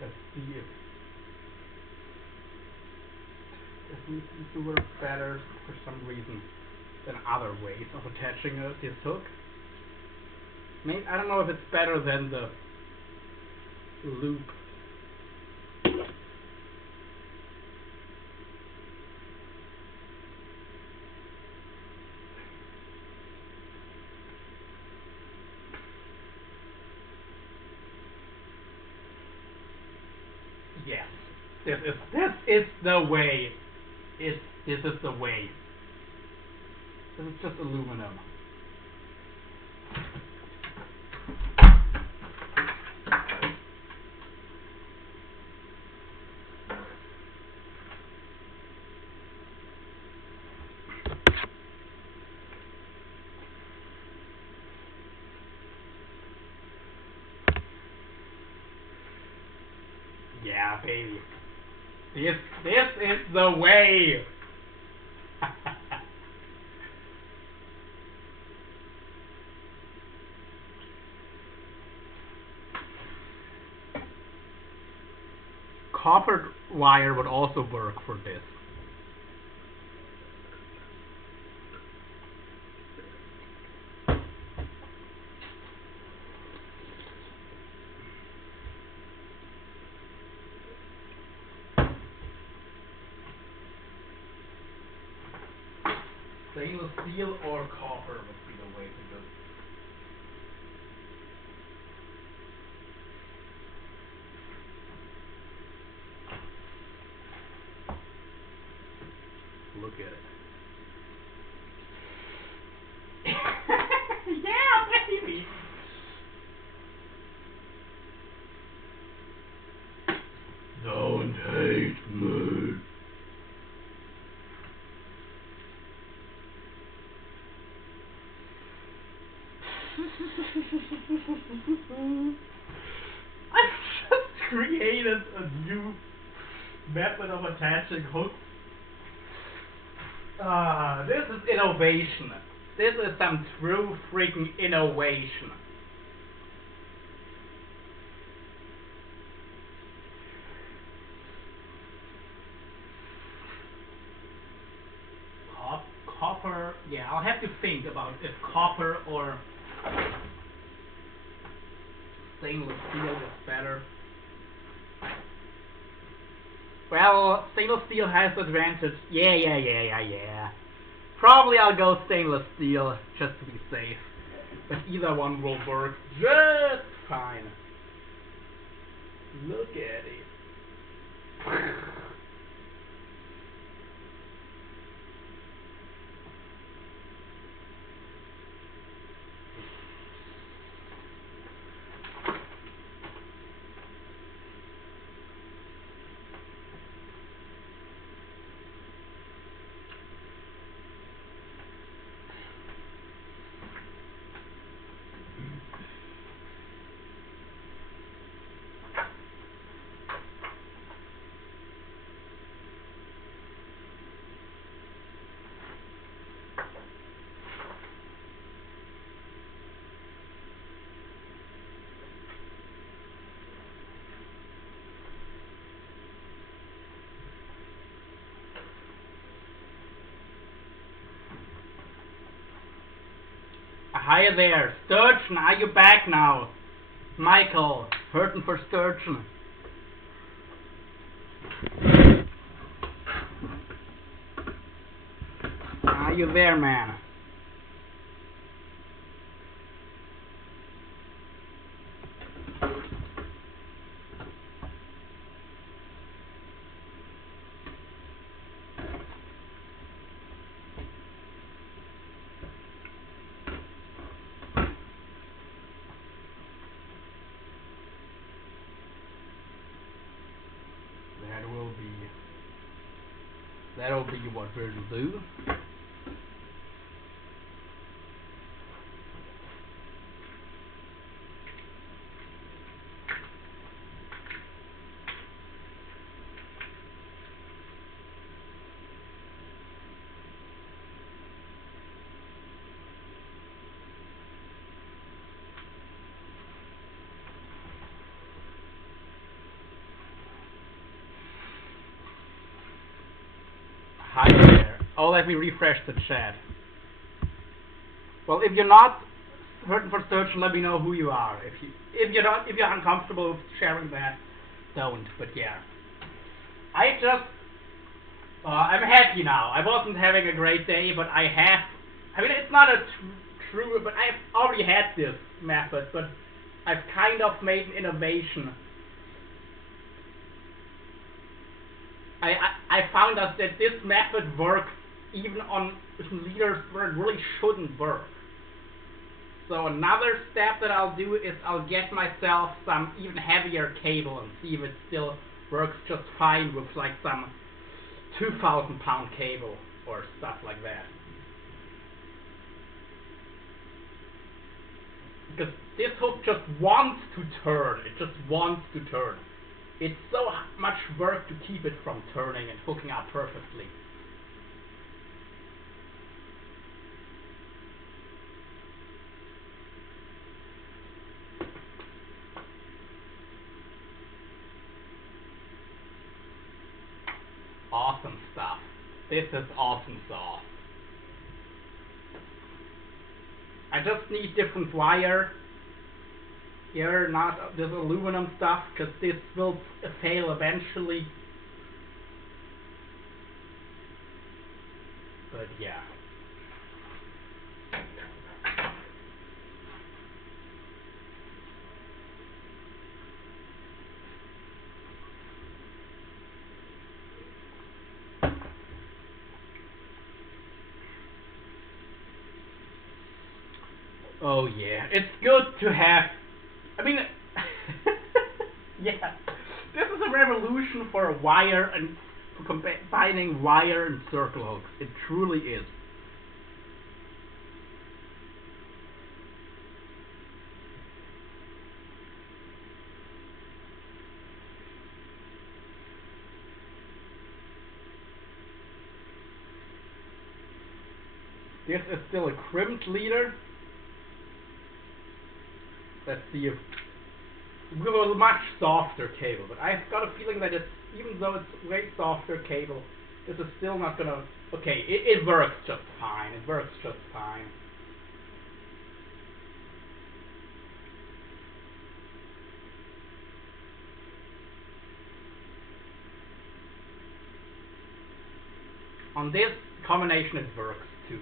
Let's see if this seems to work better for some reason than other ways of attaching this hook. Maybe, I don't know if it's better than the loop. Yes, this is the way. This is the way. This is just aluminum. Yeah, baby. This is the way. Copper wire would also work for this. Stainless steel or copper would be the way to go. Look at it. Yeah, baby. Don't hate me. I've just created a new method of attaching hooks. This is innovation. This is some true freaking innovation. Copper, yeah, I'll have to think about if copper or stainless steel is better. Well, stainless steel has the advantage. Yeah. Probably I'll go stainless steel just to be safe. But either one will work just fine. Look at it. Hi there, Sturgeon, are you back now? Michael, hurting for Sturgeon. Are you there, man? That'll be what we'll do. hi there. Oh, let me refresh the chat. Well, if you're not certain for search, let me know who you are. If you're uncomfortable with sharing that, don't. But yeah, I'm happy now. I wasn't having a great day, but I mean, it's not a true, but I've already had this method, but I've kind of made an innovation. I found out that this method works even on leaders where it really shouldn't work. So another step that I'll do is I'll get myself some even heavier cable and see if it still works just fine with like some 2,000 pound cable or stuff like that. Because this hook just wants to turn. It just wants to turn. It's so much work to keep it from turning and hooking up perfectly. Awesome stuff. This is awesome sauce. I just need different wire here, not this aluminum stuff, because this will fail eventually. But yeah. Oh yeah, it's good to have, I mean, yeah, this is a revolution for a wire and for combining wire and circle hooks. It truly is. This is still a crimped leader. Let's see if with a much softer cable, but I've got a feeling that it's, even though it's way softer cable, this is still not gonna, okay, it works just fine. It works just fine. On this combination it works too.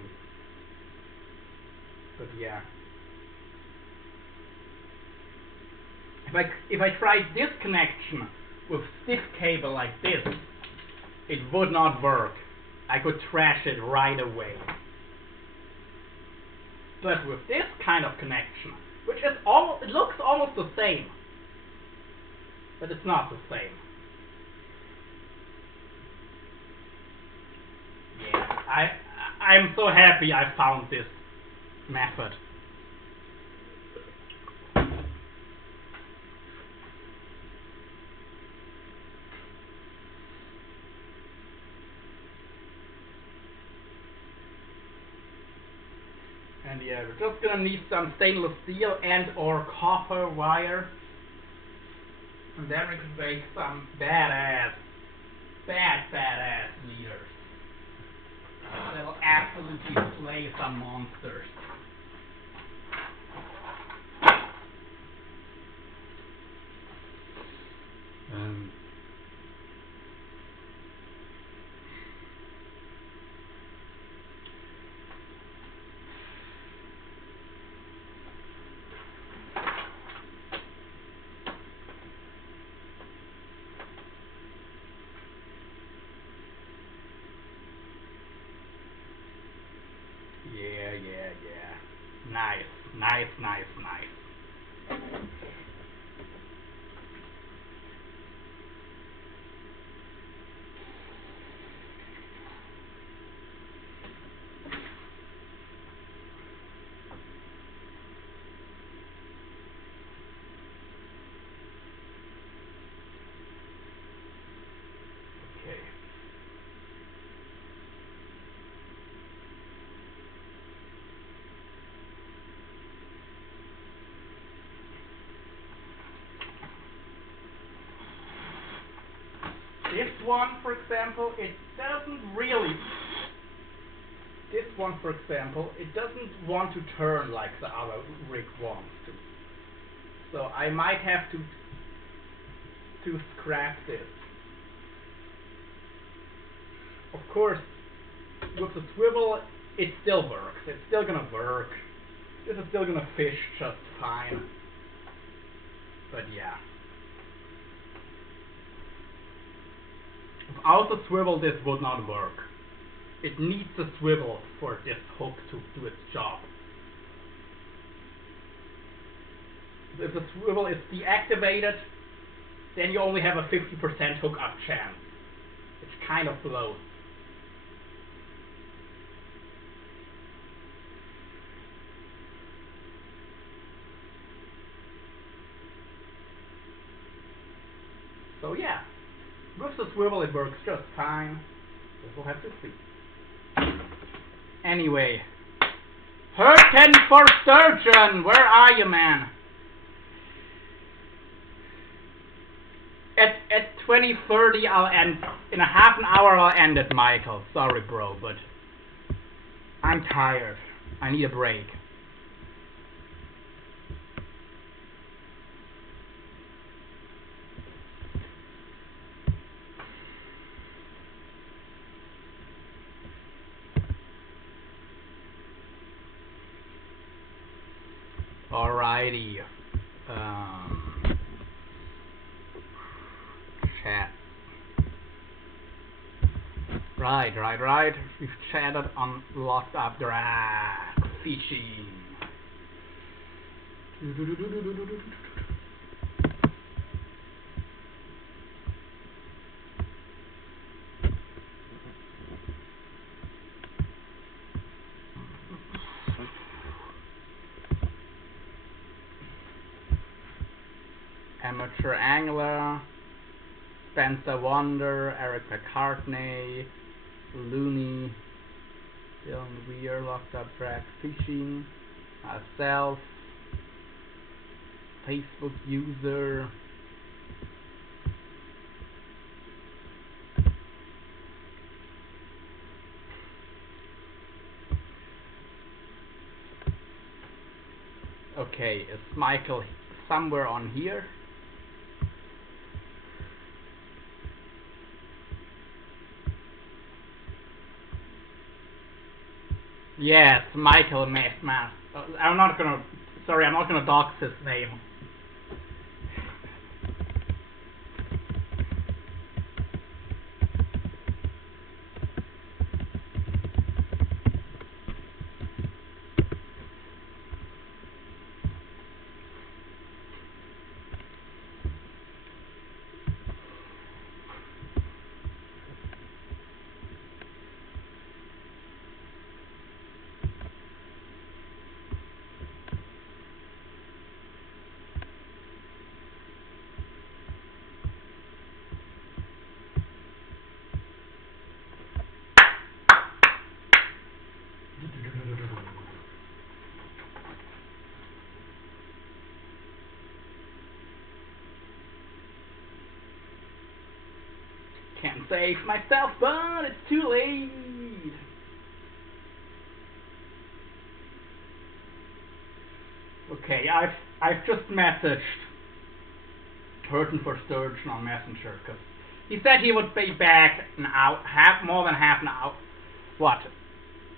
But yeah. If I tried this connection with stiff cable like this, it would not work. I could trash it right away. But with this kind of connection, which is almost, it looks almost the same, but it's not the same. Yeah, I'm so happy I found this method. And yeah, we're just gonna need some stainless steel and or copper wire. And then we can make some badass leaders. That'll absolutely slay some monsters. Yeah. Nice. Okay. one, for example, it doesn't really. This one, for example, it doesn't want to turn like the other rig wants to. So I might have to scrap this. Of course, with the swivel, it still works. It's still gonna work. This is still gonna fish just fine. But yeah. Without the swivel, this would not work. It needs a swivel for this hook to do its job. If the swivel is deactivated, then you only have a 50% hookup chance, which kind of blows. So yeah, with the swivel it works just fine. We'll have to see. Anyway, Hurricane for Sturgeon, where are you, man? At 20:30 I'll end. In a half an hour I'll end it, Michael. Sorry, bro, but I'm tired. I need a break. Alrighty. Chat. Right. We've chatted on Lost Up Drag Fishing. Amateur Angler, Spencer Wonder, Eric McCartney, Looney, Dylan Weir, Locked Up Drag Fishing, myself, Facebook user, okay, is Michael somewhere on here? Yes, Michael Mass. I'm not gonna dox his name. Can't save myself, but it's too late. Okay, I've just messaged Hurting for Sturgeon on Messenger because he said he would be back more than half an hour. What?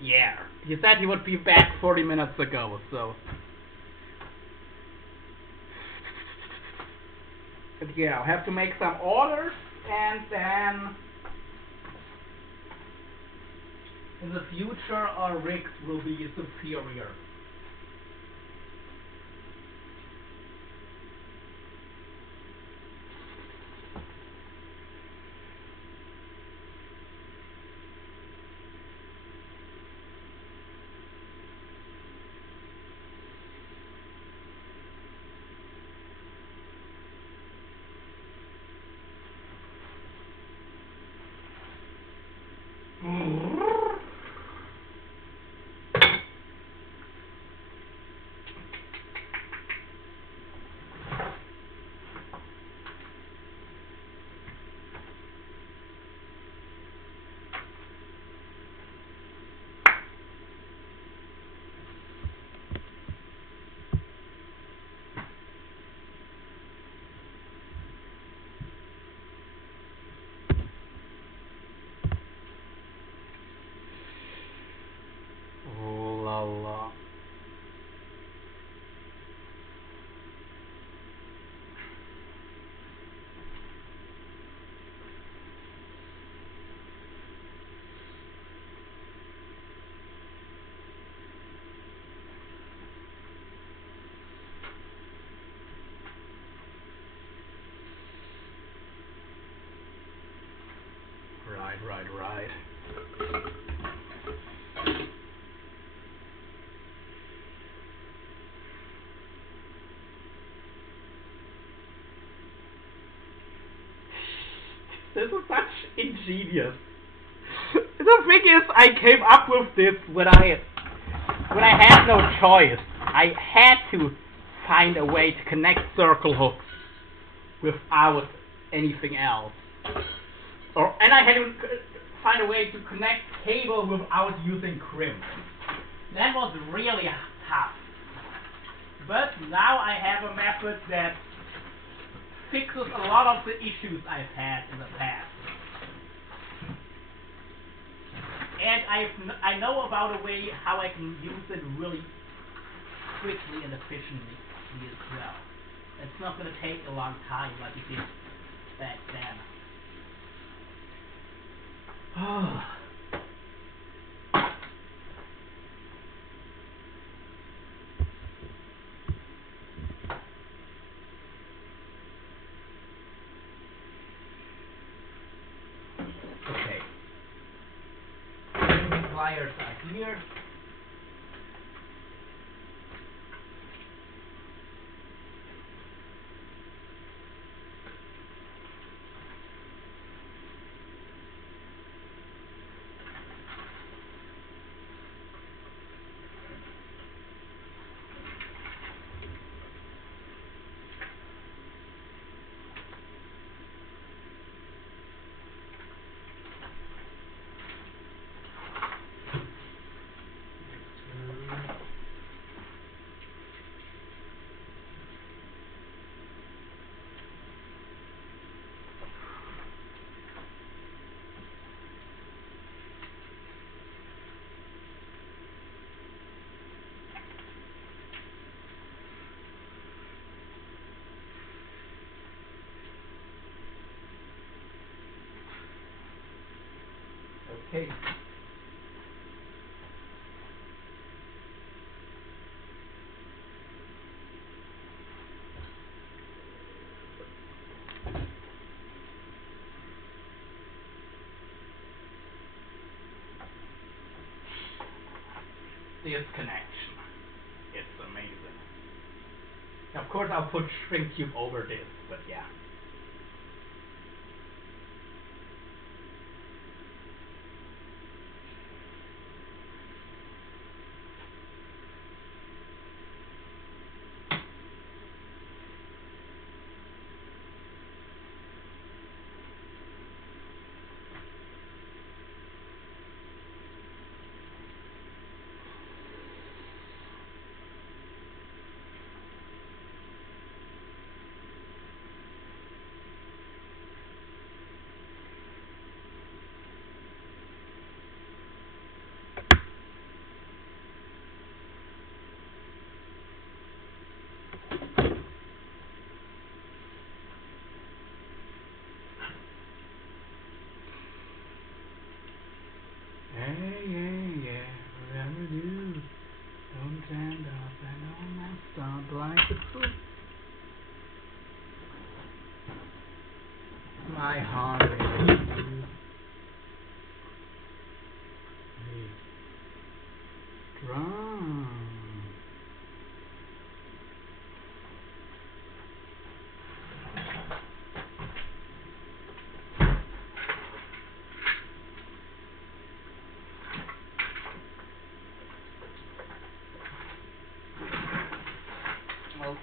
Yeah, he said he would be back 40 minutes ago. So, but yeah, I'll have to make some orders. And then in the future our rigs will be superior. Right. This is such ingenious. The thing is, I came up with this when I had no choice. I had to find a way to connect circle hooks without anything else. And I had to find a way to connect cable without using crimp. That was really tough. But now I have a method that fixes a lot of the issues I've had in the past. And I know about a way how I can use it really quickly and efficiently as well. It's not going to take a long time like it did back then. Okay. The pliers are here. Okay. This connection. It's amazing. Of course, I'll put shrink tube over this, but yeah. Yeah, whatever do. Don't stand up and don't mess up like the foot. My heart is strong.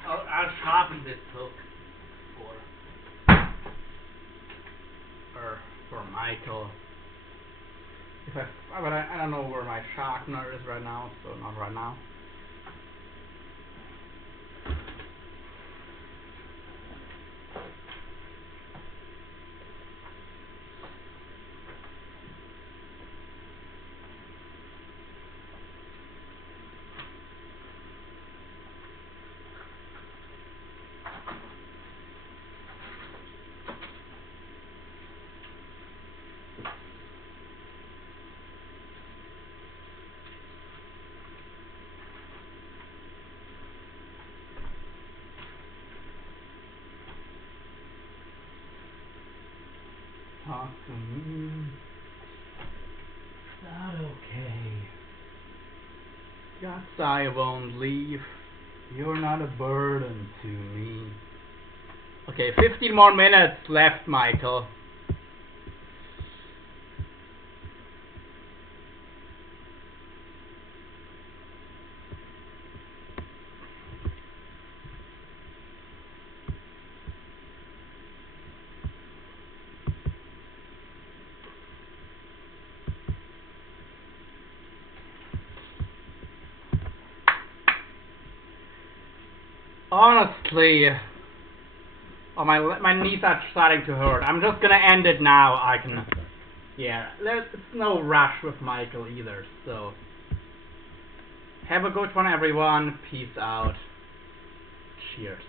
I'll sharpen this hook for Michael. But I don't know where my sharpener is right now, so not right now. Talk to me. Guess I won't leave. You're not a burden to me. Okay, 15 more minutes left, Michael. Honestly, oh, my knees are starting to hurt. I'm just gonna end it now. Yeah, there's no rush with Michael either. So, have a good one, everyone. Peace out. Cheers.